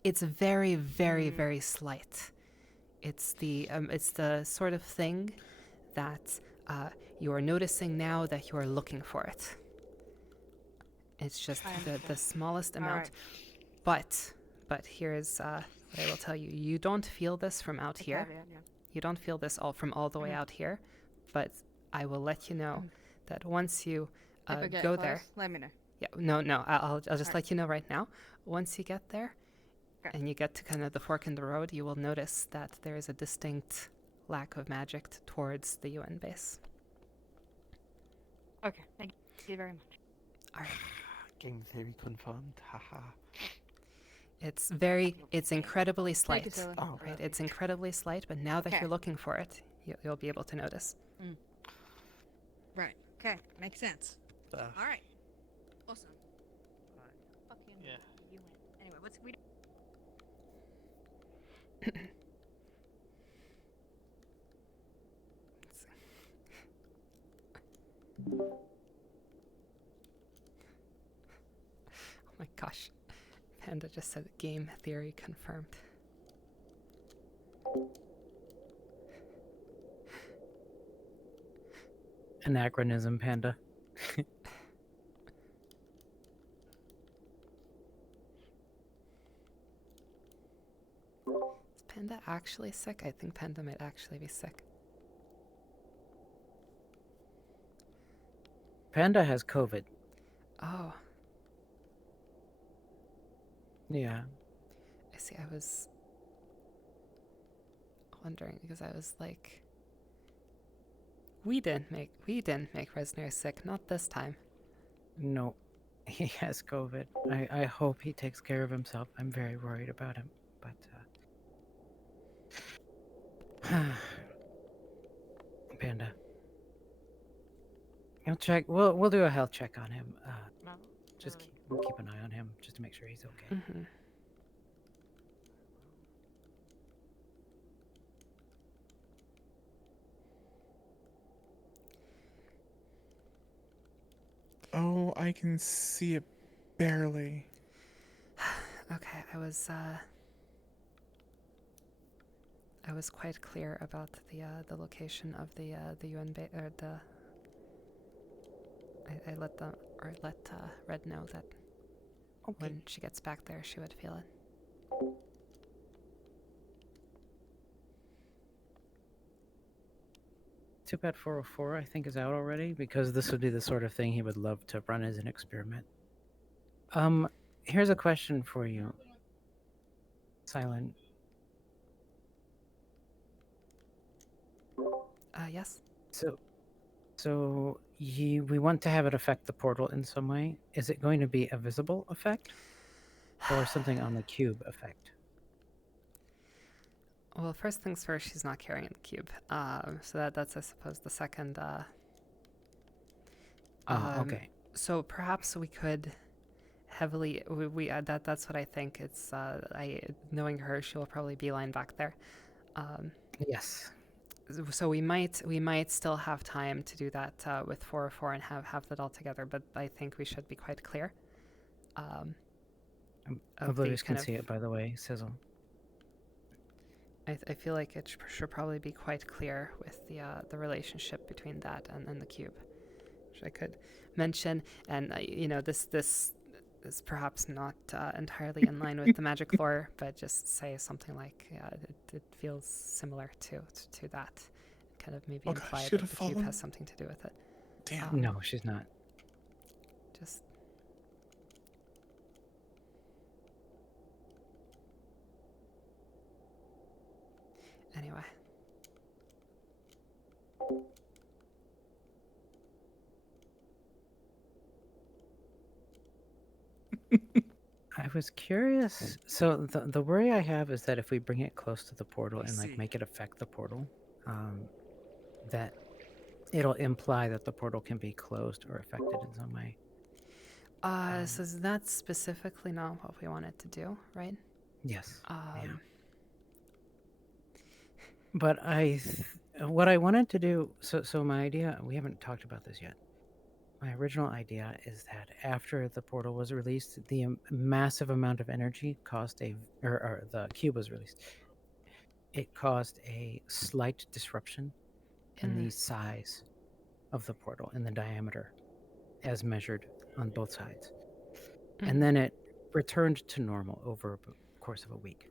It's very, very, very slight. It's the sort of thing that you are noticing now that you are looking for it. It's just the smallest amount. But here's what I will tell you. You don't feel this from out here. caveat, yeah. You don't feel this all the way out here. But I will let you know that once you If I get go close, there. let me know. Yeah, no. I'll just Alright. let you know right now. Once you get there, and you get to kind of the fork in the road, you will notice that there is a distinct lack of magic towards the UN base. Okay, thank you very much. All right. Game theory confirmed. Haha. It's incredibly Thank you, slight. Zoe. Oh, right. It's incredibly slight, but now that Okay. you're looking for it, you'll be able to notice. Right. Okay, makes sense. Uh, All right. Awesome. Fucking Yeah. you win. Anyway, what's we? Oh my gosh. Panda just said game theory confirmed. Anachronism, Panda. Is Panda actually sick? I think Panda might actually be sick. Panda has COVID. Oh, Yeah. I see. I was wondering because I was like, we didn't make Resner sick, not this time. No, he has COVID. I hope he takes care of himself. I'm very worried about him. But Panda. I'll check. We'll do a health check on him. Just keep an eye on him, just to make sure he's okay. Mm-hmm. Oh, I can see it barely. Okay, I was quite clear about the location of the UN or the. I let Red know that when she gets back there, she would feel it. Too bad 404, I think, is out already, because this would be the sort of thing he would love to run as an experiment. Here's a question for you, Silent. Yes. So we want to have it affect the portal in some way. Is it going to be a visible effect, or something on the cube effect? Well, first things first, she's not carrying the cube. So that's, I suppose, the second. Okay. So perhaps we could heavily. That's what I think. It's knowing her, she will probably beeline back there. Yes. So we might still have time to do that with 404 and have that all together. But I think we should be quite clear. Oblivious can see it, by the way, Sizzle. I feel like it should probably be quite clear with the relationship between that and the cube, which I could mention. And this is perhaps not entirely in line with the magic lore, but just say something like it feels similar to that, kind of maybe imply that the cube has something to do with it. Damn. No, she's not. Just. Anyway. I was curious. So the worry I have is that if we bring it close to the portal and like make it affect the portal, that it'll imply that the portal can be closed or affected in some way. So that's specifically not what we wanted to do, right? Yes. But what I wanted to do, so my idea, we haven't talked about this yet. My original idea is that after the portal was released, the massive amount of energy caused or the cube was released. It caused a slight disruption in the size of the portal, in the diameter, as measured on both sides. And then it returned to normal over the course of a week.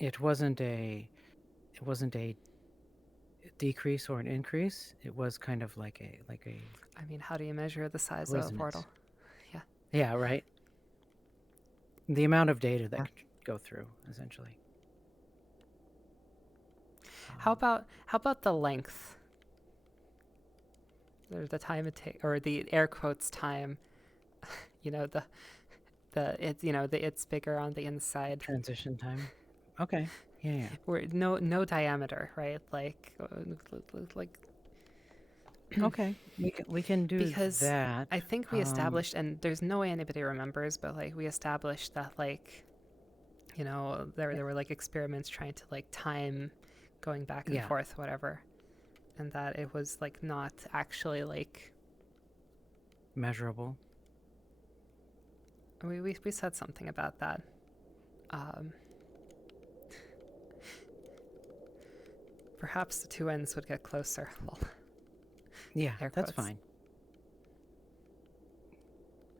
It wasn't a decrease or an increase. It was kind of like a. I mean, how do you measure the size of a portal? Yeah. Yeah. Right. The amount of data that could go through, essentially. How about the length? There's the time it takes, or the air quotes time. It's bigger on the inside. Transition time. Okay. Yeah. We're no diameter, right? Like. Okay. We can do because that. I think we established, and there's no way anybody remembers, but like we established that there were like experiments trying to like time going back and forth, whatever, and that it was like not actually like measurable. We said something about that. Perhaps the two ends would get closer. Well, yeah, that's fine.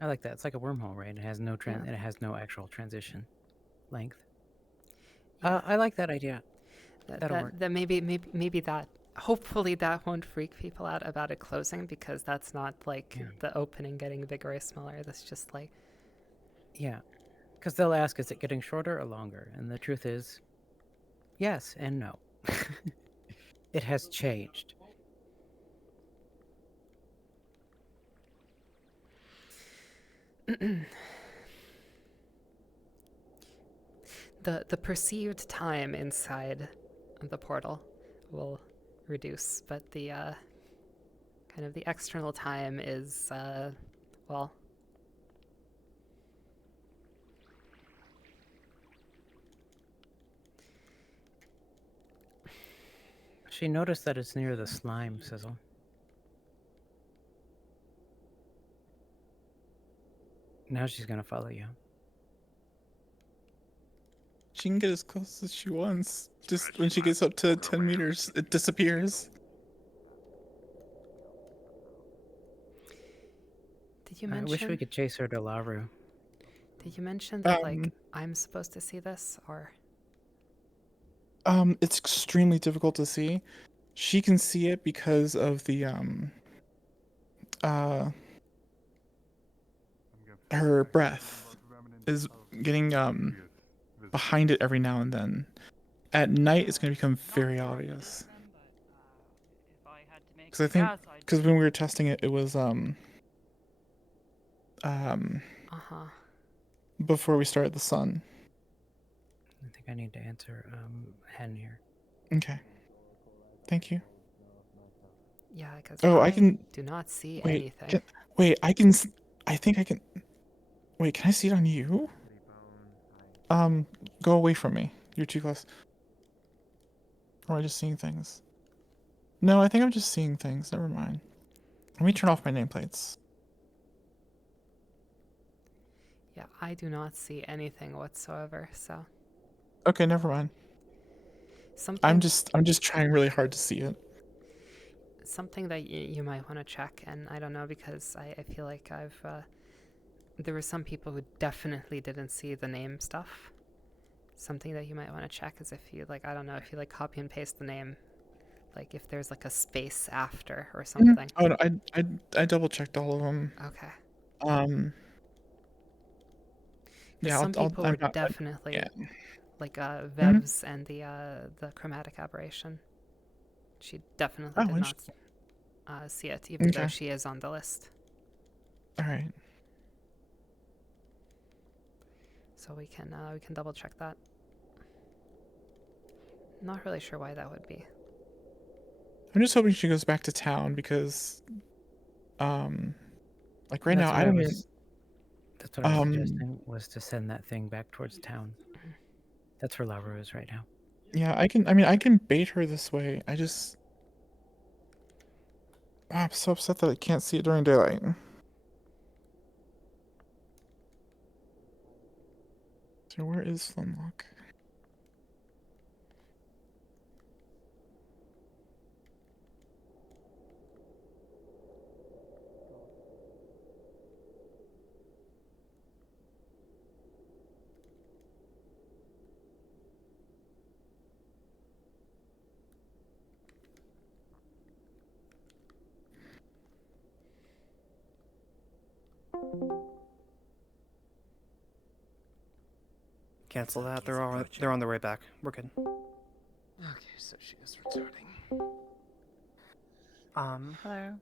I like that. It's like a wormhole, right? It has no it has no actual transition length. I like that idea. That'll work. That maybe that. Hopefully that won't freak people out about it closing, because that's not like the opening getting bigger or smaller. That's just like. Yeah, because they'll ask, is it getting shorter or longer? And the truth is, yes and no. It has changed. The perceived time inside the portal will reduce, but the kind of the external time is well. She noticed that it's near the slime, Sizzle. Now she's gonna follow you. She can get as close as she wants. Just when she gets up to 10 meters, it disappears. Did you I mention? wish we could chase her to Laru. Did you mention that like I'm supposed to see this or? It's extremely difficult to see. She can see it because of the her breath is getting behind it every now and then. At night, it's going to become very obvious. Because I think, because when we were testing it, it was before we started the sun. I think I need to answer Hen here. Okay. Thank you. Yeah, because I can do not see wait. anything. I think I can. Wait, can I see it on you? Go away from me. You're too close. Or am I just seeing things? No, I think I'm just seeing things. Never mind. Let me turn off my nameplates. Yeah, I do not see anything whatsoever. So. Okay, never mind. I'm just trying really hard to see it. Something that you might want to check, and I don't know because I feel like there were some people who definitely didn't see the name stuff. Something that you might want to check is if you I don't know, if you copy and paste the name, like if there's like a space after or something. Oh no, I double checked all of them. Okay. Yeah, some people were definitely Vevs and the chromatic aberration. She definitely did not see it, even though she is on the list. All right. So we can double check that. Not really sure why that would be. I'm just hoping she goes back to town because, like right now, I don't even. That's what I was suggesting, was to send that thing back towards town. That's where Laru is right now. Yeah, I can bait her this way. I'm so upset that I can't see it during daylight. So where is Flinlock? Cancel that. They're on their way back. We're good. Okay, so she is returning. Hello.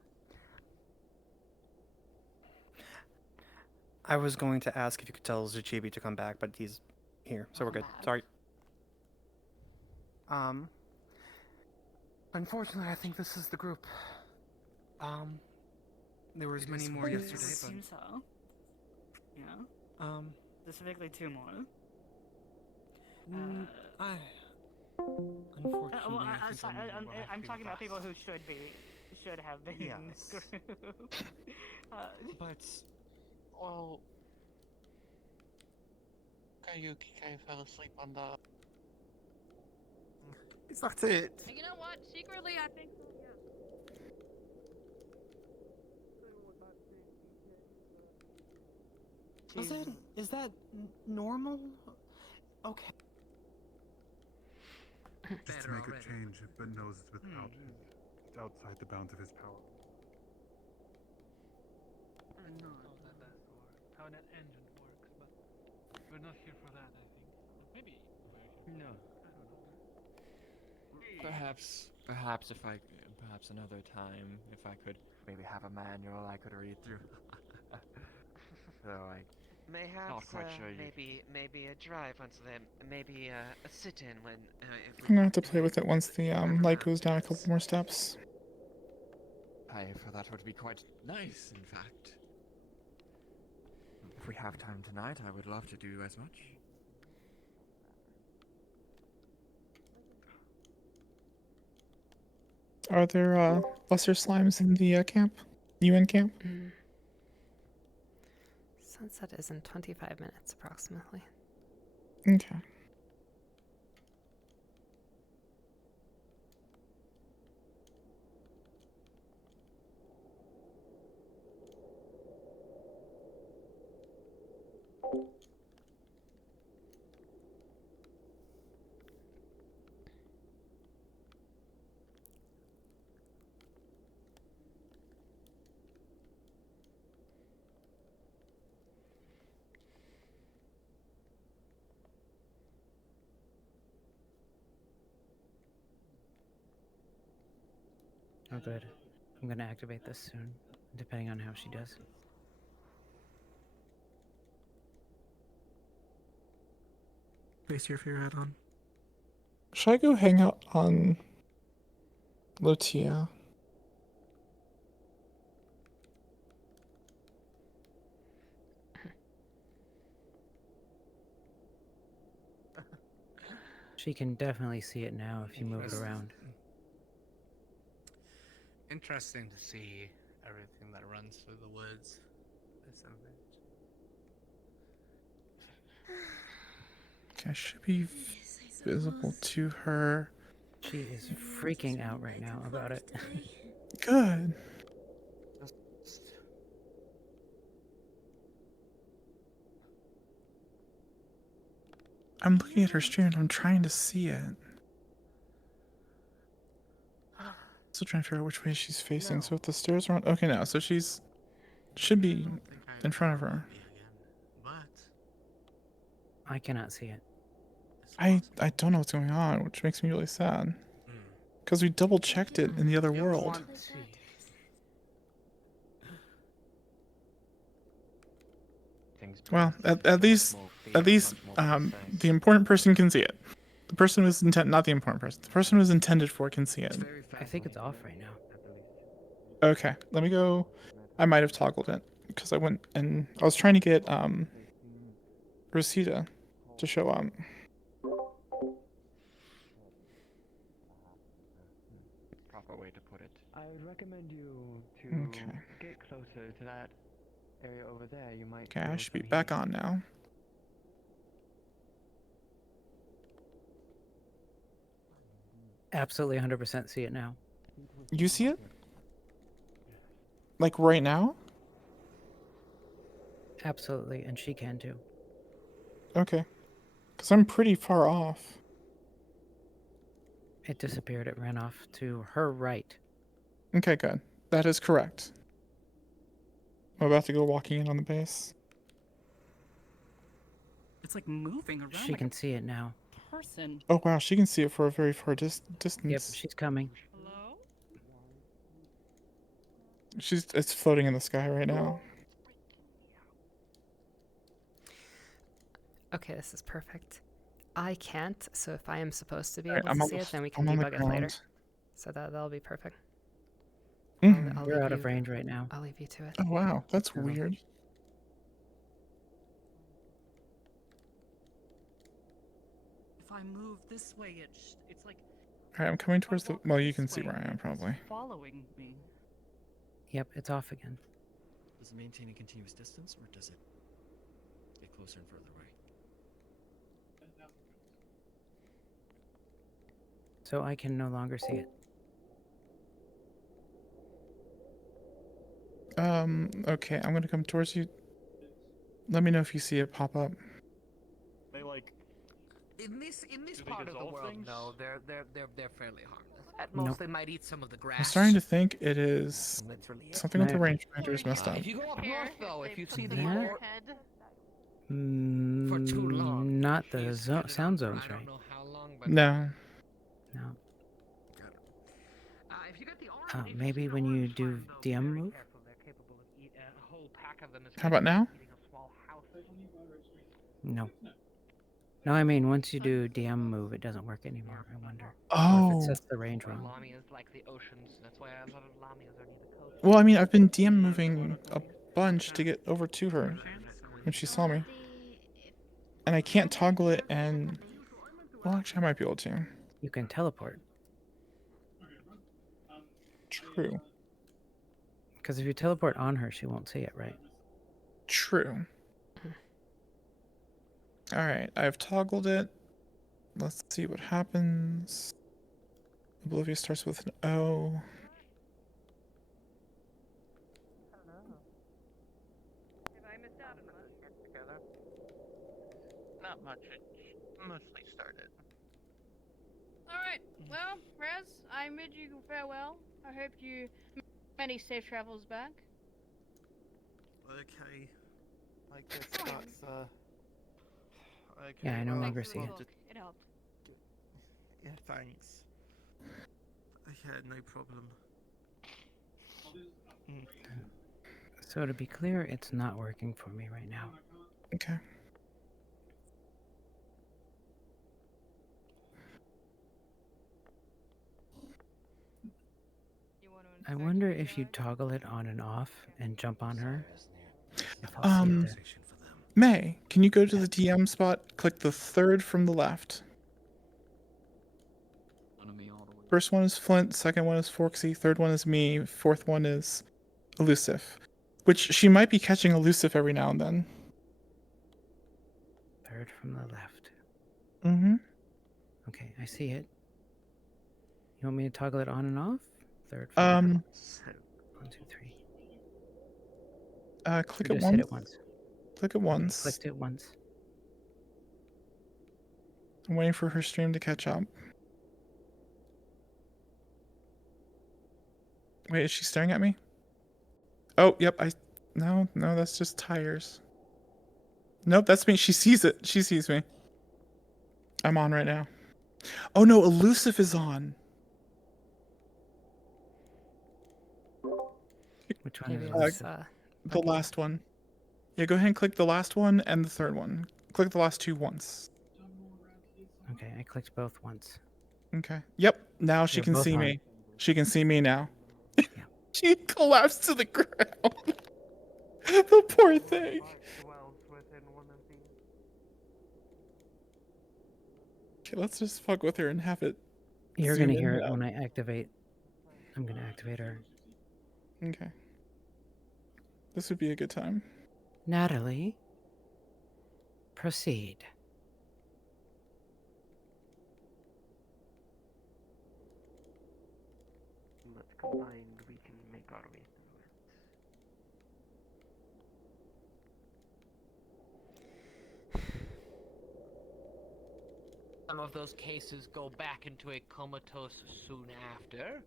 I was going to ask if you could tell Zuchibi to come back, but he's here, so we're good. Sorry. Unfortunately, I think this is the group. There was many more yesterday, Seems so. Yeah. Specifically 2 more. Unfortunately, well, I'm talking about people who should have been in this group. But, well, Kayuki kind of fell asleep on the. It's not it. You know what? Secretly, I think. Is that normal? Okay. Just to make a change, but knows it's without it's outside the bounds of his power. I don't know how that engine works, but we're not here for that, I think. Maybe. No. Perhaps another time, if I could maybe have a manual I could read through. So Mayhaps, not quite sure maybe a drive once then, maybe a sit-in when if we I'm gonna have to play with it once the light goes down a couple more steps. For that would be quite nice, in fact. If we have time tonight, I would love to do as much. Are there lesser slimes in the camp? UN camp? Sunset is in 25 minutes approximately. Okay. Oh, good. I'm gonna activate this soon, depending on how she does. Place your fear hat on. Should I go hang out on Lotia? She can definitely see it now if you move it around. Interesting to see everything that runs through the woods. This image. Okay, should be visible to her. She is freaking out right now about it. Good. I'm looking at her stream and I'm trying to see it. Still trying to figure out which way she's facing. So if the stairs are on, okay, now so she's should be in front of her. I cannot see it. I don't know what's going on, which makes me really sad. Because we double checked it in the other world. Well, at least the important person can see it. The person who was not the important person. The person who was intended for can see it. I think it's off right now. Okay, let me go. I might have toggled it because I went and I was trying to get Rosita to show up. Proper way to put it. I would recommend you to get closer to that area over there. You might. Okay, I should be back on now. Absolutely 100% see it now. You see it? Like right now? Absolutely, and she can too. Okay. Because I'm pretty far off. It disappeared. It ran off to her right. Okay, good. That is correct. I'm about to go walking in on the base. It's like moving around. She like can a see it now. person. Oh wow, she can see it for a very far distance. Yep, she's coming. Hello? It's floating in the sky right now. Okay, this is perfect. I can't, so if I am supposed to be Alright, able I'm to on see the- it, then we can I'm on the debug it later. ground. So that'll be perfect. Mhm. We're out of range right now. I'll leave you to it. Oh wow, that's weird. If I move this way, it's like Alright, I'm coming towards the. Well, you can see where I am probably. following me. Yep, it's off again. Does it maintain a continuous distance, or does it get closer and further away? So I can no longer see it. Okay, I'm gonna come towards you. Let me know if you see it pop up. They like. In this Do they part of the dissolve world, things? no, they're fairly harmless. At Nope. most, they might eat some of the grass. I'm starting to think it is something with the Nah. rangefinder is messed up. If you go up north, though, if you see the That- more, For too long. Not the sound zones, I don't right? know how long, but No. No. If you get the Maybe when you do DM move? a whole pack of them is How about now? eating a small house. No. No, I mean, once you do DM move, it doesn't work anymore, I wonder. Or Oh. if it sets the range wrong. Lamias like the oceans. That's why a lot of lamias are near the coast. Well, I mean, I've been DM moving a bunch to get over to her when she saw me. And I can't toggle it and... Well, actually, I might be able to. You can teleport. True. Because if you teleport on her, she won't see it, right? True. Alright, I've toggled it. Let's see what happens. Oblivious starts with an O. Not much. It mostly started. Alright, well, Rez, I bid you farewell. I hope you many safe travels back. Okay. I guess Fine. that's okay. Yeah, I no well, longer Thanks for see the it. talk. It helped. Yeah, thanks. Yeah, no problem. So to be clear, it's not working for me right now. Okay. I wonder if you toggle it on and off and jump on her. If I'll see it there. May, can you go to the DM spot, click the third from the left? First one is Flint, second one is Forksy, third one is me, fourth one is Elusive. Which she might be catching Elusive every now and then. Third from the left. Mm-hmm. Okay, I see it. You want me to toggle it on and off? Third from the left. 1, 2, 3. Click Or it just once. hit it once. Click it once. Clicked it once. I'm waiting for her stream to catch up. Wait, is she staring at me? Oh, yep, No, that's just tires. Nope, that's me. She sees it. She sees me. I'm on right now. Oh no, Elusive is on. Which one Maybe is it's, the last one. Yeah, go ahead and click the last one and the third one. Click the last two once. Okay, I clicked both once. Okay. Yep, now she They're can both see on. me. She can see me now. She collapsed to the ground. The poor thing. Okay, let's just fuck with her and have it. You're zoom gonna in hear it now. when I activate. I'm gonna activate her. Okay. This would be a good time. Natalie, proceed. But combined, we can make our way through it. Some of those cases go back into a comatose soon after.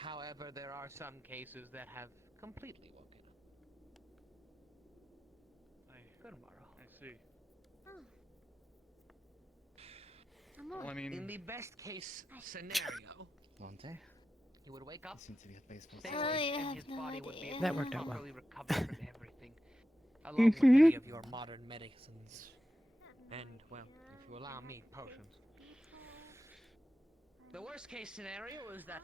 However, there are some cases that have completely woken up. Good morrow. I see. Well, I mean, in the best case scenario, Monte? he would wake up, Seem to be a baseball stay player. awake, I and have his no body would be idea. able That to worked out well. properly recover from everything, along with any of your modern medicines. And, well, if you allow me, potions. The worst case scenario is that,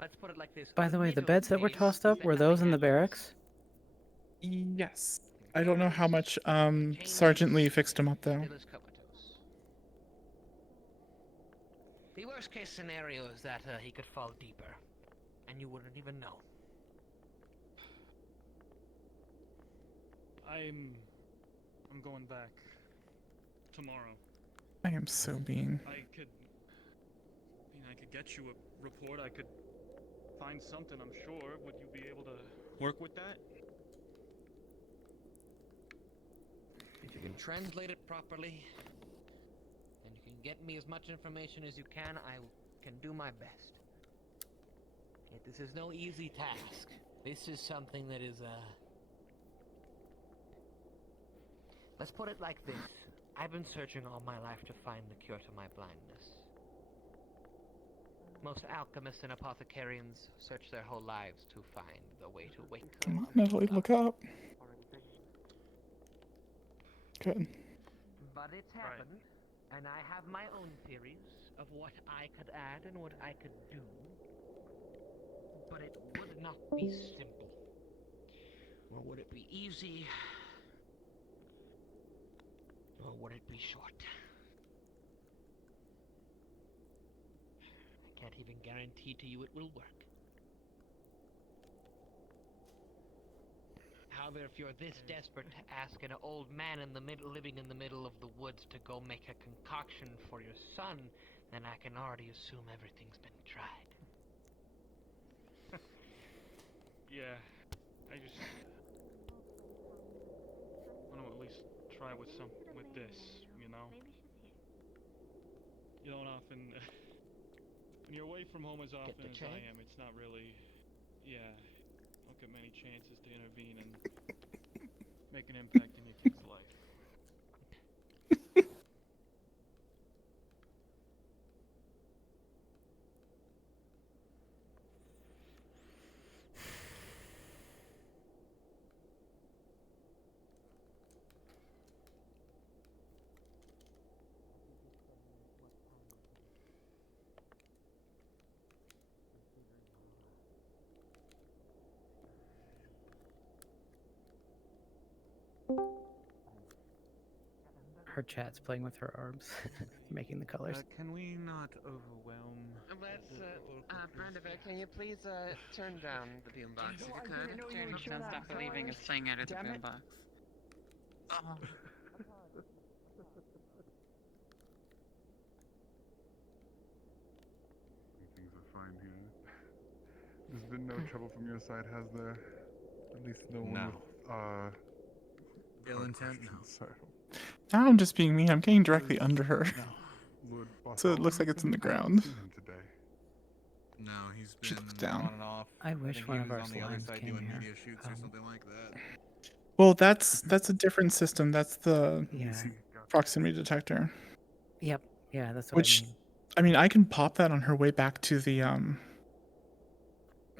let's put it like this. By the way, the middle beds that were case, tossed up, that were those in nothing the happens. barracks? Yes. I don't know how much Sergeant Lee fixed him up though. Still is comatose. The worst case scenario is that he could fall deeper, and you wouldn't even know. I'm going back tomorrow. I am so mean. I could get you a report. I could find something, I'm sure. Would you be able to work with that? If you can translate it properly, and you can get me as much information as you can, I can do my best. Yet this is no easy task. This is something that is, let's put it like this. I've been searching all my life to find the cure to my blindness. Most alchemists and apothecarians search their whole lives to find the way to wake Come on, Natalie, look up. Good. But it's happened, and I have my own theories of what I could add and what I could do. But it would not be simple. Or would it be easy? Or would it be short? guarantee to you it will work. However, if you're this desperate to ask an old man living in the middle of the woods to go make a concoction for your son, then I can already assume everything's been tried. Yeah, I just want to at least try with this, you know? You don't often, when you're away from home as often as I am, it's not really, don't get many chances to intervene and make an impact in your kid's life. Her chat's playing with her arms, making the colors. Can we not overwhelm? Let's, Brandiver, can you please, turn down the boombox if you could? Don't stop believing it's playing out of the boombox. I think things are fine here. There's been no trouble from your side, has there? At least no one with, ill intent? No. Sorry. Now I'm just being mean. I'm getting directly under her. Lord So it looks like it's in the ground. No, he's She been looks down. on and off. I wish think one he of was our on the other slimes side came doing here. media shoots or something like that. Well, that's a different system. That's the Yeah. proximity detector. Yep. Yeah, that's what Which, I mean. I can pop that on her way back to the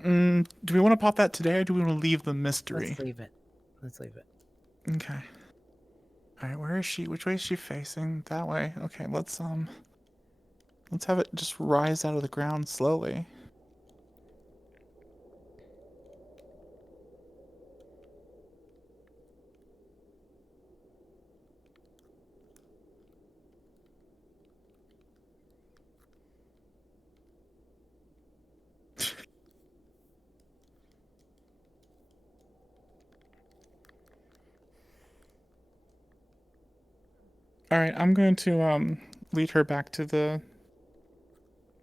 do we want to pop that today, or do we want to leave the mystery? Let's leave it. Let's leave it. Okay. All right, where is she? Which way is she facing? That way. Okay, let's have it just rise out of the ground slowly. All right, I'm going to lead her back to the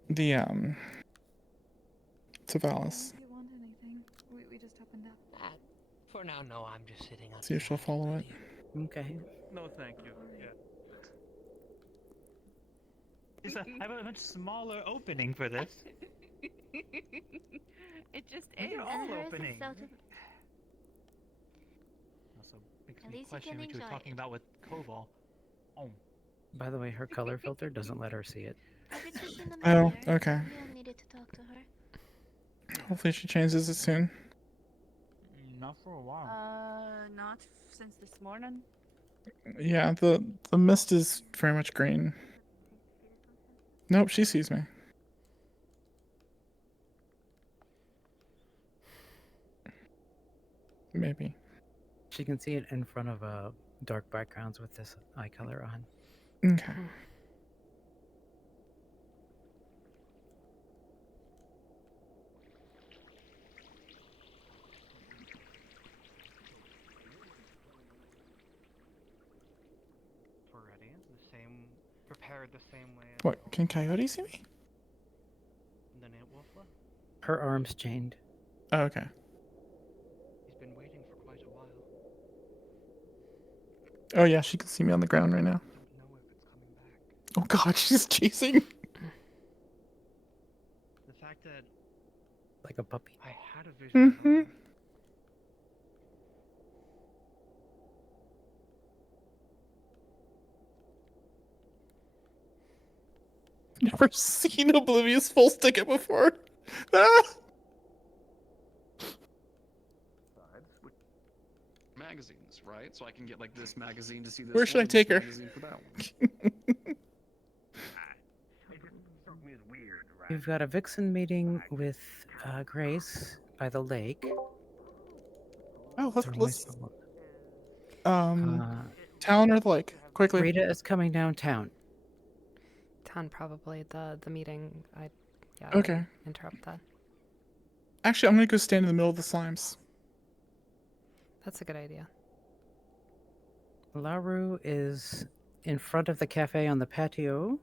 Tavalis. Do you want anything? We just opened up. For now, no, I'm just sitting on. See if she'll follow it. Okay. No, thank you. Yeah. I have a much smaller opening for this. It just Make is. it all opening. Also makes At me least you question can what you were enjoy talking about with Koval. Oh. By the way, her color filter doesn't let her see it. Oh, okay. You needed to talk to her. Hopefully she changes it soon. Not for a while. Not since this morning. Yeah, the mist is very much green. Nope, she sees me. Maybe. She can see it in front of dark backgrounds with this eye color on. Okay. We're ready. The same, prepared the same way. As What, can Coyote see me? the Nightwolf. Her arms chained. Oh, okay. He's been waiting for quite a while. Oh yeah, she can see me on the ground right now. Oh god, she's chasing. The fact that Like a puppy. I had a vision. Mm-hmm. Never seen Oblivious Full Ticket before. Ah! Magazines, right? So I can get like this magazine to see this. Where should one, I take this her? magazine for that one. It just struck me as weird, right? We've got a Vixen meeting with Grace by the lake. Oh, It's a let's nice little- town or the lake? Quickly. Rita is coming downtown. Town probably. The meeting. yeah. Okay. Interrupt that. Actually, I'm gonna go stand in the middle of the slimes. That's a good idea. Laru is in front of the cafe on the patio.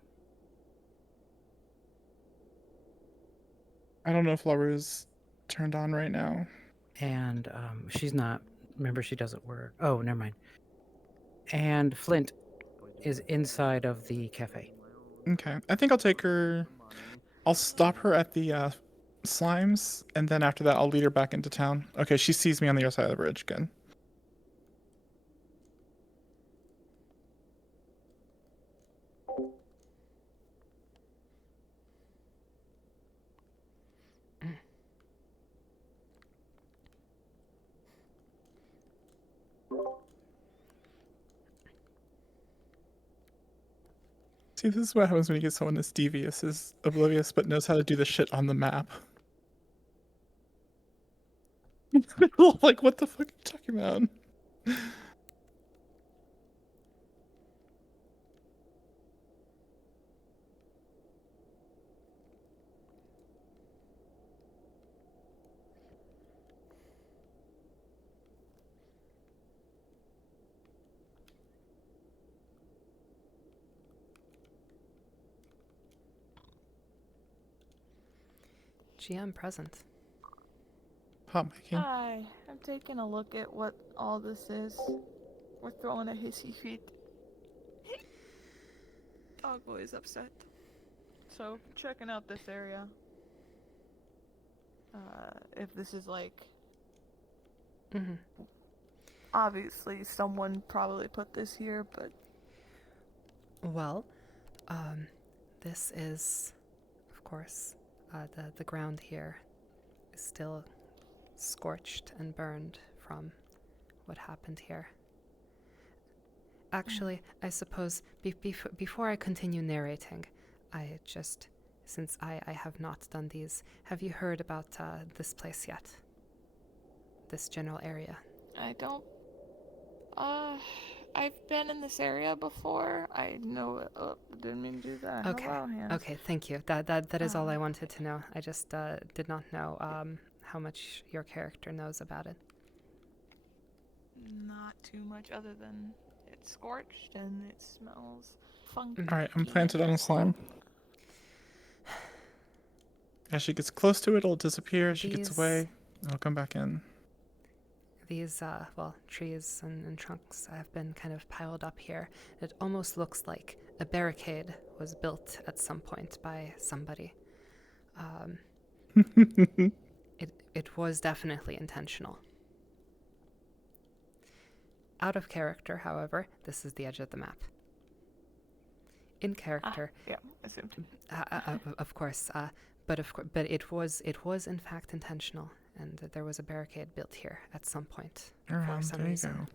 I don't know if Larue's turned on right now. And she's not. Remember, she doesn't work. Oh, never mind. And Flint is inside of the cafe. Okay. I think I'll take her. I'll stop her at the slimes, and then after that, I'll lead her back into town. Okay, she sees me on the other side of the bridge. Good. See, this is what happens when you get someone that's devious, is oblivious, but knows how to do the shit on the map. Like, what the fuck are you talking about? GM present. Hot making. Hi, I'm taking a look at what all this is. We're throwing a hissy fit. Dog boy is upset. So, checking out this area. If this is like... Obviously, someone probably put this here, but... Well, this is, of course, the ground here is still scorched and burned from what happened here. Actually, I suppose before I continue narrating, I just, since I have not done these, have you heard about this place yet? This general area? I don't... I've been in this area before. I know it. Oh, didn't mean to do that. Okay. Hello, Hans. Okay, thank you. That is all I wanted to know. I just did not know how much your character knows about it. Not too much other than it's scorched and it smells funky. Alright, I'm planted on a slime. As she gets close to it, it'll disappear. As she gets away, it'll come back in. These, trees and trunks have been kind of piled up here. It almost looks like a barricade was built at some point by somebody. It was definitely intentional. Out of character, however, this is the edge of the map. In character, yeah, assumed. Of course, but it was in fact intentional, and there was a barricade built here at some point for some reason.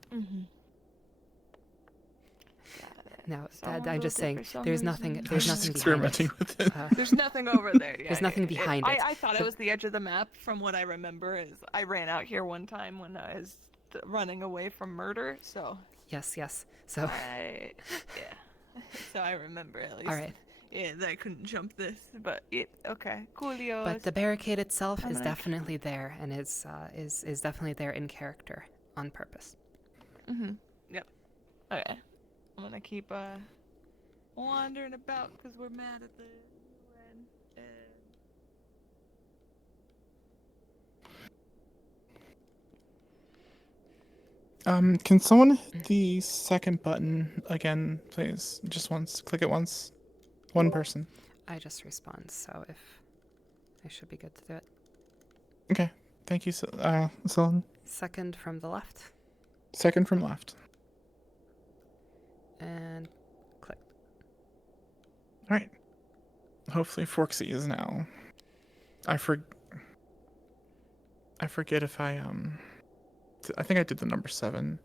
Now, I'm just saying, there's nothing experimenting with it. There's nothing over there. Yeah, there's nothing behind it. I thought it was the edge of the map. From what I remember, is I ran out here one time when I was running away from murder. So yes. So so I remember at least. All right. Yeah, that I couldn't jump this, but okay, coolio. But the barricade itself is definitely there, and is definitely there in character on purpose. Yep. Okay. I'm gonna keep wandering about because we're mad at the UN. Can someone hit the second button again, please? Just once. Click it once. One person. I just respond, so if I should be good to do it. Okay. Thank you, Sullivan. Second from the left. Second from left. And click. All right. Hopefully Forksy is now. I forget if I think I did the number 7.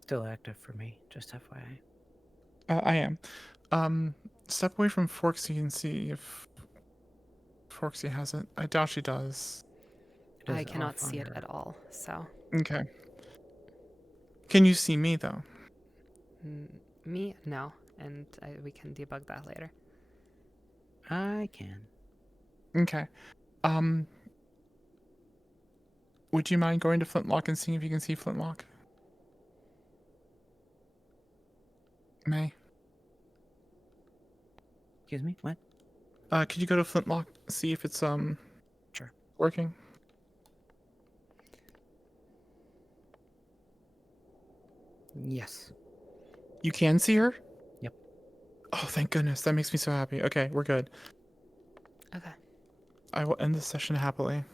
Still active for me, just FYI. I am. Step away from Forksy and see if Forksy has it. I doubt she does. I cannot see it at all, so. Okay. Can you see me, though? Me? No. and we can debug that later. I can. Okay. Would you mind going to Flintlock and seeing if you can see Flintlock? May? Excuse me? What? Could you go to Flintlock, see if it's Sure. working? Yes. You can see her? Yep. Oh, thank goodness. That makes me so happy. Okay, we're good. Okay. I will end this session happily.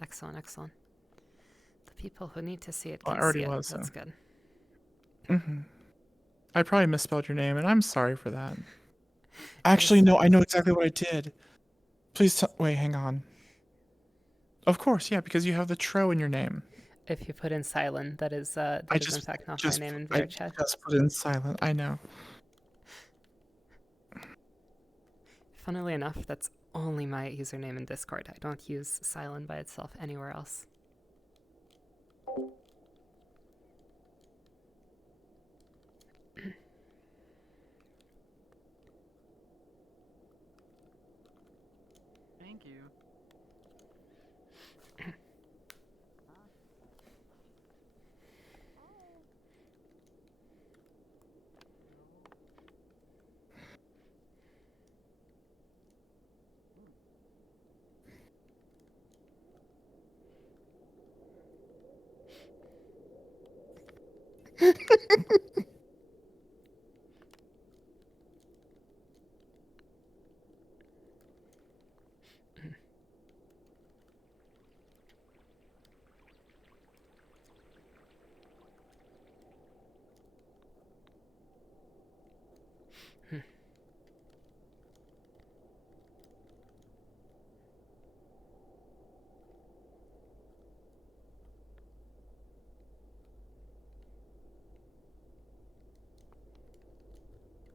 Excellent, excellent. The people who need to see it Oh, I can already see it. was, That's so. good. Mm-hmm. I probably misspelled your name, and I'm sorry for that. Actually, no, I know exactly what I did. Please wait, hang on. Of course, yeah, because you have the Tro in your name. If you put in silent, that is in fact not my name in I VRChat. just put in silent. I know. Funnily enough, that's only my username in Discord. I don't use silent by itself anywhere else. Thank you.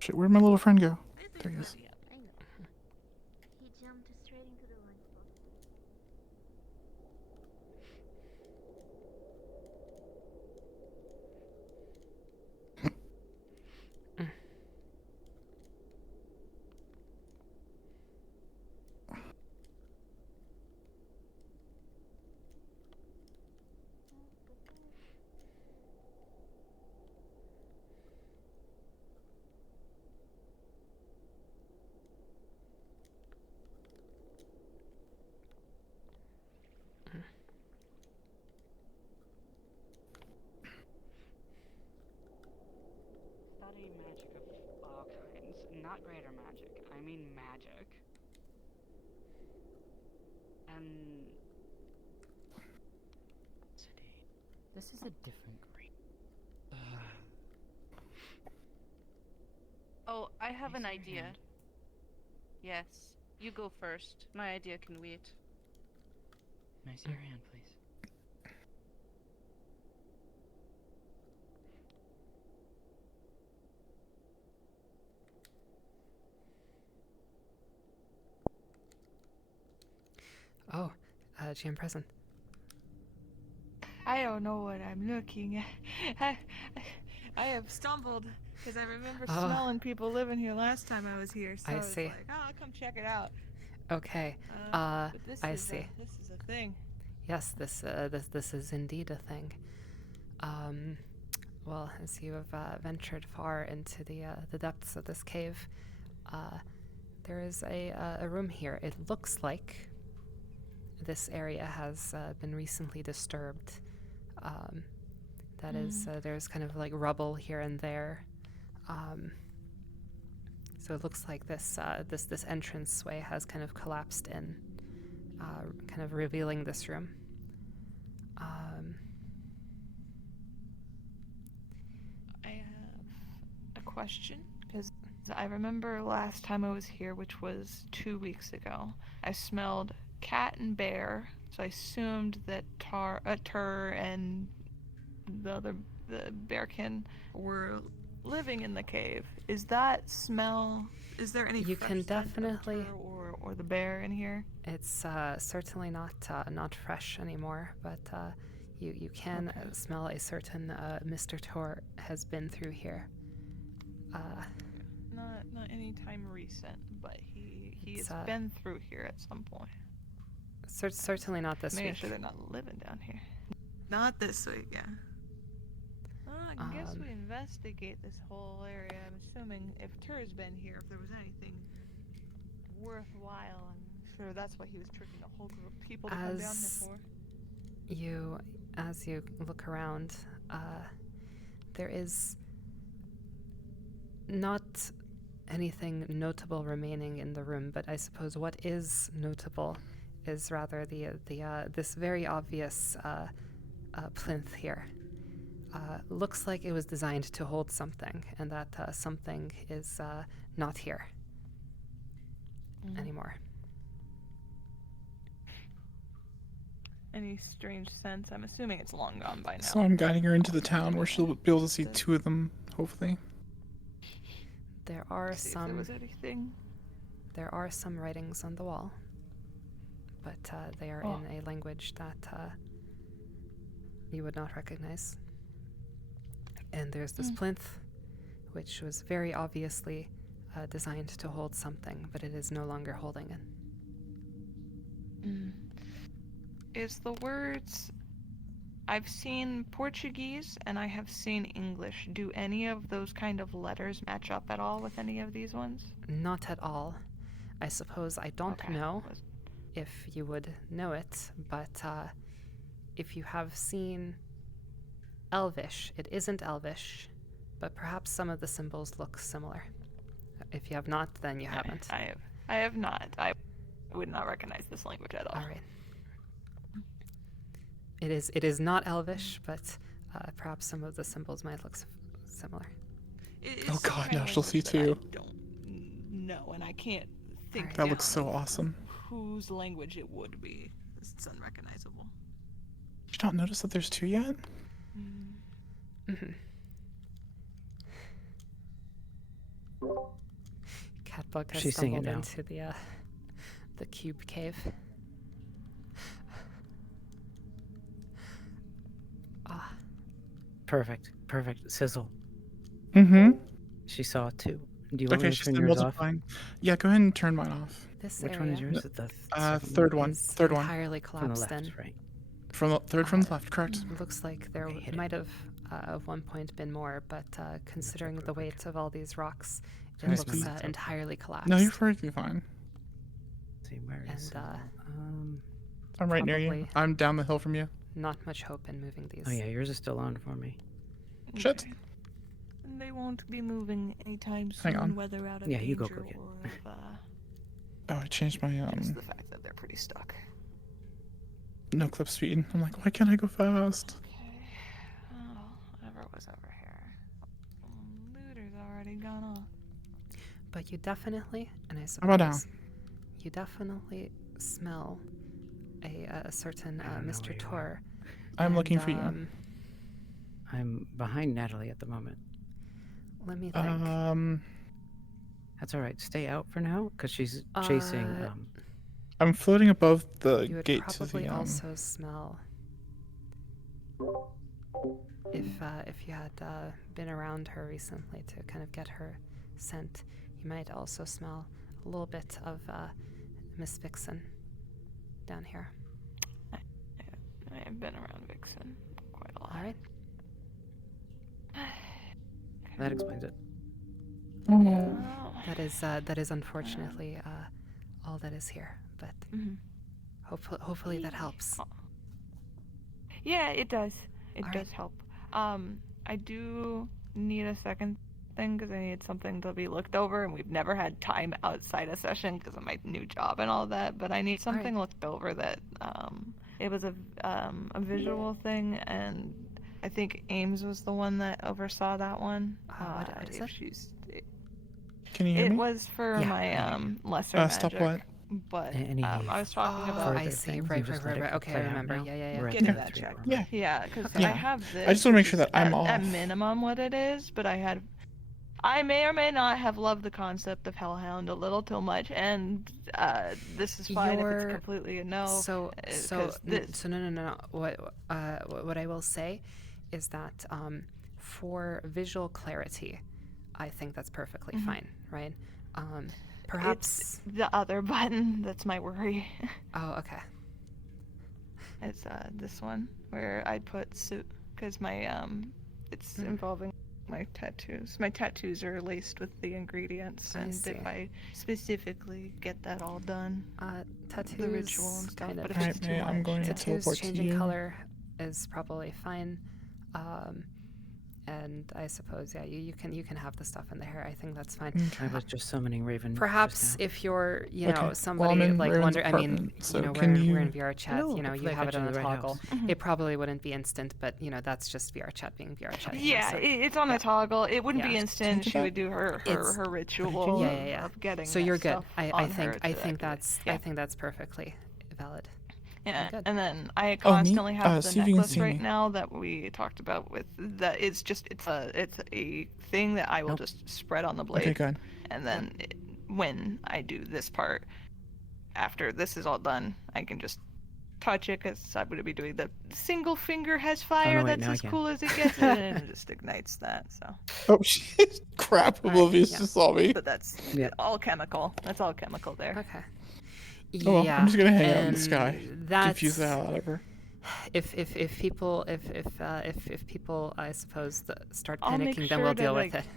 Shit, where'd my little friend go? There he is. I know. He jumped straight into the line spot. Study magic of all kinds. Not greater magic. I mean magic. And This is a different grade. Oh, I have an Raise your idea. hand. Yes, you go first. My idea can wait. Can I see your hand, please? Oh, GM present. I don't know what I'm looking at. I have stumbled because I remember Oh. smelling people living here last time I was here. So I I was see. like, oh, I'll come check it out. Okay. But this I is see. This is a thing. Yes, this is indeed a thing. Well, as you have ventured far into the depths of this cave, there is a room here. It looks like this area has been recently disturbed. That is, there's kind of like rubble here and there. So it looks like this entranceway has kind of collapsed in, kind of revealing this room. I have a question because I remember last time I was here, which was 2 weeks ago, I smelled cat and bear, so I assumed that Tur and the bearkin were living in the cave. Is that smell? Is there any? You fresh can scent of definitely. Tur or the bear in here? It's certainly not fresh anymore, but you can smell a certain Mr. Tor has been through here. Not any time recent, but he It's, has been through here at some point. Certainly not this Making week. sure they're not living down here. Not this week, yeah. I guess we investigate this whole area. I'm assuming if Tur's been here, if there was anything worthwhile, I'm sure that's what he was tricking a whole group of people to come down here for. As you look around, there is not anything notable remaining in the room, but I suppose what is notable is rather this very obvious plinth here. Looks like it was designed to hold something, and that something is not here anymore. Any strange sense? I'm assuming it's long gone by now. So I'm guiding her into the town where she'll be able to see two of them, hopefully. There are See if there was anything. There are some writings on the wall, but they are in a language that you would not recognize. And there's this plinth, which was very obviously designed to hold something, but it is no longer holding it. Is the words... I've seen Portuguese and I have seen English. Do any of those kind of letters match up at all with any of these ones? Not at all. I suppose I don't know if you would know it, but if you have seen Elvish, it isn't Elvish, but perhaps some of the symbols look similar. If you have not, then you haven't. I have not. I would not recognize this language at all. All right. It is not Elvish, but perhaps some of the symbols might look similar. Oh god, now she'll see too. No, and I can't think. That looks so awesome. Whose language it would be? It's unrecognizable. Did you not notice that there's two yet? Catbug has She's seeing it stumbled now. into the cube cave. Perfect. Sizzle. Mm-hmm. She saw it too. Do you want me to she's turn still yours off? multiplying. Yeah, go ahead and turn mine off. This Which area one is yours? The Third one. is Third one. entirely From the collapsed left, in. right? From the third from the left, correct. Looks like there might have at one point been more, but considering the weight of all these rocks, it Nice looks piece. entirely collapsed. No, you're perfectly fine. Let's see, where is And I'm right near you. probably I'm down the hill from you. not much hope in moving these. Oh yeah, yours is still on for me. Shit. And they won't be moving anytime soon, Hang on. whether out of Yeah, danger you go cook it. or of, Oh, I changed my just the fact that they're pretty stuck. no clip speed. I'm like, why can't I go fast? Oh, whatever was over here. Looter's already gone off. But you definitely, and I How about now? suppose, you definitely smell a certain Mr. Tor. I'm looking for you. I'm behind Natalie at the moment. Let me think. That's all right. Stay out for now, because she's chasing. I'm floating above the You would gate to probably the also smell if you had been around her recently to kind of get her scent. You might also smell a little bit of Miss Vixen down here. I've been around Vixen quite a lot. All right. That explains it. That is unfortunately all that is here, but hopefully that helps. Yeah, it does. It All does help. I do need a second thing because I need something to be looked over, and we've never had time outside a session because of my new job and all that. But I need something looked over that it was a visual thing, and I think Ames was the one that oversaw that one. What is if it? she's, Can you hear it me? was for Yeah, my lesser magic. Stop what? But Any I was talking about I see. Right. Okay, I remember. Yeah. We're at getting that that 3 checked. hour. Yeah, because Yeah. I have this. I just want to make which sure that is I'm at off. minimum what it is, but I may or may not have loved the concept of Hellhound a little too much, and this is fine if it's completely a no. So 'cause this, no. What I will say is that for visual clarity, I think that's perfectly fine, right? Perhaps It's the other button that's my worry. Oh, okay. It's this one where I'd put suit because my it's involving my tattoos. My tattoos are laced with the ingredients, I and see. if I specifically get that all done, tattoos the ritual and stuff. kind But of if it's too I'm much, going to tattoos teleport to changing you. color is probably fine. And I suppose you can have the stuff in the hair. I think that's fine. I was just summoning Raven. Perhaps if you're Okay. Well, somebody I'm in like Raven's wonder, I mean, apartment, so we're can we're in you- VR chat. Hello, you hopefully I have got it you on in a the right toggle. house. It probably wouldn't be instant, but that's just VR chat being VR chat. yeah, so, it's on a toggle. It wouldn't be Yeah. instant. She would do her It's- ritual yeah. of getting. So that you're good. stuff I on think her I to think activate. I think that's perfectly valid. Yeah, good. and then I Oh, neat. constantly have See the if you can necklace see right me. now that we talked about with that. It's a thing that I will just spread on the blade. Okay, good. And then when I do this part, after this is all done, I can just touch it because I'm going to be doing the single finger has fire. wait, That's now I as can. cool as it gets, and it just ignites that. So, Oh shit! Crap! Oblivious just saw me. but that's Yeah. all chemical. That's all chemical there. Okay. Oh, well, I'm just gonna hang out in and the sky. Confuse the that's- hell out of her. If people I suppose start I'll make panicking, then sure we'll to, deal with like- it.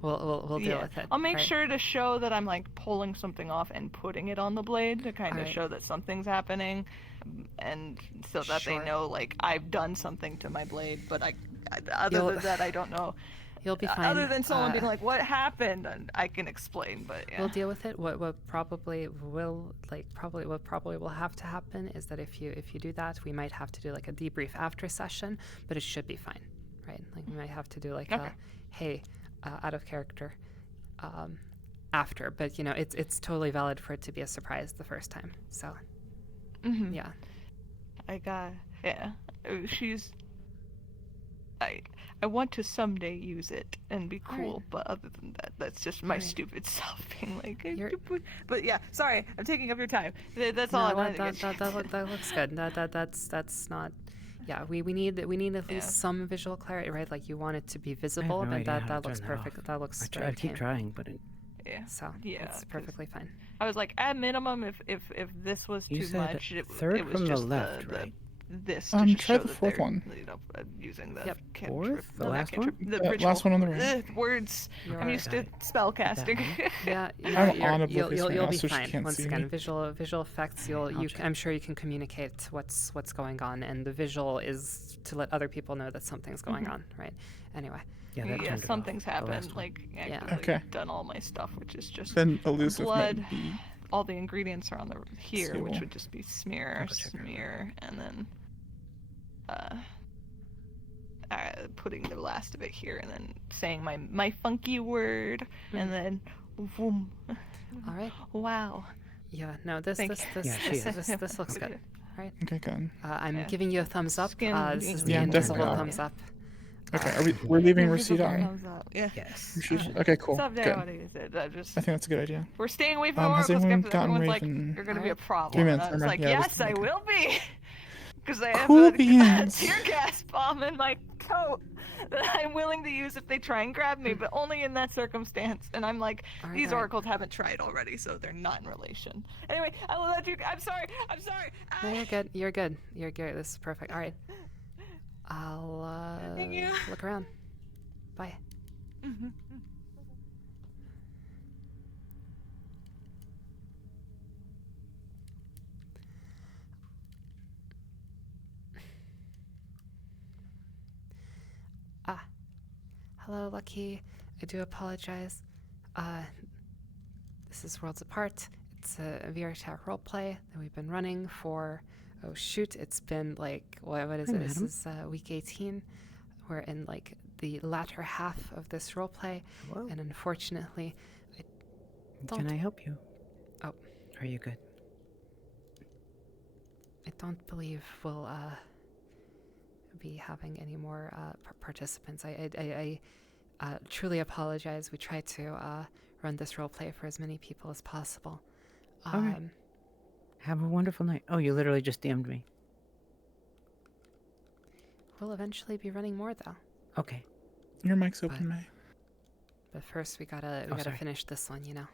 We'll deal with it. I'll make right? sure to show that I'm like pulling something off and putting it on the blade to kind of Alright. show that something's happening, and so that Sure. they know like I've done something to my blade. But other You'll- than that, I don't know. You'll be fine. Other than someone being Uh, like, "What happened?" and I can explain, but yeah. We'll deal with it. What probably will have to happen is that if you do that, we might have to do like a debrief after session, but it should be fine, right? Like we might have to do like Okay. a hey, out of character, after. But it's totally valid for it to be a surprise the first time. So Mhm. yeah. She's. I want to someday use it and be cool, Alright. but other than that, that's just my Alright. stupid self being like. You're- But yeah, sorry, I'm taking up your time. That's all I No, wanted to that looks good. That's not. Yeah, we need at least Yeah. some visual clarity, right? Like you want it to be visible, no then idea how that to looks turn that off. perfect. That looks. I very keep tame. trying, but it, Yeah. So Yeah, it's 'cause perfectly fine. I was like, at minimum, if this was You too said much, it third it was from the just left, the right? this to Try just show the that fourth they're, one. Using the Yep. Fourth? The not last cantrip, one? the Yeah, ritual. last one on the right. Words. You're I'm used to right. spell casting. Yeah, I'm on Oblivious you'll right now, be so she fine. can't Once see again, me. visual effects. check. I'm sure you can communicate what's going on, and the visual is to let other people know that something's going on, right? Anyway. yeah, that Yeah, turned it off, something's the last happened. one. Like Yeah. actively Okay. done all my stuff, which is just Then elusive blood. might be. All the ingredients are on the here, which Cool. would just be smear, I'll go check it out. smear, and then putting the last of it here, and then saying my funky word, and then boom. All right. Wow. Yeah. No. This Thank this you. this Yeah, she this, is. this looks good. Right. Okay, good. I'm Yeah. giving you a thumbs up. Skin This is the Yeah, invisible definitely. thumbs up. Okay, we're leaving Invisible Rosita on? thumbs up, Yeah. Yes. Rashida? Okay, cool. Someday Good. I want to use it. I think that's a good idea. We're staying away from Has oracles everyone because gotten everyone's like, Raven? you're going to be a Alright. problem. 3 minutes, And I was remember? like, Yeah, yes, I okay. will be. Because I have Cool a beans. tear gas bomb in my coat that I'm willing to use if they try and grab me, but only in that circumstance. And I'm like, Alright, these alright. oracles haven't tried already, so they're not in relation. Anyway, I will let you. I'm sorry. No, you're good. You're good. You're good. This is perfect. All right. I'll Thank you. look around. Bye. Hello, Lucky. I do apologize. This is Worlds Apart. It's a VR chat roleplay that we've been running for. Oh shoot! It's been like what is Hi, it? This madam. is week 18. We're in like the latter half of this roleplay, Hello. and unfortunately, Can don't- I help you? Oh. Are you good? I don't believe we'll be having any more participants. I truly apologize. We tried to run this roleplay for as many people as possible. All right. Have a wonderful night. Oh, you literally just DM'd me. We'll eventually be running more though. Okay. Your mic's open, May. But first, we gotta sorry. finish this one, you know.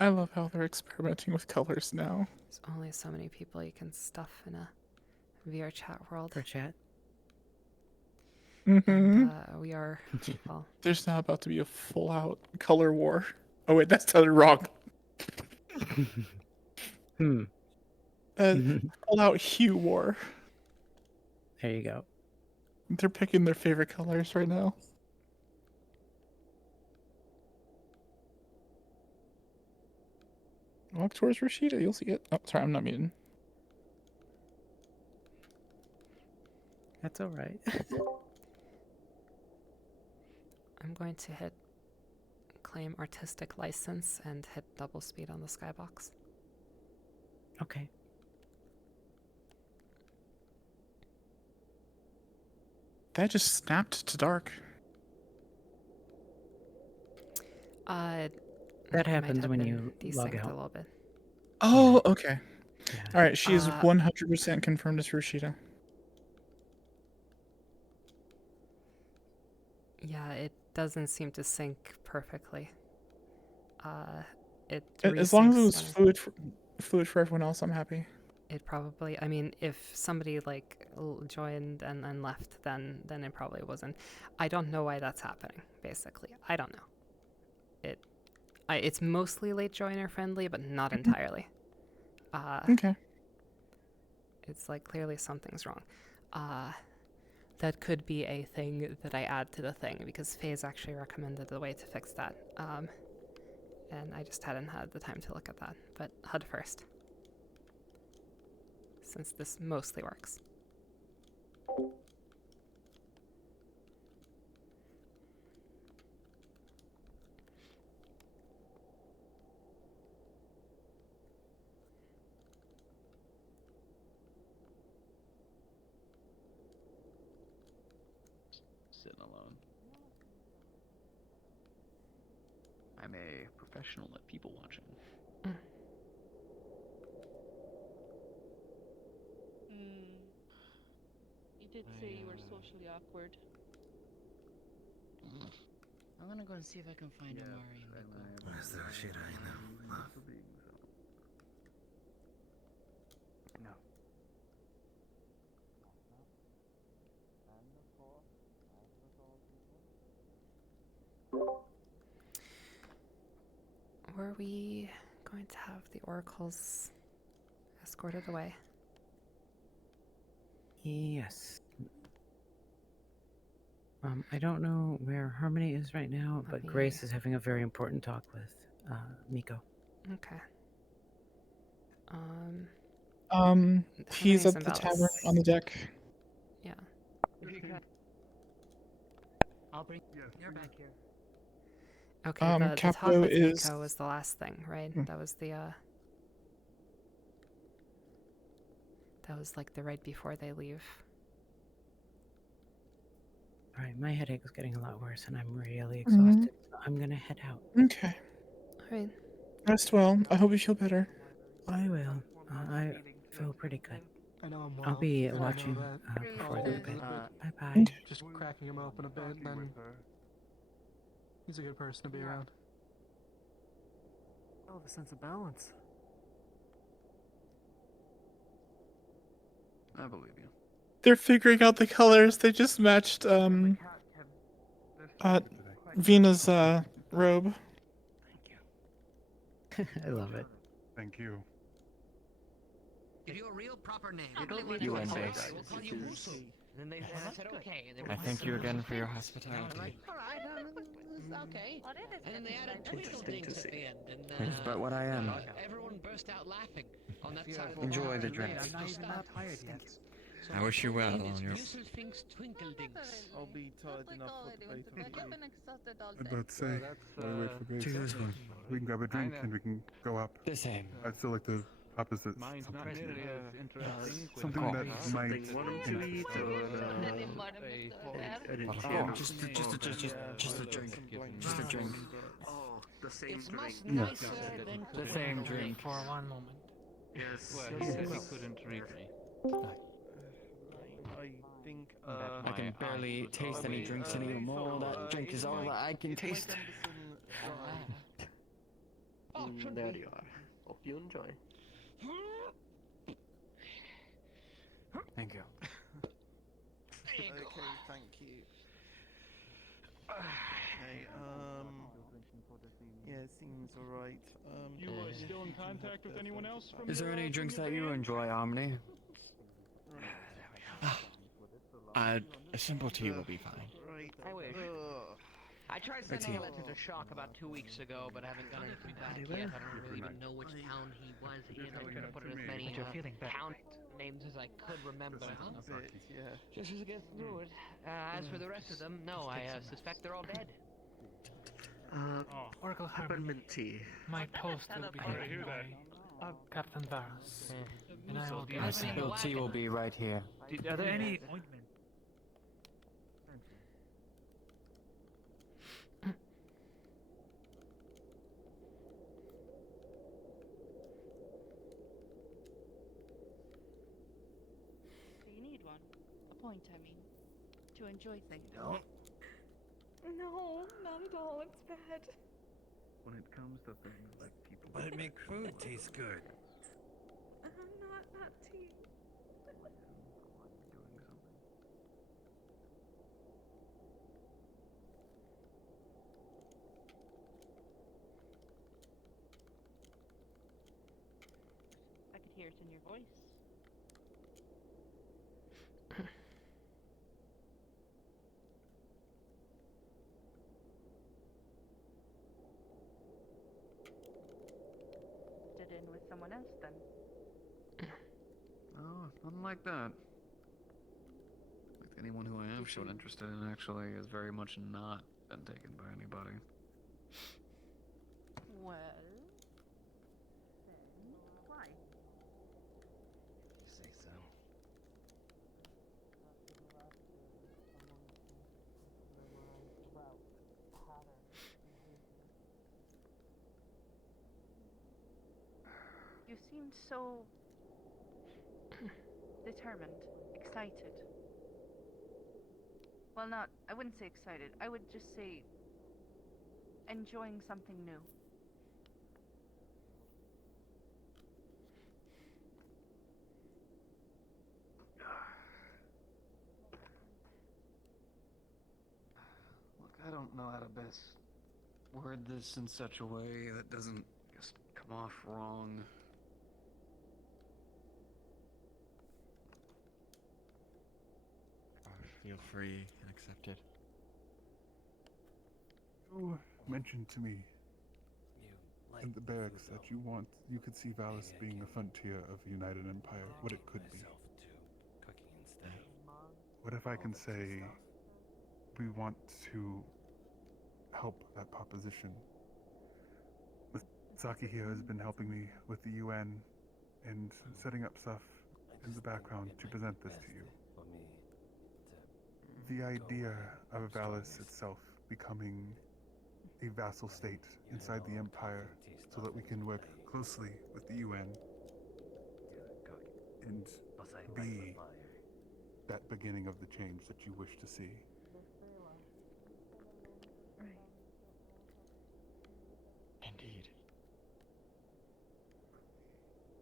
I love how they're experimenting with colors now. There's only so many people you can stuff in a VR chat world. For chat? Mm-hmm. We are, well, There's now about to be a full-out color war. Oh wait, that's totally wrong. Full-out hue war. There you go. They're picking their favorite colors right now. Walk towards Rashida, you'll see it. Oh, sorry, I'm not muting. That's all right. I'm going to hit claim artistic license and hit double speed on the skybox. Okay. That just snapped to dark. That might happens have when been you log desynced out. a little bit. Oh, okay. Yeah. All right, she is 100% confirmed as Rashida. Yeah, it doesn't seem to sync perfectly. As long as it resyncs was when fluid for everyone else, I'm happy. it probably. I mean, if somebody like joined and left, then it probably wasn't. I don't know why that's happening. Basically, I don't know. It's mostly late joiner friendly, but not entirely. Okay. It's like clearly something's wrong. That could be a thing that I add to the thing because FaZe actually recommended a way to fix that. And I just hadn't had the time to look at that. But HUD first, since this mostly works. Sitting alone. I'm a professional at people watching. You did say you were socially awkward. I'm gonna go and see if I can find Omari and Miko. Where's the shit I know? No. Were we going to have the oracles escorted away? Yes. I don't know where Harmony is right now, but Grace is having a very important talk with Miko. Okay. He's Henry's at and the Bellis. tavern on the deck. Yeah. I'll bring. You're back here. Okay, the talk Capo with is- Miko was the last thing, right? That was the that was like the right before they leave. All right, my headache is getting a lot worse, and I'm really exhausted. So I'm gonna head out. Okay. Alright. Rest well. I hope you feel better. I will. I feel pretty good. I know I'm I'll well, be and I know watching that. before I go to bed. Bye bye. Okay. Just cracking him open a bit, and then he's a good person to be around. Oh, the sense of balance. I believe you. They're figuring out the colors. They just matched Vina's robe. I love it. Thank you. Give you a real proper name. You and base. We'll call you Musu. Then they said okay. And they I thank you again for your hospitality. Alright, okay. And then they added twinkledings at the end. And, It's but what I am. everyone burst out laughing on that side of the Enjoy bar. the drink. I'm not even that tired yet. So I wish you well on your. Musu thinks twinkledings. I'll be tired enough for the both of you. I'd about to say, while we wait for Grace, we can grab a drink and we can go up. The same. I'd still like to opposites. Mine's not something nearly to- as interesting. something that might. Want him to eat or an Oh, enchantment. just a drink. Just a drink. Oh, the same It's drink. much No. nicer than The same drink. For one moment. Yes. Well, he said he couldn't read me. I think That I can my barely eyes would taste any probably, drinks anymore. That drink is all that I can taste. There you are. Hope you enjoy. Thank you. Okay, thank you. Okay, yeah, seems alright. You are still in contact with anyone else from Is there your, any from drinks your that you band? enjoy, Harmony? A simple tea will be fine. Right. I wish. I tried sending a letter to Shock about 2 weeks ago, but haven't gotten anything back yet. I don't really even know which town he was in. I was gonna put in as many town names as I could remember. Yeah. Just to get through it. As for the rest of them, no, I suspect they're all dead. Oracle Peppermint tea. My post will be taken by Captain Varus, and I will be My simple tea will be right here. Are there any ointment? Do you need one? A point, I mean. To enjoy things. No. No, not at all. It's bad. When it comes to things like people. But it makes food taste good. Not tea. I could hear it in your voice. Did in with someone else then? Oh, nothing like that. Like anyone who I am shown interested in actually has very much not been taken by anybody. Well, then why? Say so. You seemed so determined, excited. Well, I wouldn't say excited. I would just say enjoying something new. Look, I don't know how to best word this in such a way that doesn't just come off wrong. Feel free and accept it. You mentioned to me in the barracks that you could see Valis being a frontier of the United Empire, what it could be. What if I can say we want to help that proposition? Saki here has been helping me with the UN and setting up stuff in the background to present this to you. The idea of Valis itself becoming a vassal state inside the Empire so that we can work closely with the UN and be that beginning of the change that you wish to see. Indeed.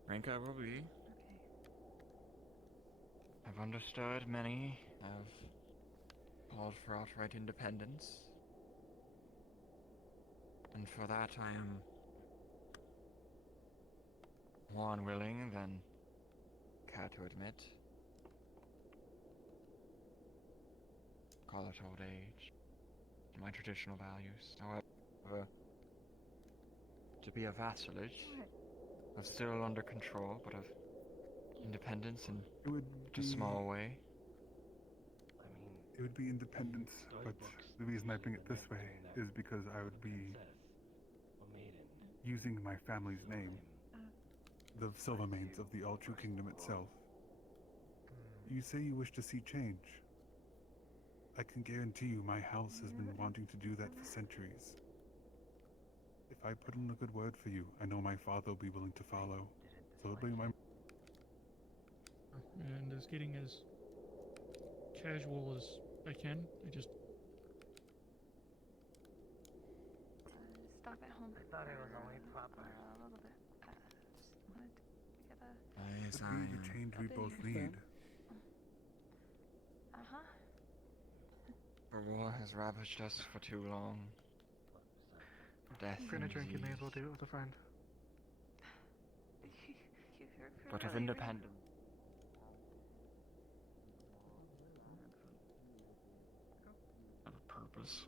Rank I will be. I've understood many have called for outright independence. And for that I am more unwilling than care to admit. Call it old age. My traditional values. However, to be a vassalage of still under control, but of independence in a small way. It would be independence, but the reason I bring it this way is because I would be using my family's name the Silvermanes of the All-True Kingdom itself. You say you wish to see change. I can guarantee you my house has been wanting to do that for centuries. If I put in a good word for you, I know my father will be willing to follow. So it'll be my... And as getting as casual as I can. I just Stop at home. I thought it was only proper. A little bit. Just wanted to get a. It would be the change we both need. The war has ravaged us for too long. Death For a and drink, you may as well disease. do it with a friend. But of independence. Have a purpose.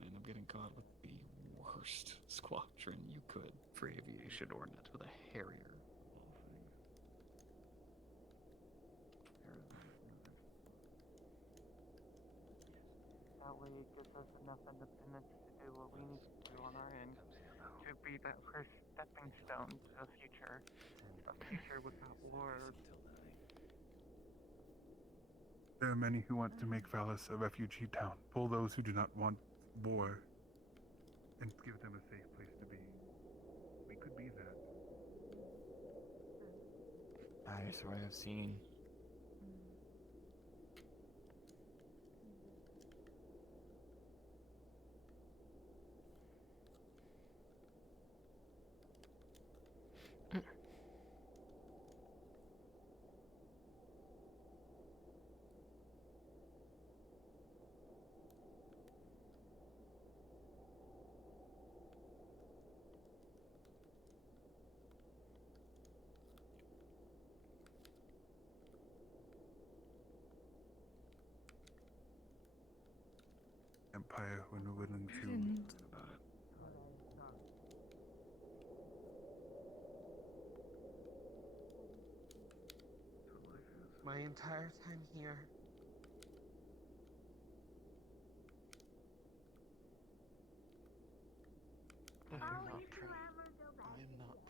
I end up getting caught with the worst squadron you could for aviation ordnance with a Harrier. That way it gives us enough independence to do what we need to do on our end to be that first stepping stone to a future without war. There are many who want to make Valis a refugee town, pull those who do not want war, and give them a safe place to be. We could be that. That is what I have seen. Empire when we're willing to. My entire time here. I am not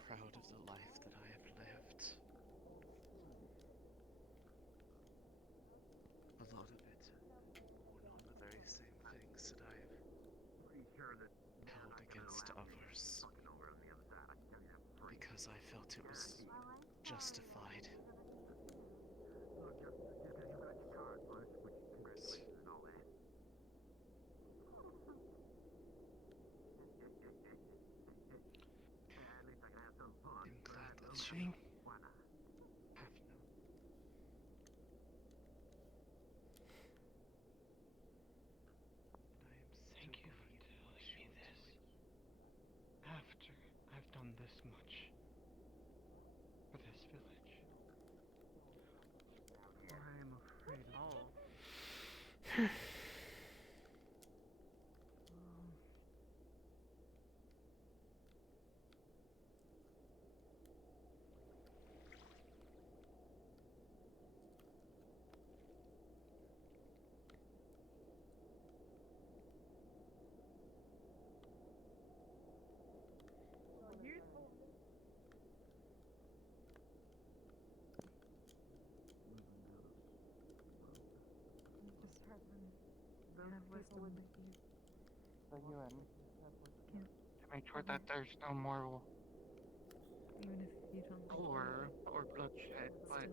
proud of the life that I have lived. A lot of it born on the very same things that I have held against others. Because I felt it was justified. I'm glad that you have Thank you for telling me this. After I've done this much for this village. I'm afraid. Oh. The UN. To make sure that there's no more war or bloodshed, but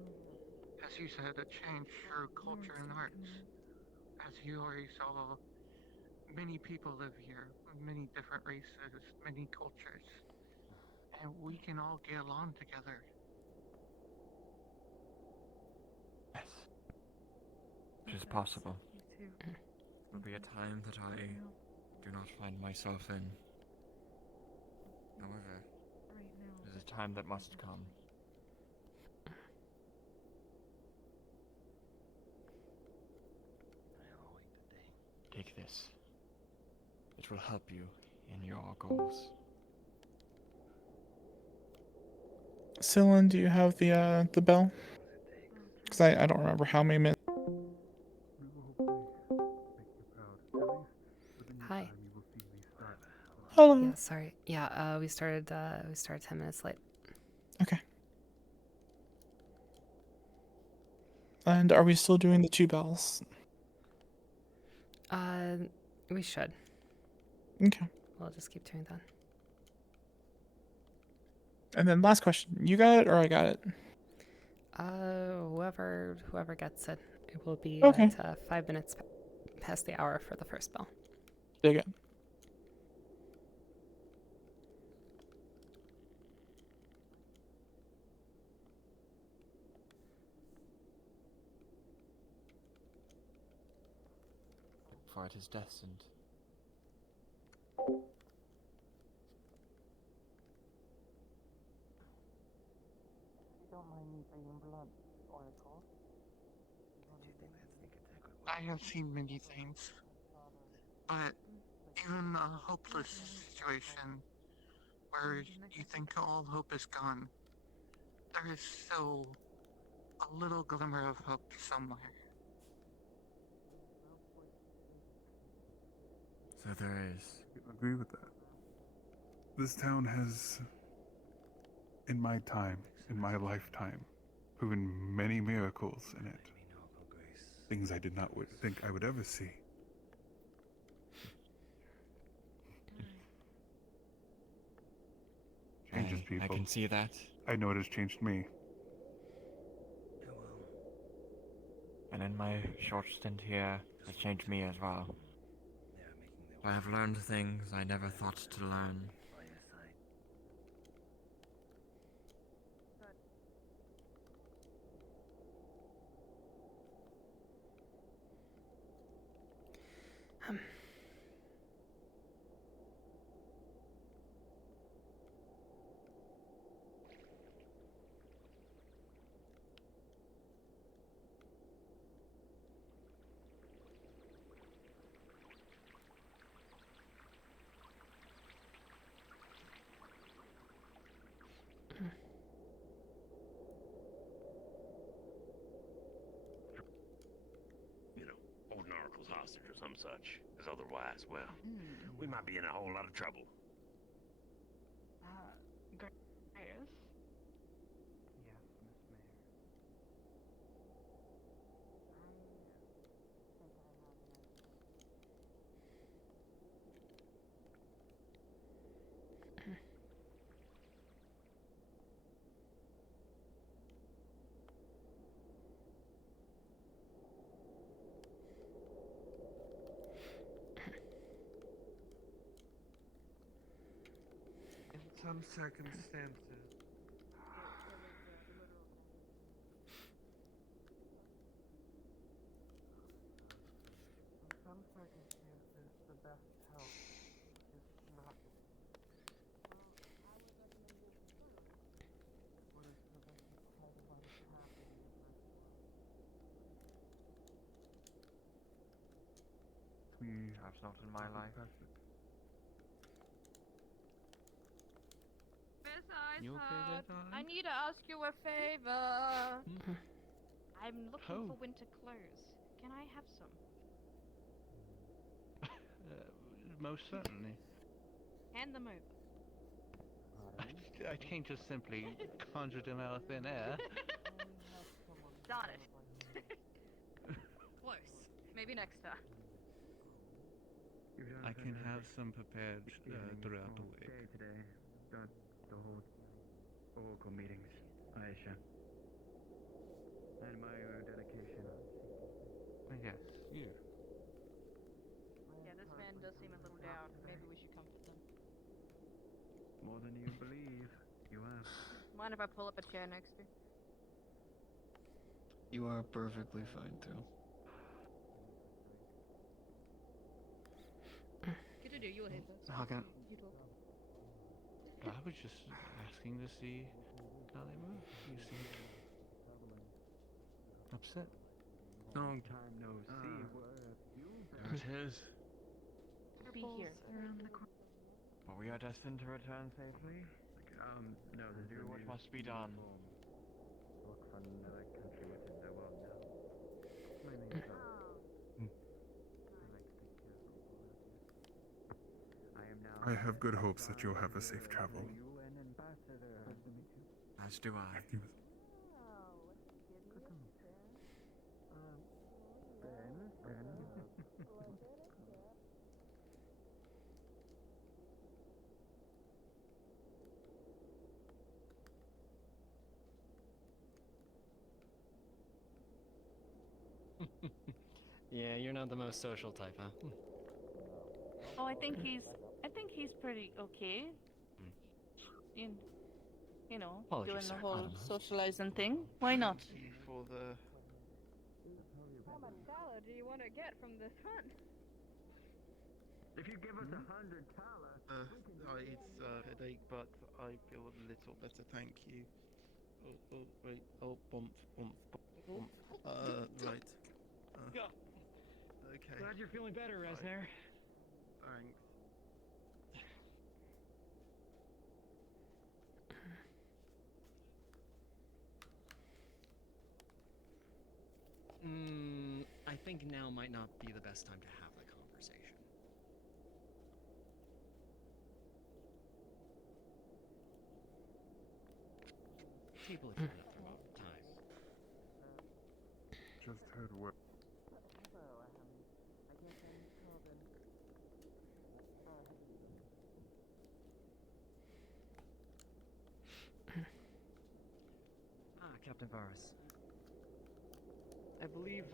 as you said, a change through culture and arts. As you already saw, many people live here, many different races, many cultures, and we can all get along together. Yes. It is possible. Will be a time that I do not find myself in. However, it is a time that must come. Take this. It will help you in your goals. Sylvan, do you have the bell? Because I don't remember how many minutes. Hi. Hello. Yeah, sorry. Yeah, we started 10 minutes late. Okay. And are we still doing the 2 bells? We should. Okay. We'll just keep doing that. And then last question. You got it or I got it? Whoever gets it, it will be Okay. at 5 minutes past the hour for the first bell. Dig it. For it is destined. Don't mind me being blunt, Oracle. I have seen many things, but even a hopeless situation where you think all hope is gone, there is still a little glimmer of hope somewhere. So there is. I agree with that. This town has, in my time, in my lifetime, proven many miracles in it. Things I did not think I would ever see. Changes people. I can see that. I know it has changed me. And in my short stint here, it's changed me as well. I have learned things I never thought to learn. Holding Oracle's hostage or some such, as otherwise, well, we might be in a whole lot of trouble. Grace? Yes, Miss Mayor. In some circumstances. In some circumstances, the best help is not. What is the best part of what is happening in this world? Me, I've not in my life. Miss You okay there, Iceheart, darling? I need to ask you a favor. I'm looking Oh. for winter clothes. Can I have some? Most certainly. Hand them over. I can't just simply conjure them out of thin air. Got it. Close. Maybe next time. I can have some prepared throughout the week. Okay, today. The whole Oracle meetings, Aisha. I admire your dedication. Yes, you. Yeah, this man does seem a little down. Maybe we should comfort them. More than you believe. You have. Mind if I pull up a chair next to you? You are perfectly fine too. Good to do. You will hate this. Hakan. I was just asking to see how they move. You seem upset. Long time no see. There it is. Be here. Around the corner. But we are destined to return safely. No, there's Do what must be done. Look for another country within the world now. My name is I like to take care of all of you. I am now. I have good hopes that you'll have a safe travel. As do I. Yeah, you're not the most social type, huh? Oh, I think he's pretty okay. You know, Apologies, doing sir. the I whole don't know. socializing thing. Why not? For the... How much dollar do you want to get from this hunt? If you give us 100 thaler, it's a headache, but I feel a little better, thank you. Oh, wait, bump. Right. Okay. Glad you're feeling better, Resner. Thanks. I think now might not be the best time to have the conversation. People have given up for about time. Just heard word. Captain Varus. I believe,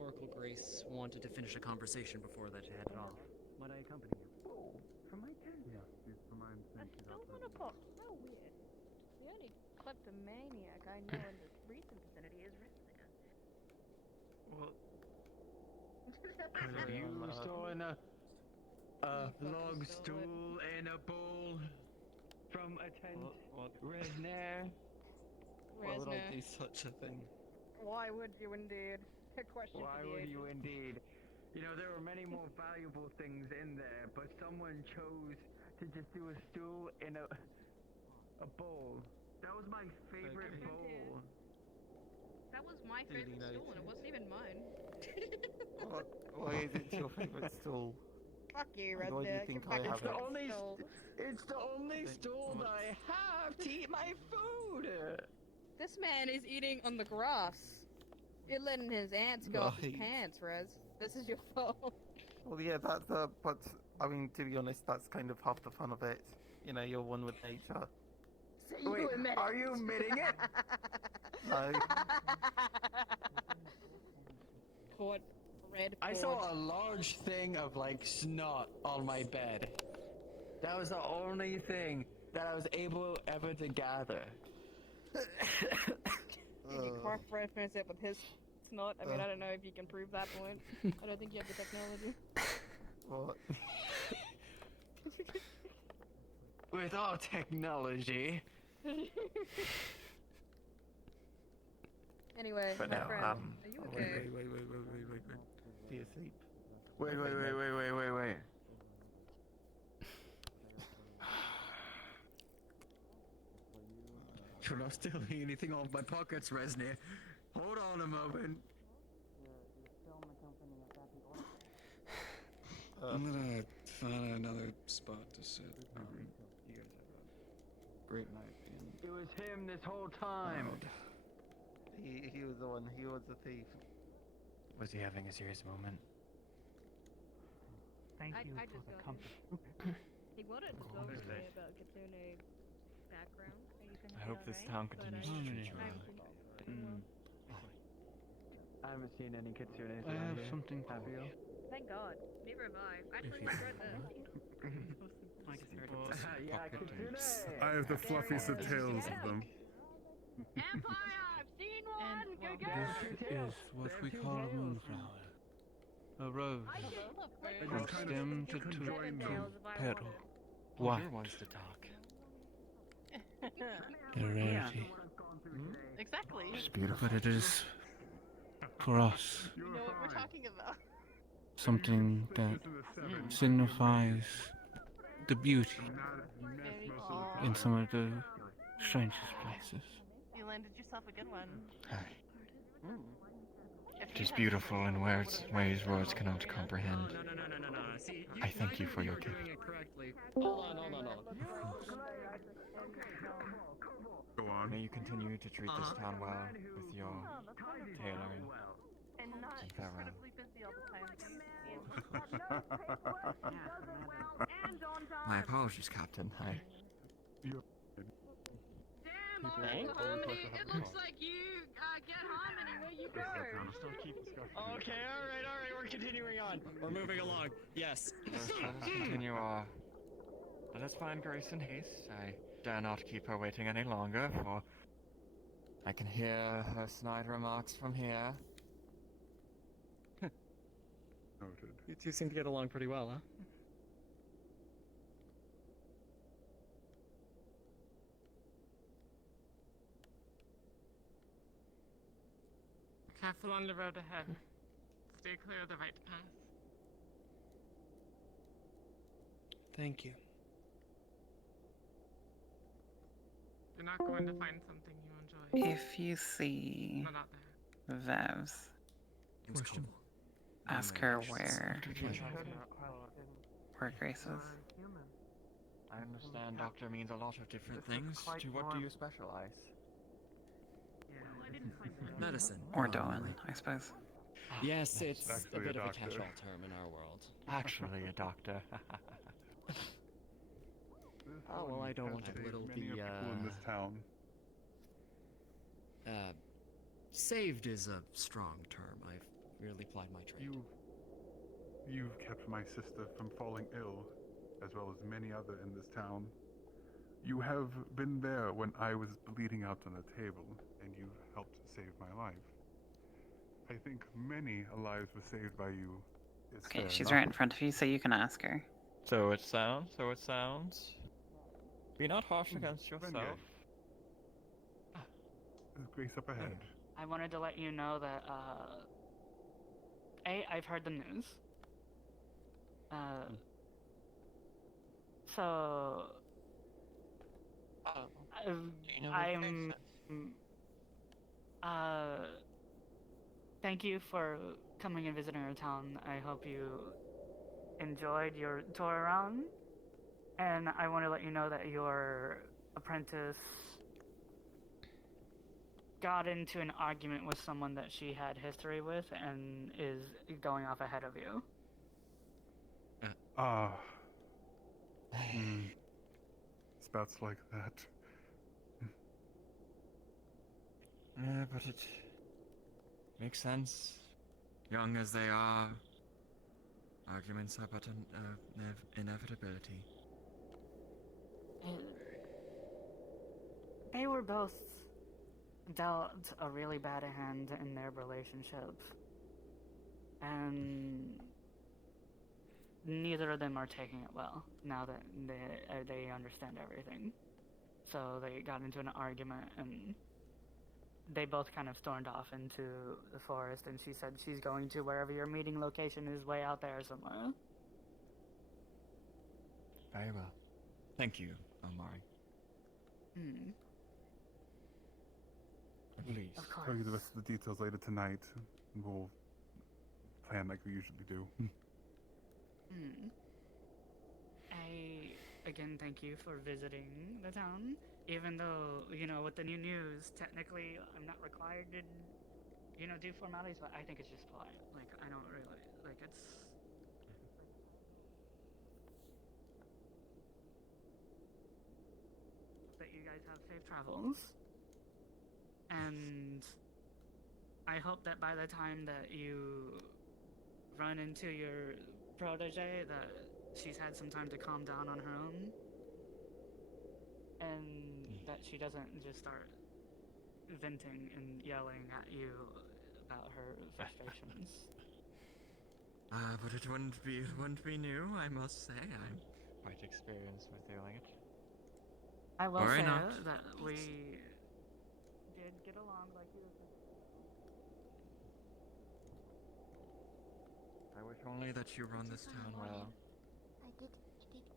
Oracle Grace wanted to finish a conversation before that headed off. Might I accompany you? Oh, from my tent? Yeah, please remind I still want to pop. How weird. The only kleptomaniac I know in this recent vicinity is Resnick. What? Are you storing a log stool in a bowl from a tent? What? Resner? Why would I do such a thing? Why would you indeed? A question Why for the would ages. you indeed? You know, there were many more valuable things in there, but someone chose to just do a stool in a bowl. That was my favorite bowl. That was my Feeling favorite that stool, and it wasn't even mine. What? Why is it your favorite stool? Fuck you, And why do you Resnick. think Fuck I you, have the it? only stool. It's the only stool that I have to eat my food. This man is eating on the grass. You're letting his ants go off his Right. pants, Rez. This is your fault. Well, yeah, that's but I mean, to be honest, that's kind of half the fun of it. You know, you're one with nature. Wait, are you admitting it? No. Caught red. I saw a large thing of like snot on my bed. That was the only thing that I was able ever to gather. Did you cross-reference it with his snot? I mean, I don't know if you can prove that point. I don't think you have the technology. What? With all technology. Anyway, But my now, friend, are you oh, okay? wait. Be asleep. Wait. You're not stealing anything off my pockets, Resnir. Hold on a moment. I'm gonna find another spot to sit. You guys have a great night. It was him this whole time. He was the one. He was the thief. Was he having a serious moment? Thank I you just for the got company. He wanted to talk to me about Kitsune background. I hope this town continues to treat you well. I haven't seen any kitsunes. I have here. something Have you? Thank God. Neither have I. Actually, regret that. Yeah, kitsune. I have the fluffiest of tails of them. Empire! I've seen one! Go go! This is what we call a moonflower. A rose, stemmed to petal. What? Who wants to talk? A rarity. Exactly. It's beautiful. But it is, for us, You know what we're talking about. something that signifies the beauty in some of the strangest places. You landed yourself a good one. Hi. It is beautiful in ways words cannot comprehend. No. See, I thank you for your doing gift. it correctly. Hold on. Go on. May you continue to treat this town well with your tailoring And not and farewell. incredibly busy all the time. My apologies, Captain. Damn, Harmony, it looks like you get Harmony where you go. Okay, alright, we're continuing on. We're moving along. Yes. Let us continue our... Let us find Grace in haste. I dare not keep her waiting any longer, for I can hear her snide remarks from here. Noted. You two seem to get along pretty well, huh? Careful on the road ahead. Stay clear of the right path. Thank you. You're not going to find something you enjoy. If you see Not out there. Vevs, ask her where Grace is. I understand doctor means a lot of different things. To what do you specialize? Medicine. Or Doan, I suppose. Yes, it's a Actually bit a of a doctor. catch-all term in our world. Actually, a doctor. Oh, well, I don't want to belittle Many people in this town. Saved is a strong term. I've really plied my trade. You've kept my sister from falling ill, as well as many other in this town. You have been there when I was bleeding out on a table, and you helped save my life. I think many lives were saved by you. It's Okay, fair she's enough. right in front of you, so you can ask her. So it sounds. Be not harsh against yourself. There's Grace up ahead. I wanted to let you know that, I've heard the news. So... I'm... Thank you for coming and visiting our town. I hope you enjoyed your tour around. And I want to let you know that your apprentice got into an argument with someone that she had history with and is going off ahead of you. Spouts like that. But it makes sense. Young as they are, arguments are but an inevitability. They were both dealt a really bad hand in their relationship. And neither of them are taking it well now that they understand everything. So they got into an argument and they both kind of stormed off into the forest, and she said she's going to wherever your meeting location is, way out there somewhere. Very well. Thank you, Omari. Please. Of course. Tell you the rest of the details later tonight. We'll plan like we usually do. I, again, thank you for visiting the town. Even though, you know, with the new news, technically I'm not required to, you know, do formalities, but I think it's just polite. Like, I don't really, like, it's... that you guys have safe travels. And I hope that by the time that you run into your protege, that she's had some time to calm down on her own. And that she doesn't just start venting and yelling at you about her frustrations. But it wouldn't be new, I must say. I'm quite experienced with doing it. I will Or say not. that we did get along like you. I wish only that you run this town well. I did give her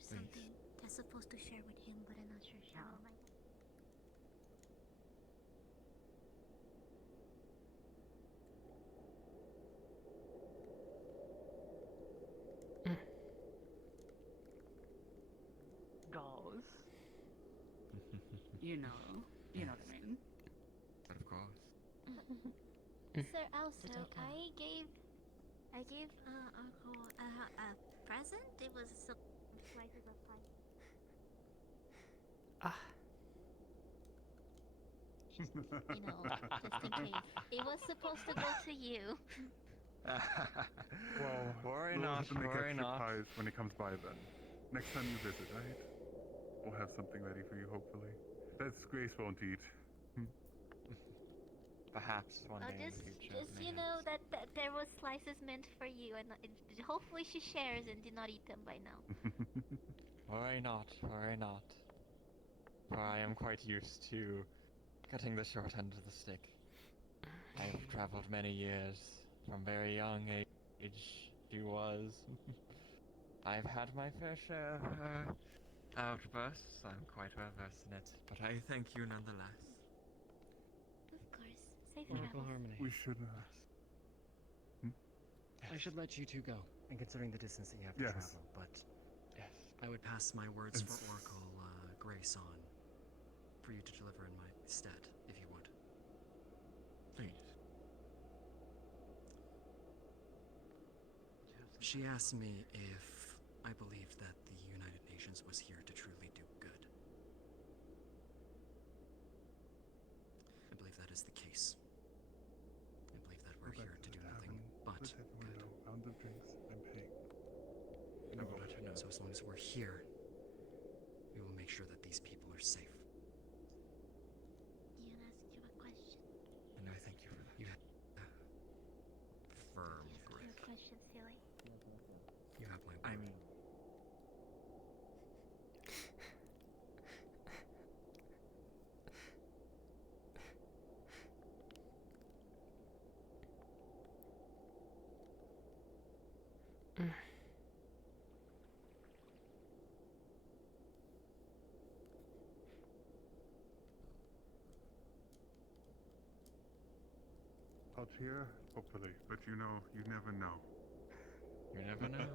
something that's supposed to share with him, but I'm not sure she will. You know what I mean. But of course. Sir, also, I gave Uncle a present. It was slices of pie. You know, just in case. It was supposed to go to you. Well, Worry we'll not, have to make worry extra not. pies when it comes by then. Next time you visit, right? We'll have something ready for you, hopefully. That's Grace won't eat. Perhaps one day in the future. Just you know that there was slices meant for you, and hopefully she shares and did not eat them by now. Worry not, worry not. For I am quite used to cutting the short end of the stick. I have traveled many years, from very young age she was. I've had my fair share of outbursts. I'm quite well versed in it, but I thank you nonetheless. Of course. Safe Oracle travels. Harmony. We should, I should let you two go, and considering the distance that you have to Yes. travel, but I would pass my words for Oracle Grace on for you to deliver in my stead, if you would. Please. She asked me if I believed that the United Nations was here to truly do good. I believe that is the case. I believe that we're here to do nothing but good. Round of drinks, I'm paying. No, but no, so as long as we're here, we will make sure that these people are safe. Ian asked you a question. And I thank you for that. You have firm grip. Your question, silly. You have my word. I mean, I'll cheer, hopefully, but you know, you never know. you never know.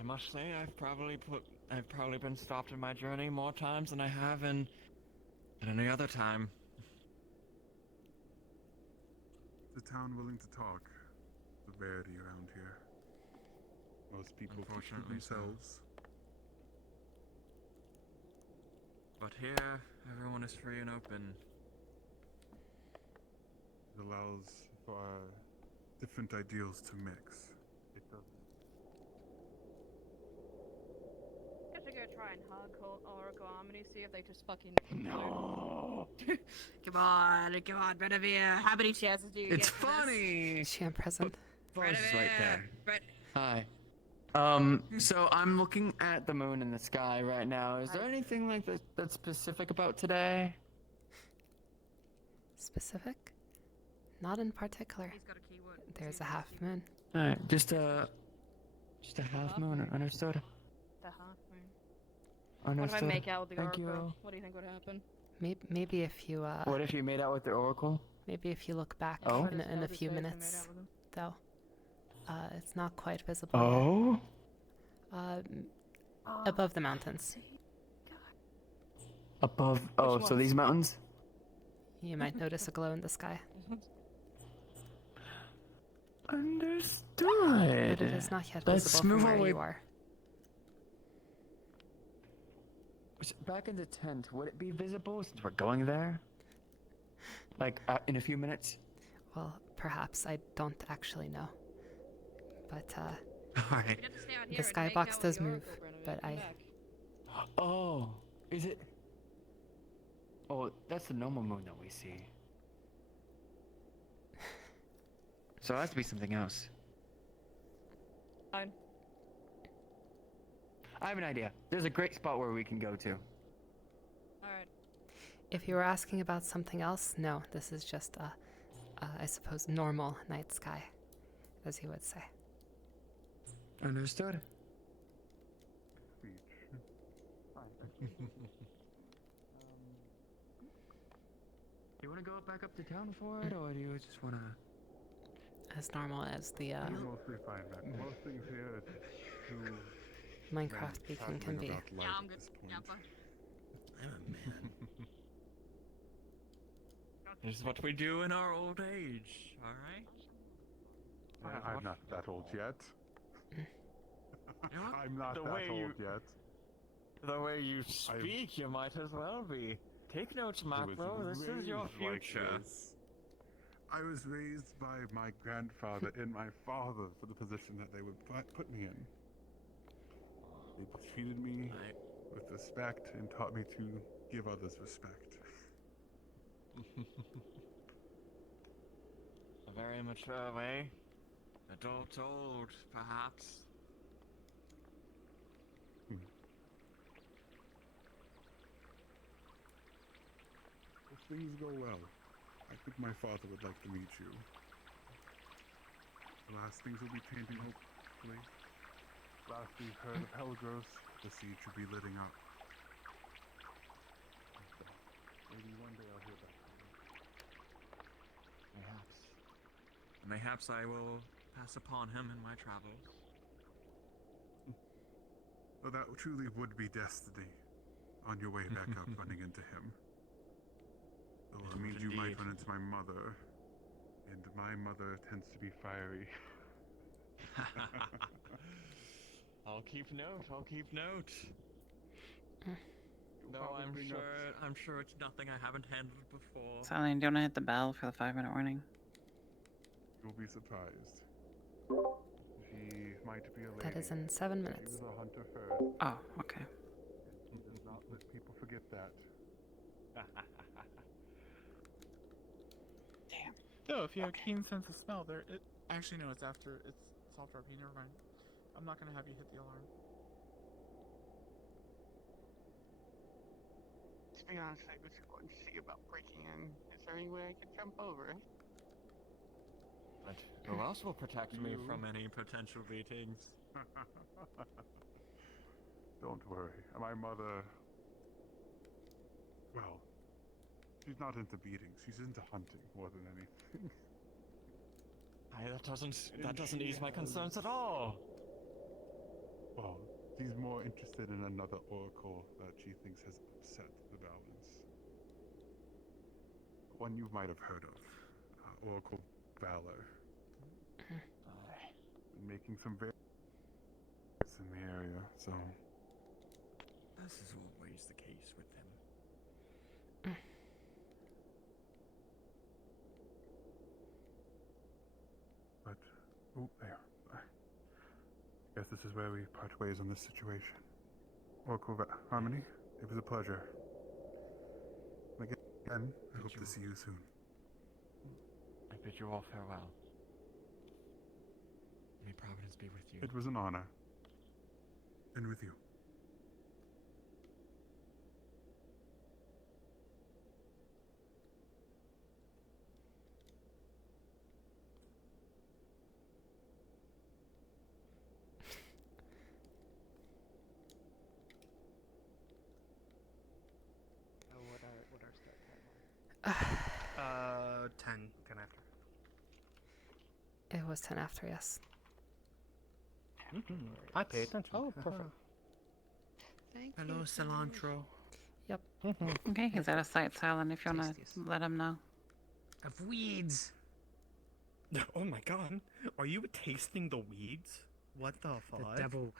I must say, I've probably been stopped in my journey more times than I have in at any other time. The town willing to talk. The rarity around here. Most people keep to Unfortunately so. themselves. But here, everyone is free and open. It allows for our different ideals to mix. It doesn't. I should go try and hug Oracle Harmony, see if they just fucking. No. Come on, Benavir. How many chances do you get? It's for this? funny. Is she present? Buzz is right there. Brett. Hi. So I'm looking at the moon in the sky right now. Is there anything like that that's specific about today? Specific? Not in particular. He's got a keyword. There's a half moon. Alright, just a half moon. Understood. The half moon. Understood. What if I make out with the Thank Oracle? you. What do you think would happen? Maybe if you What if you made out with the oracle? maybe if you look back Oh? in a few Just say if I made minutes, out with him. though. It's not quite visible Oh? yet. Above the mountains. Above. Oh, so these mountains? You might notice a glow in the sky. Understood. But it is not yet Let's visible move from where away. you are. Back in the tent, would it be visible since we're going there? Like, in a few minutes? Well, perhaps. I don't actually know. But, Alright. the skybox does move, but Oh, is it? Oh, that's the normal moon that we see. So it has to be something else. Fine. I have an idea. There's a great spot where we can go to. Alright. If you were asking about something else, no, this is just I suppose, normal night sky, as you would say. Understood. Do you want to go back up to town for it, or do you just want to... As normal as the, You're mostly fine, man. Most things here are too Minecraft beacon can be. Yeah, I'm good. Yeah, I'm fine. I'm a man. This is what we do in our old age, alright? I'm not that old yet. I'm not The that way old you- yet. The way you speak, you might as well be. Take notes, I was Macro. This is your raised like future. this. I was raised by my grandfather and my father for the position that they would put me in. They treated me with respect and taught me to give others respect. A very mature way. Adult old, perhaps. If things go well, I think my father would like to meet you. The last things will be changing, hopefully. Last we've heard of Helgros, the siege should be letting up. So, maybe one day I'll hear back from you. Perhaps. Mayhaps I will pass upon him in my travels. Well, that truly would be destiny. On your way back up, running into him. Though it means you might run into my mother, and my mother tends to be fiery. I'll keep note. I'll keep note. No, probably I'm bring sure. up- I'm sure it's nothing I haven't handled before. Sally, do you want to hit the bell for the 5-minute warning? You'll be surprised. She might be a lady. That is in 7 She minutes. was a hunter first. Oh, okay. She does not let people forget that. Damn. No, if you have keen sense of smell, there. Actually, no. It's after. It's after RP. Never mind. I'm not gonna have you hit the alarm. To be honest, I was going to see about breaking in. Is there any way I could jump over? But who else will protect me from any potential beatings? Don't worry. My mother. Well, she's not into beatings. She's into hunting more than anything. That doesn't ease my concerns at all. Well, she's more interested in another oracle that she thinks has upset the balance. One you might have heard of, Oracle Valor. Been making some very in the area, so. This is always the case with them. But, oh, there. Guess this is where we part ways on this situation. Oracle Harmony, it was a pleasure. Again, I hope to see you soon. I bid you all farewell. May Providence be with you. It was an honor. And with you. What our start time? 10 after. It was 10 after, yes. I pay attention. Oh, perfect. Hello, cilantro. Yep. Okay, he's out of sight, Silent, if you want to let him know. Of weeds. Oh my god. Are you tasting the weeds? What the fuck? The devil.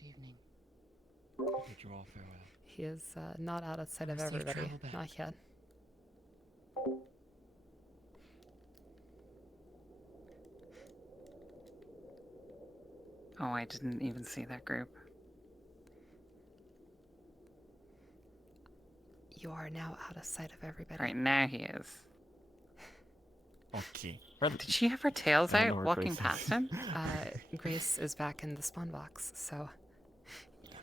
Good evening. I bid you all farewell. He is not out of sight of Safe everybody. travel back. Not yet. Oh, I didn't even see that group. You are now out of sight of everybody. Right now he is. Okay. Did she have her tails I don't know out where walking Grace past is. him? Grace is back in the spawn box, so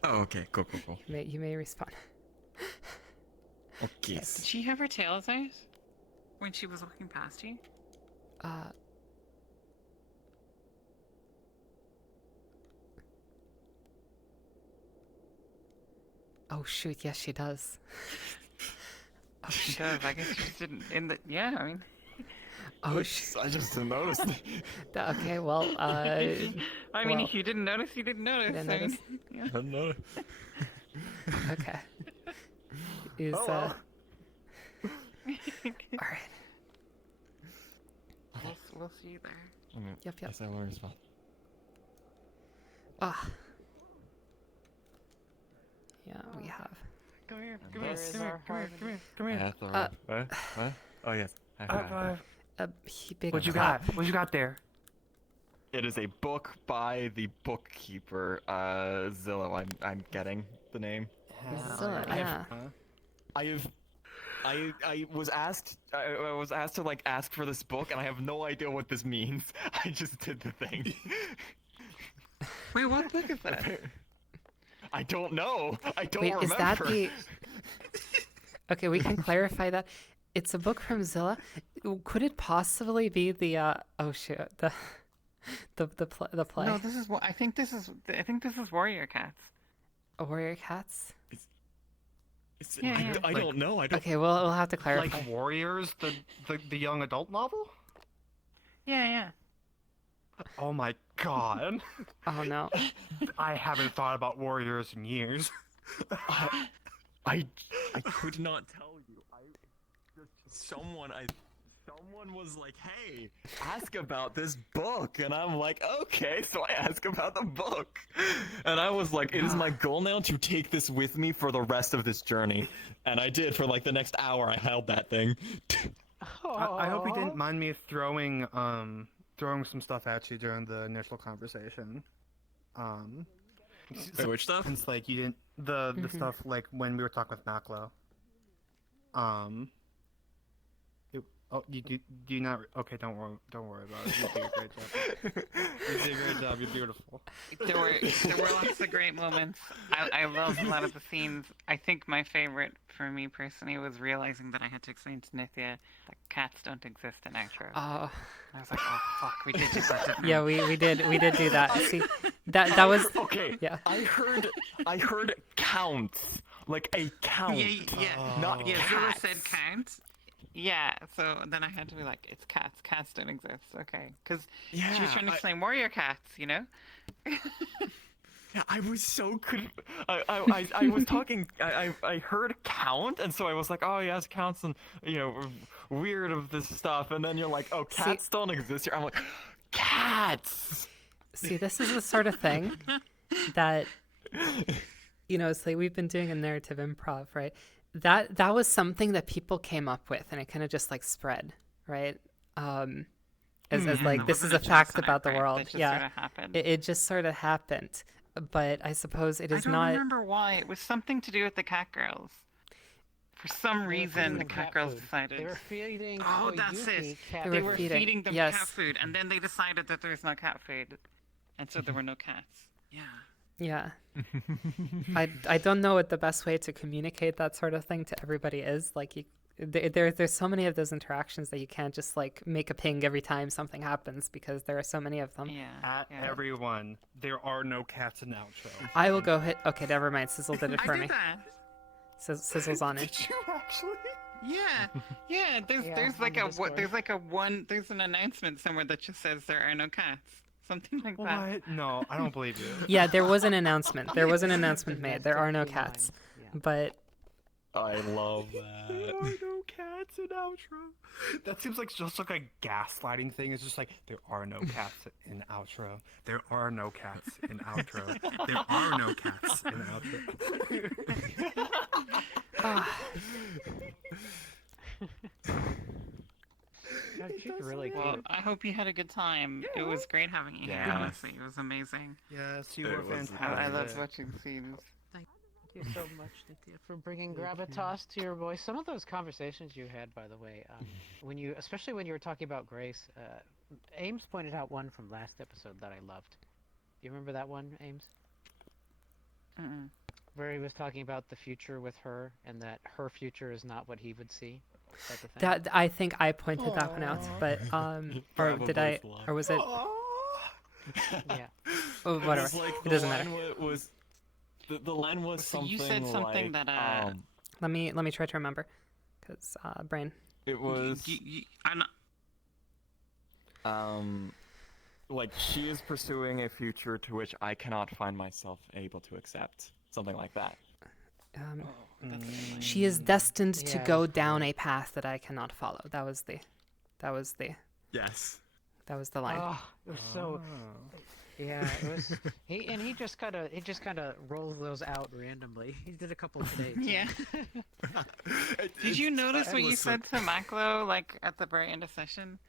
Oh, okay. Cool. you may respawn. Okay. Did she have her tails out when she was walking past you? Oh shoot, yes she does. Oh, she does. I guess she just didn't. Yeah, I mean. Oh, I just didn't notice. Okay, well, I mean, well, if you didn't notice, you didn't notice. didn't I mean, notice. yeah. I didn't notice. Okay. Is Oh, well. Alright. We'll see you there. Yep. Yes, I will respond. Ah. Yeah, we have. Come here. And Come here. this- Come here. Come here. Come here. Come here. What? Oh yes. High five. Big What you clap. got? What you got there? It is a book by the bookkeeper, Zillow. I'm getting the name. Zilla, yeah. I was asked to like ask for this book, and I have no idea what this means. I just did the thing. Wait, what book is that? I don't know. I don't Wait, remember. is that the? Okay, we can clarify that. It's a book from Zilla. Could it possibly be the? Oh shoot, the play. No, this is what I think. This is Warrior Cats. Warrior Cats. Yeah. I don't know. I don't. Okay, we'll have to clarify. Like Warriors, the young adult novel. Yeah. Oh my god. Oh no. I haven't thought about Warriors in years. I could not tell you. Someone was like, "Hey, ask about this book," and I'm like, "Okay." So I ask about the book, and I was like, "It is my goal now to take this with me for the rest of this journey," and I did. For like the next hour, I held that thing. I hope you didn't mind me throwing some stuff at you during the initial conversation. Which stuff? It's like you didn't the stuff like when we were talking with Maclo. You do not. Okay, don't worry about it. You did a great job. You did a great job. You're beautiful. There were lots of great moments. I loved a lot of the scenes. I think my favorite for me personally was realizing that I had to explain to Nithya that cats don't exist in Outro. Oh. I was like, oh fuck, we did do that, didn't we? Yeah, we did do that. See, that was okay. Yeah. I heard counts, like a count. Not yeah. cats. Zilla said count. Yeah, so then I had to be like, it's cats. Cats don't exist. Okay, because she was trying to explain warrior cats, you know. Yeah, I was so good. I was talking. I heard count, and so I was like, oh yes, counts, and weird of this stuff. And then you're like, oh, cats don't exist here. I'm like, cats. See, this is the sort of thing that it's like we've been doing a narrative improv, right? That was something that people came up with, and it kind of just like spread, right? As like this is a fact about the world. It just Yeah, sort of happened. it just sort of happened. But I suppose it is I don't not. remember why. It was something to do with the cat girls. For some reason, the cat girls decided. They were feeding. Oh, that's it. They were feeding them cat food, and then they decided that there's no cat food, and so there were no cats. Yeah. Yeah. I don't know what the best way to communicate that sort of thing to everybody is. Like there's so many of those interactions that you can't just like make a ping every time something happens because there are so many of them. Yeah. Everyone, there are no cats in Outro. I will go hit. Okay, never mind. Sizzle did it for I me. did that. Sizzle's on it. Did you actually? Yeah. There's an announcement somewhere that just says there are no cats. Something like that. What? No, I don't believe you. Yeah, there was an announcement. There was an announcement made. There are no cats. But I love that. There are no cats in Outro. That seems like just like a gaslighting thing. It's just like there are no cats in Outro. There are no cats in Outro. There are no cats in Outro. God, she's really Well, cute. I hope you had a good time. It was great having you here, honestly. It was amazing. Yes, you were fantastic. I loved watching scenes. Thank you so much, Nithya, for bringing gravitas to your voice. Some of those conversations you had, by the way, especially when you were talking about Grace, Ames pointed out one from last episode that I loved. Do you remember that one, Ames? Mm-mm. Where he was talking about the future with her, and that her future is not what he would see. Type of thing. that I think I pointed that one out. But or did I? Or was it? Yeah. Oh, whatever. It doesn't matter. The line was So something you said something like, that Let me try to remember, because brain. It was. Like, she is pursuing a future to which I cannot find myself able to accept. Something like that. She is destined to Yeah. go down a path that I cannot follow. That was the Yes. that was the line. Oh, it was so. Yeah, it was. He just kind of rolls those out randomly. He did a couple of days. Yeah. Did you notice what you said to Maklo, like, at the very end of session?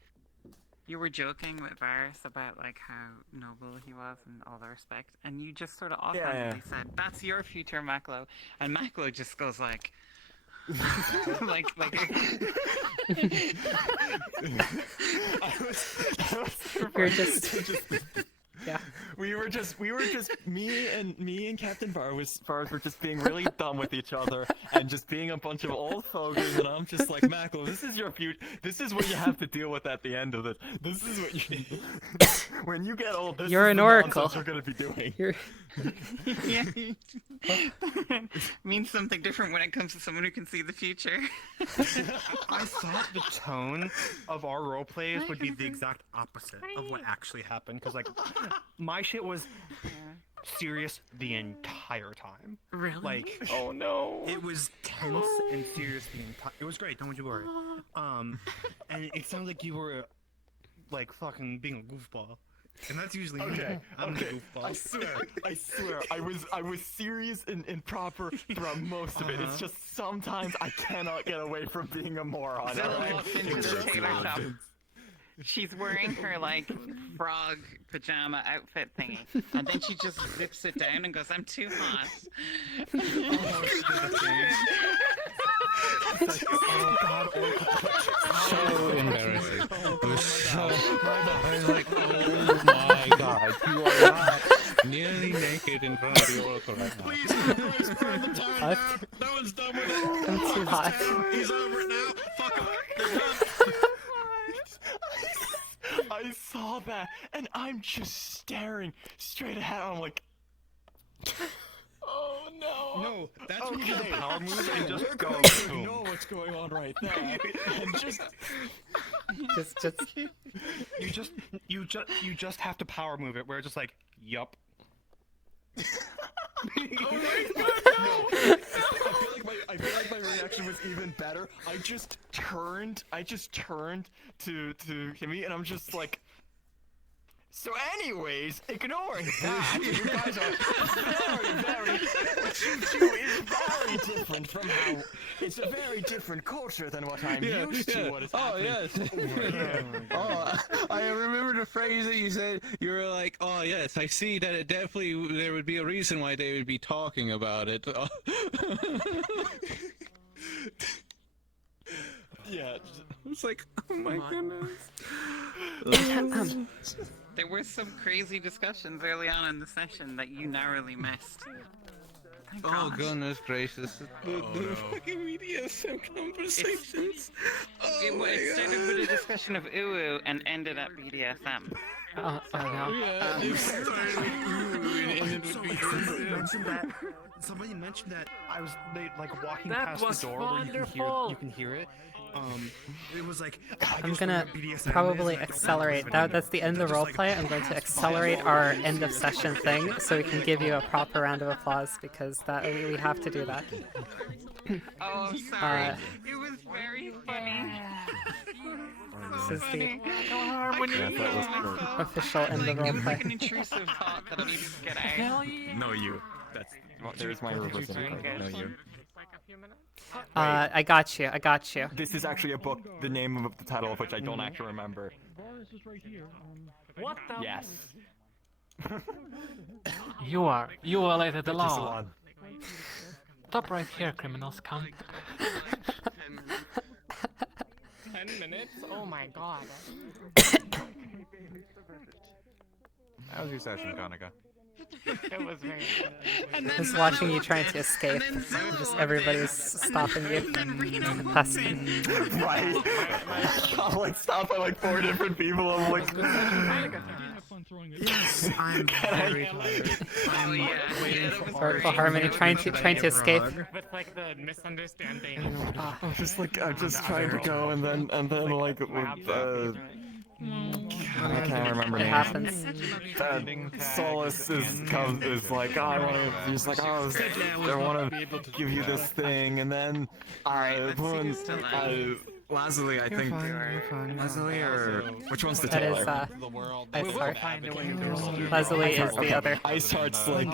You were joking with Varus about, like, how noble he was and all the respect, and you just sort of offhandedly said, "That's your future, Maklo," and Maklo just goes like, like. You're just. Yeah. We were just me and Captain Varus were just being really dumb with each other and just being a bunch of old fogies, and I'm just like, Maklo, this is your future. This is what you have to deal with at the end of it. This is what you when you get old. This You're is an the oracle. nonsense you're gonna be doing. You're... Yeah. Means something different when it comes to someone who can see the future. I thought the tone of our role plays would be the exact opposite of what actually happened, because like my shit was serious the entire time. Really? Like, oh no, it was tense and serious the entire. It was great. Don't you worry. And it sounded like you were like fucking being a goofball. And that's usually me. I'm the goofball. I swear, I was serious and proper throughout most of it. It's just sometimes I cannot get away from being a moron. Zilla alright? walks into the tailor shop. She's wearing her, like, frog pajama outfit thingy, and then she just zips it down and goes, "I'm too hot." Oh god, So embarrassing. It was so. I was like, oh my god, you are not nearly naked in front of the Oracle right now. Please, burn the town What? down. No one's done with it. I'm too hot. He's over it now. Fuck him. I saw that, and I'm just staring straight ahead. I'm like, oh no. No, that's when you do the power move and just We're go. going to Boom. know what's going on right there, and just you just have to power move it where it's just like, yup. Oh my god, no! I feel like my reaction was even better. I just turned to Kimmy, and I'm just like, so anyways, ignoring that, you guys are very, what you do is very different from how, it's a very different culture than what I'm used to, what is happening over here. Oh, I remember the phrase that you said. You were like, "Oh yes, I see that it definitely there would be a reason why they would be talking about it." Yeah, it's like, oh my goodness. There were some crazy discussions early on in the session that you narrowly missed. Thank Oh God. goodness gracious! The fucking BDSM conversations. It started with a discussion of UU and ended at BDSM. Oh no. Yeah, it started with ooh, and it would be Somebody mentioned that I was like walking That past was the door where you can hear it. It was like I'm gonna probably accelerate. That's the end of the roleplay. I'm going to accelerate our end of session thing so we can give you a proper round of applause because we have to do that. Oh, sorry. It was very funny. This is the Myself. official end of the It was like an roleplay. intrusive thought that I needed to get out. No, you. There's my reverse image. No, you. I got you. This is actually a book, the name of the title of which I don't actually remember. What the? Yes. You violated the law. Stop right here, criminals. Come. 10 minutes? Oh my god. How was your session, Konica? It was very good. Just watching you trying to escape. Just everybody's stopping you. Hustling. Right. I'm like stopped by like 4 different people. I'm like, Yes, I'm very tired. I'm waiting For Harmony trying to escape. With like the misunderstanding. I'm just trying to go, and then like I can't remember It names. happens. Solus is like, oh, I want to. He's like, oh, I want to give you this thing, and then Lazuli, I think. Lazuli or which one's the That Taylor? is Iceheart. Leslie is the other. Iceheart's like.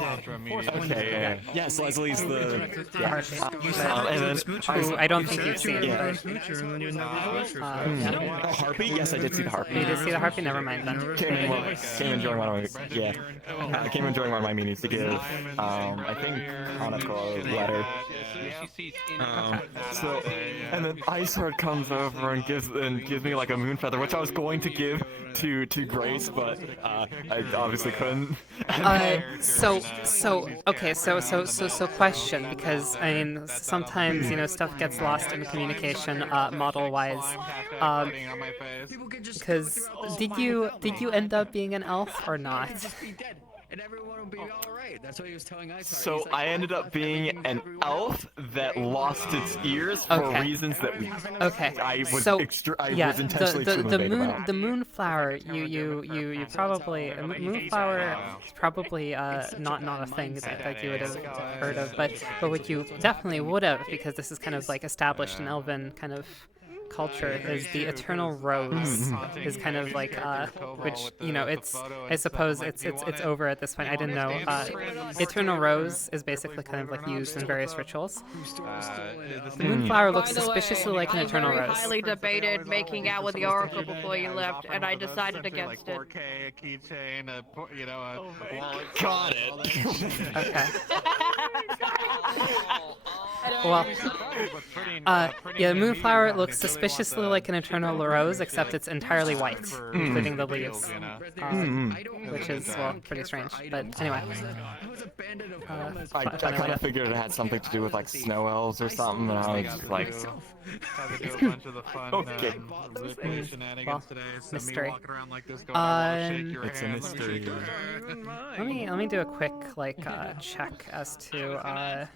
Okay, yeah. Yes, Leslie's the. Yeah. And then Who I don't think you've seen. Yeah. But, Harpy? Yes, I did see the Harpy. you did see the Harpy? Never mind then. Came during one of my came in during one of my meetings to give I think Hanukkah a letter. So and then Iceheart comes over and gives me like a moon feather, which I was going to give to Grace, but I obviously couldn't. So question, because I mean sometimes stuff gets lost in communication model wise. Because did you end up being an elf or not? And everyone will be alright. That's what he was telling Iceheart. So I ended up being an elf that lost its ears for reasons that we. Okay. I was yeah, was intentionally the moonflower. You probably moonflower is probably not a thing that you would have heard of, but what you definitely would have, because this is kind of like established in Elven kind of culture, is the eternal rose. Is kind of like which it's, I suppose it's over at this point. I didn't know. Eternal rose is basically kind of like used in various rituals. The moonflower looks suspiciously like an eternal rose. Highly debated making out with the Oracle before you left, and I decided against it. 4K, a keychain, a wallet. Got it. Okay. Well, yeah, the moonflower looks suspiciously like an eternal rose, except it's entirely white, including the leaves, which is, well, pretty strange. But anyway, I kind of figured it had something to do with like snow elves or something, and I was just like, okay. Mystery. It's a mystery. Let me do a quick check as to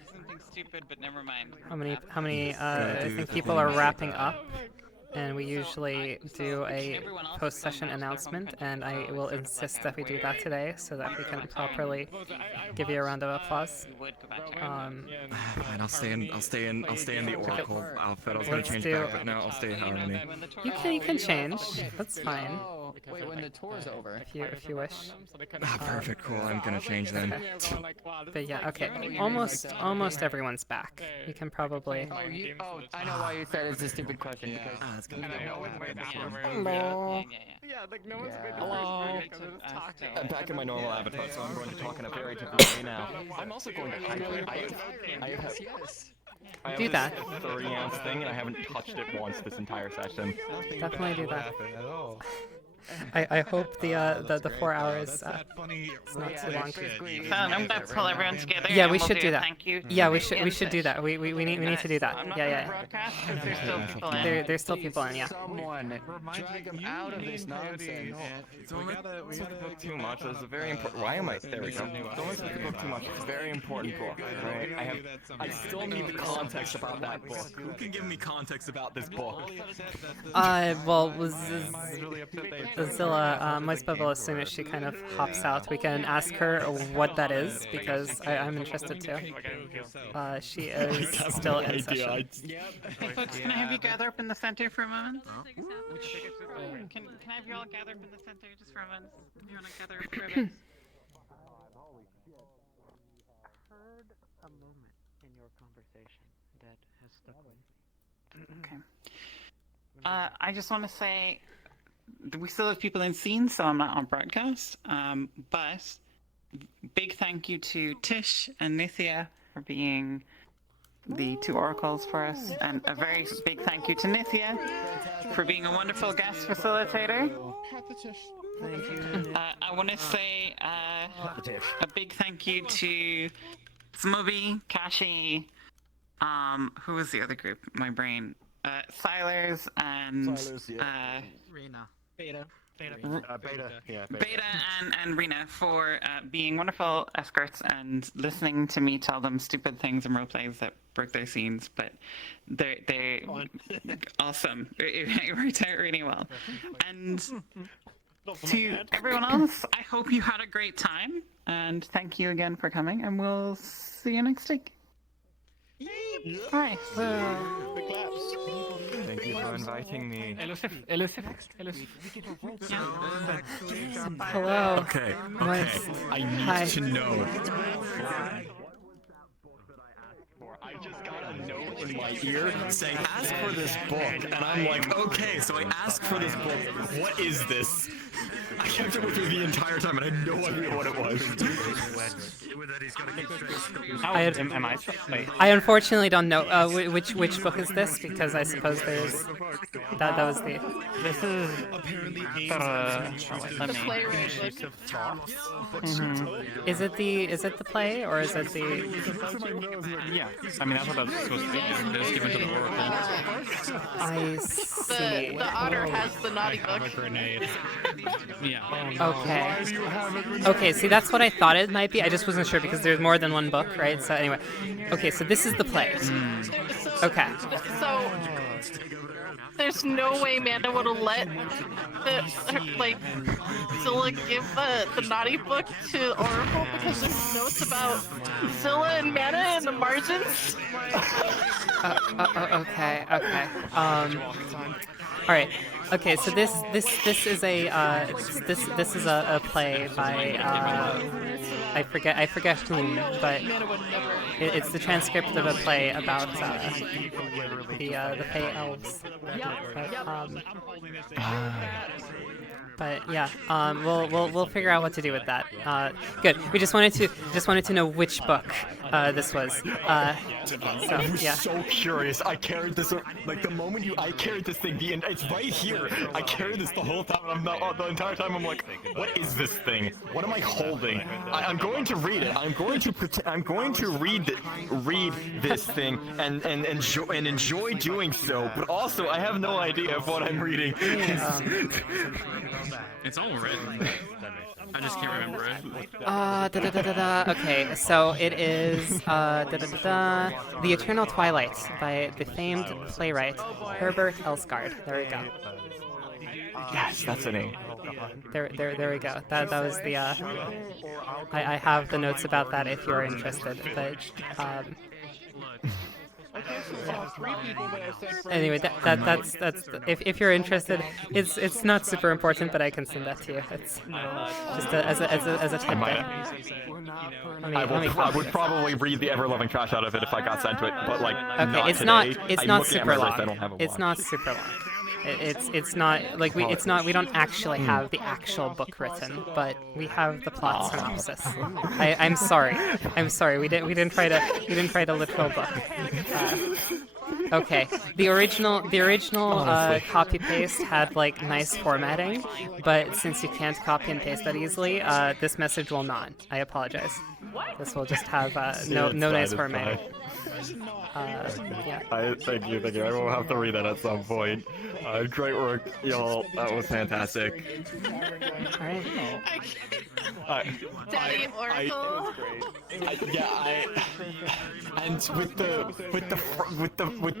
Something stupid, but never mind. how many I think people are wrapping up. And we usually do a post-session announcement, and I will insist that we do that today so that we can properly give you a round of applause. Fine, I'll stay in the Oracle outfit. I was gonna change back, but no, I'll stay in Harmony. You can change. That's fine. Wait, when the tour's over. If you wish. Perfect, cool. I'm gonna change then. But yeah, okay. Almost everyone's back. We can probably. I know why you said it's a stupid question. Because Hello. Yeah, like no one's Hello. I'm back in my normal avatar, so I'm going to talk in a very different way now. I'm also going to hydrate. I have Do that. This 30-ounce thing, and I haven't touched it once this entire session. Definitely do that. I hope the 4 hours is not too long. I'm gonna pull everyone together. Yeah, and we we'll should do that. Thank you. Yeah, we should do that. We need to do that. Yeah. There's still people in. There's still people in. Yeah. Someone drag them out of this nonsense. Don't let the book too much. It's a very important. Why am I? There we go. Don't let the book too much. It's a very important book. Right? I still need the context about that book. Who can give me context about this book? Well, Zilla, Moisbubble, as soon as she kind of hops out, we can ask her what that is, because I'm interested too. She is still in session. Hey folks, can I have you gather up in the center for a moment? Can I have you all gather up in the center just for a moment? If you want to gather up for a bit. Heard a moment in your conversation that has stuck with me. Okay. I just want to say, we still have people in scene, so I'm not on broadcast. But big thank you to Tish and Nithya for being the two oracles for us, and a very big thank you to Nithya for being a wonderful guest facilitator. Thank you. I want to say a big thank you to Smubby, Kashi, who was the other group? My brain. Silers and Rena. Beta. Beta. Yeah, Beta and Rena for being wonderful escorts and listening to me tell them stupid things and role plays that broke their scenes, but they awesome. It worked out really well. And to everyone else, I hope you had a great time, and thank you again for coming, and we'll see you next week. Bye. Thank you for inviting me. Elusive. Hello. Okay. Nice. I need Hi. to know. I just got a note in my ear saying, ask for this book. And I'm like, okay, so I asked for this book. What is this? I kept it with me the entire time and I had no idea what it was. I unfortunately don't know which book is this, because I suppose there's that was the. This is The playwright book. Is it the play or is it the? Yeah, I mean that's what I was supposed to be. It was given to the Oracle. I see. The otter has the naughty I have book. a grenade. Yeah. Okay. Okay, see that's what I thought it might be. I just wasn't sure because there's more than one book, right? So anyway, okay, so this is the play. Okay. So there's no way Amanda would have let Zilla give the naughty book to Oracle because there's notes about Zilla and Mana in the margins. Okay. All right. Okay, so this is a this is a play by I forget whom, but it's the transcript of a play about the Fey elves. But yeah, we'll figure out what to do with that. Good. We just wanted to know which book this was. So I was yeah. so curious. I carried this, like the moment I carried this thing, it's right here. I carried this the whole time. The entire time I'm like, what is this thing? What am I holding? I'm going to read it. I'm going to read this thing and enjoy doing so. But also, I have no idea of what I'm reading. It's all written. I just can't remember it. Okay, so it is The Eternal Twilight by the famed playwright Herbert Elsgard. There we go. Yes, that's a name. There we go. That was the. I have the notes about that if you're interested, but. Anyway, that's if you're interested, it's not super important, but I can send that to you. It's just as a tidbit. I would probably read the ever-loving trash out of it if I got sent to it, but like okay, it's today. not super long. I don't have a it's watch. not super long. It's not like we don't actually have the actual book written, but we have the plot synopsis. I'm sorry. We didn't write a literal book. Okay, the original copy paste had like nice formatting, but since you can't copy and paste that easily, this message will not. I apologize. This will just have no nice formatting. Yeah. Thank you. I will have to read that at some point. Great work, y'all. That was fantastic. Alright. Daddy Oracle. And with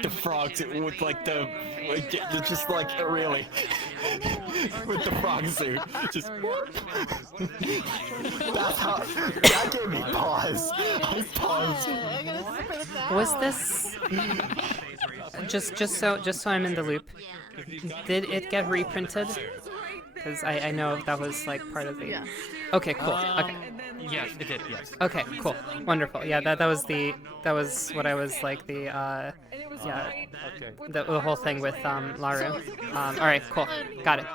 the frogs, it was like just like really with the frog suit, just that's how that gave me pause. I paused. Was this just so I'm in the loop? Did it get reprinted? Because I know that was like part of the. Yeah. Okay, cool. Okay. Yes, it did. Yes. Okay, cool, wonderful. Yeah, that was what I was like the the whole thing with Laru. All right, cool, got it.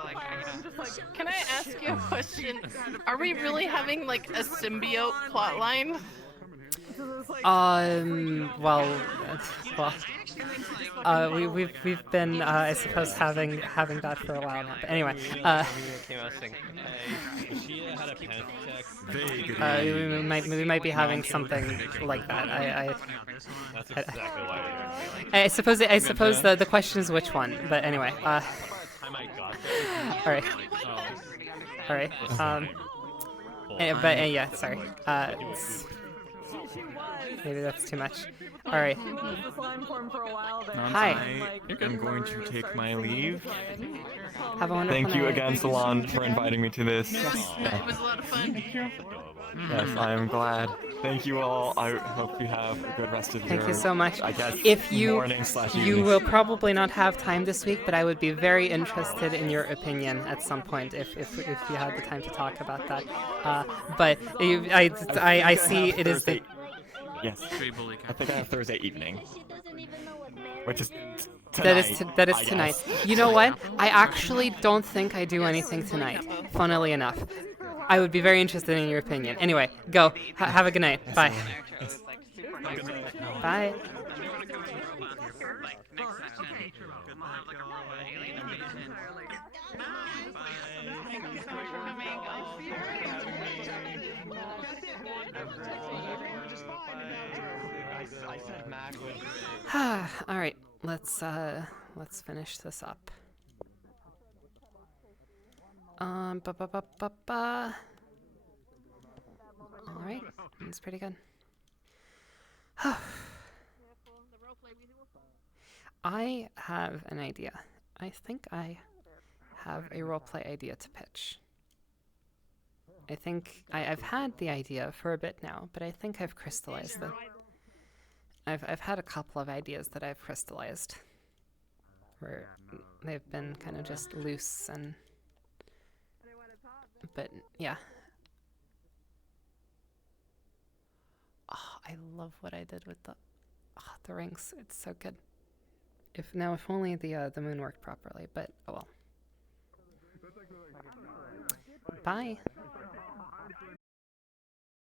Can I ask you a question? Are we really having like a symbiote plotline? We've been I suppose having that for a while now. But anyway, we might be having something like that. I suppose the question is which one. But anyway, all right. All right. Yeah, sorry. Maybe that's too much. All right. Hi. I'm going to take my leave. Have a wonderful Thank you night. again, Salon, for inviting me to this. It was a lot of fun. Yes, I am glad. Thank you all. I hope you have a good rest of your. Thank you so much. I guess If you morning/evening. you will probably not have time this week, but I would be very interested in your opinion at some point if you had the time to talk about that. But I see it is the. Yes. I think I have Thursday evening. Which is tonight. That is I tonight. guess. You know what? I actually don't think I do anything tonight. Funnily enough, I would be very interested in your opinion. Anyway, go. Have a good night. Bye. Bye. All right, let's finish this up. All right, that's pretty good. I have an idea. I think I have a roleplay idea to pitch. I think I've had the idea for a bit now, but I think I've crystallized it. I've had a couple of ideas that I've crystallized, where they've been kind of just loose and. But yeah. Oh, I love what I did with the rings. It's so good. If only the moon worked properly, but oh well. Bye.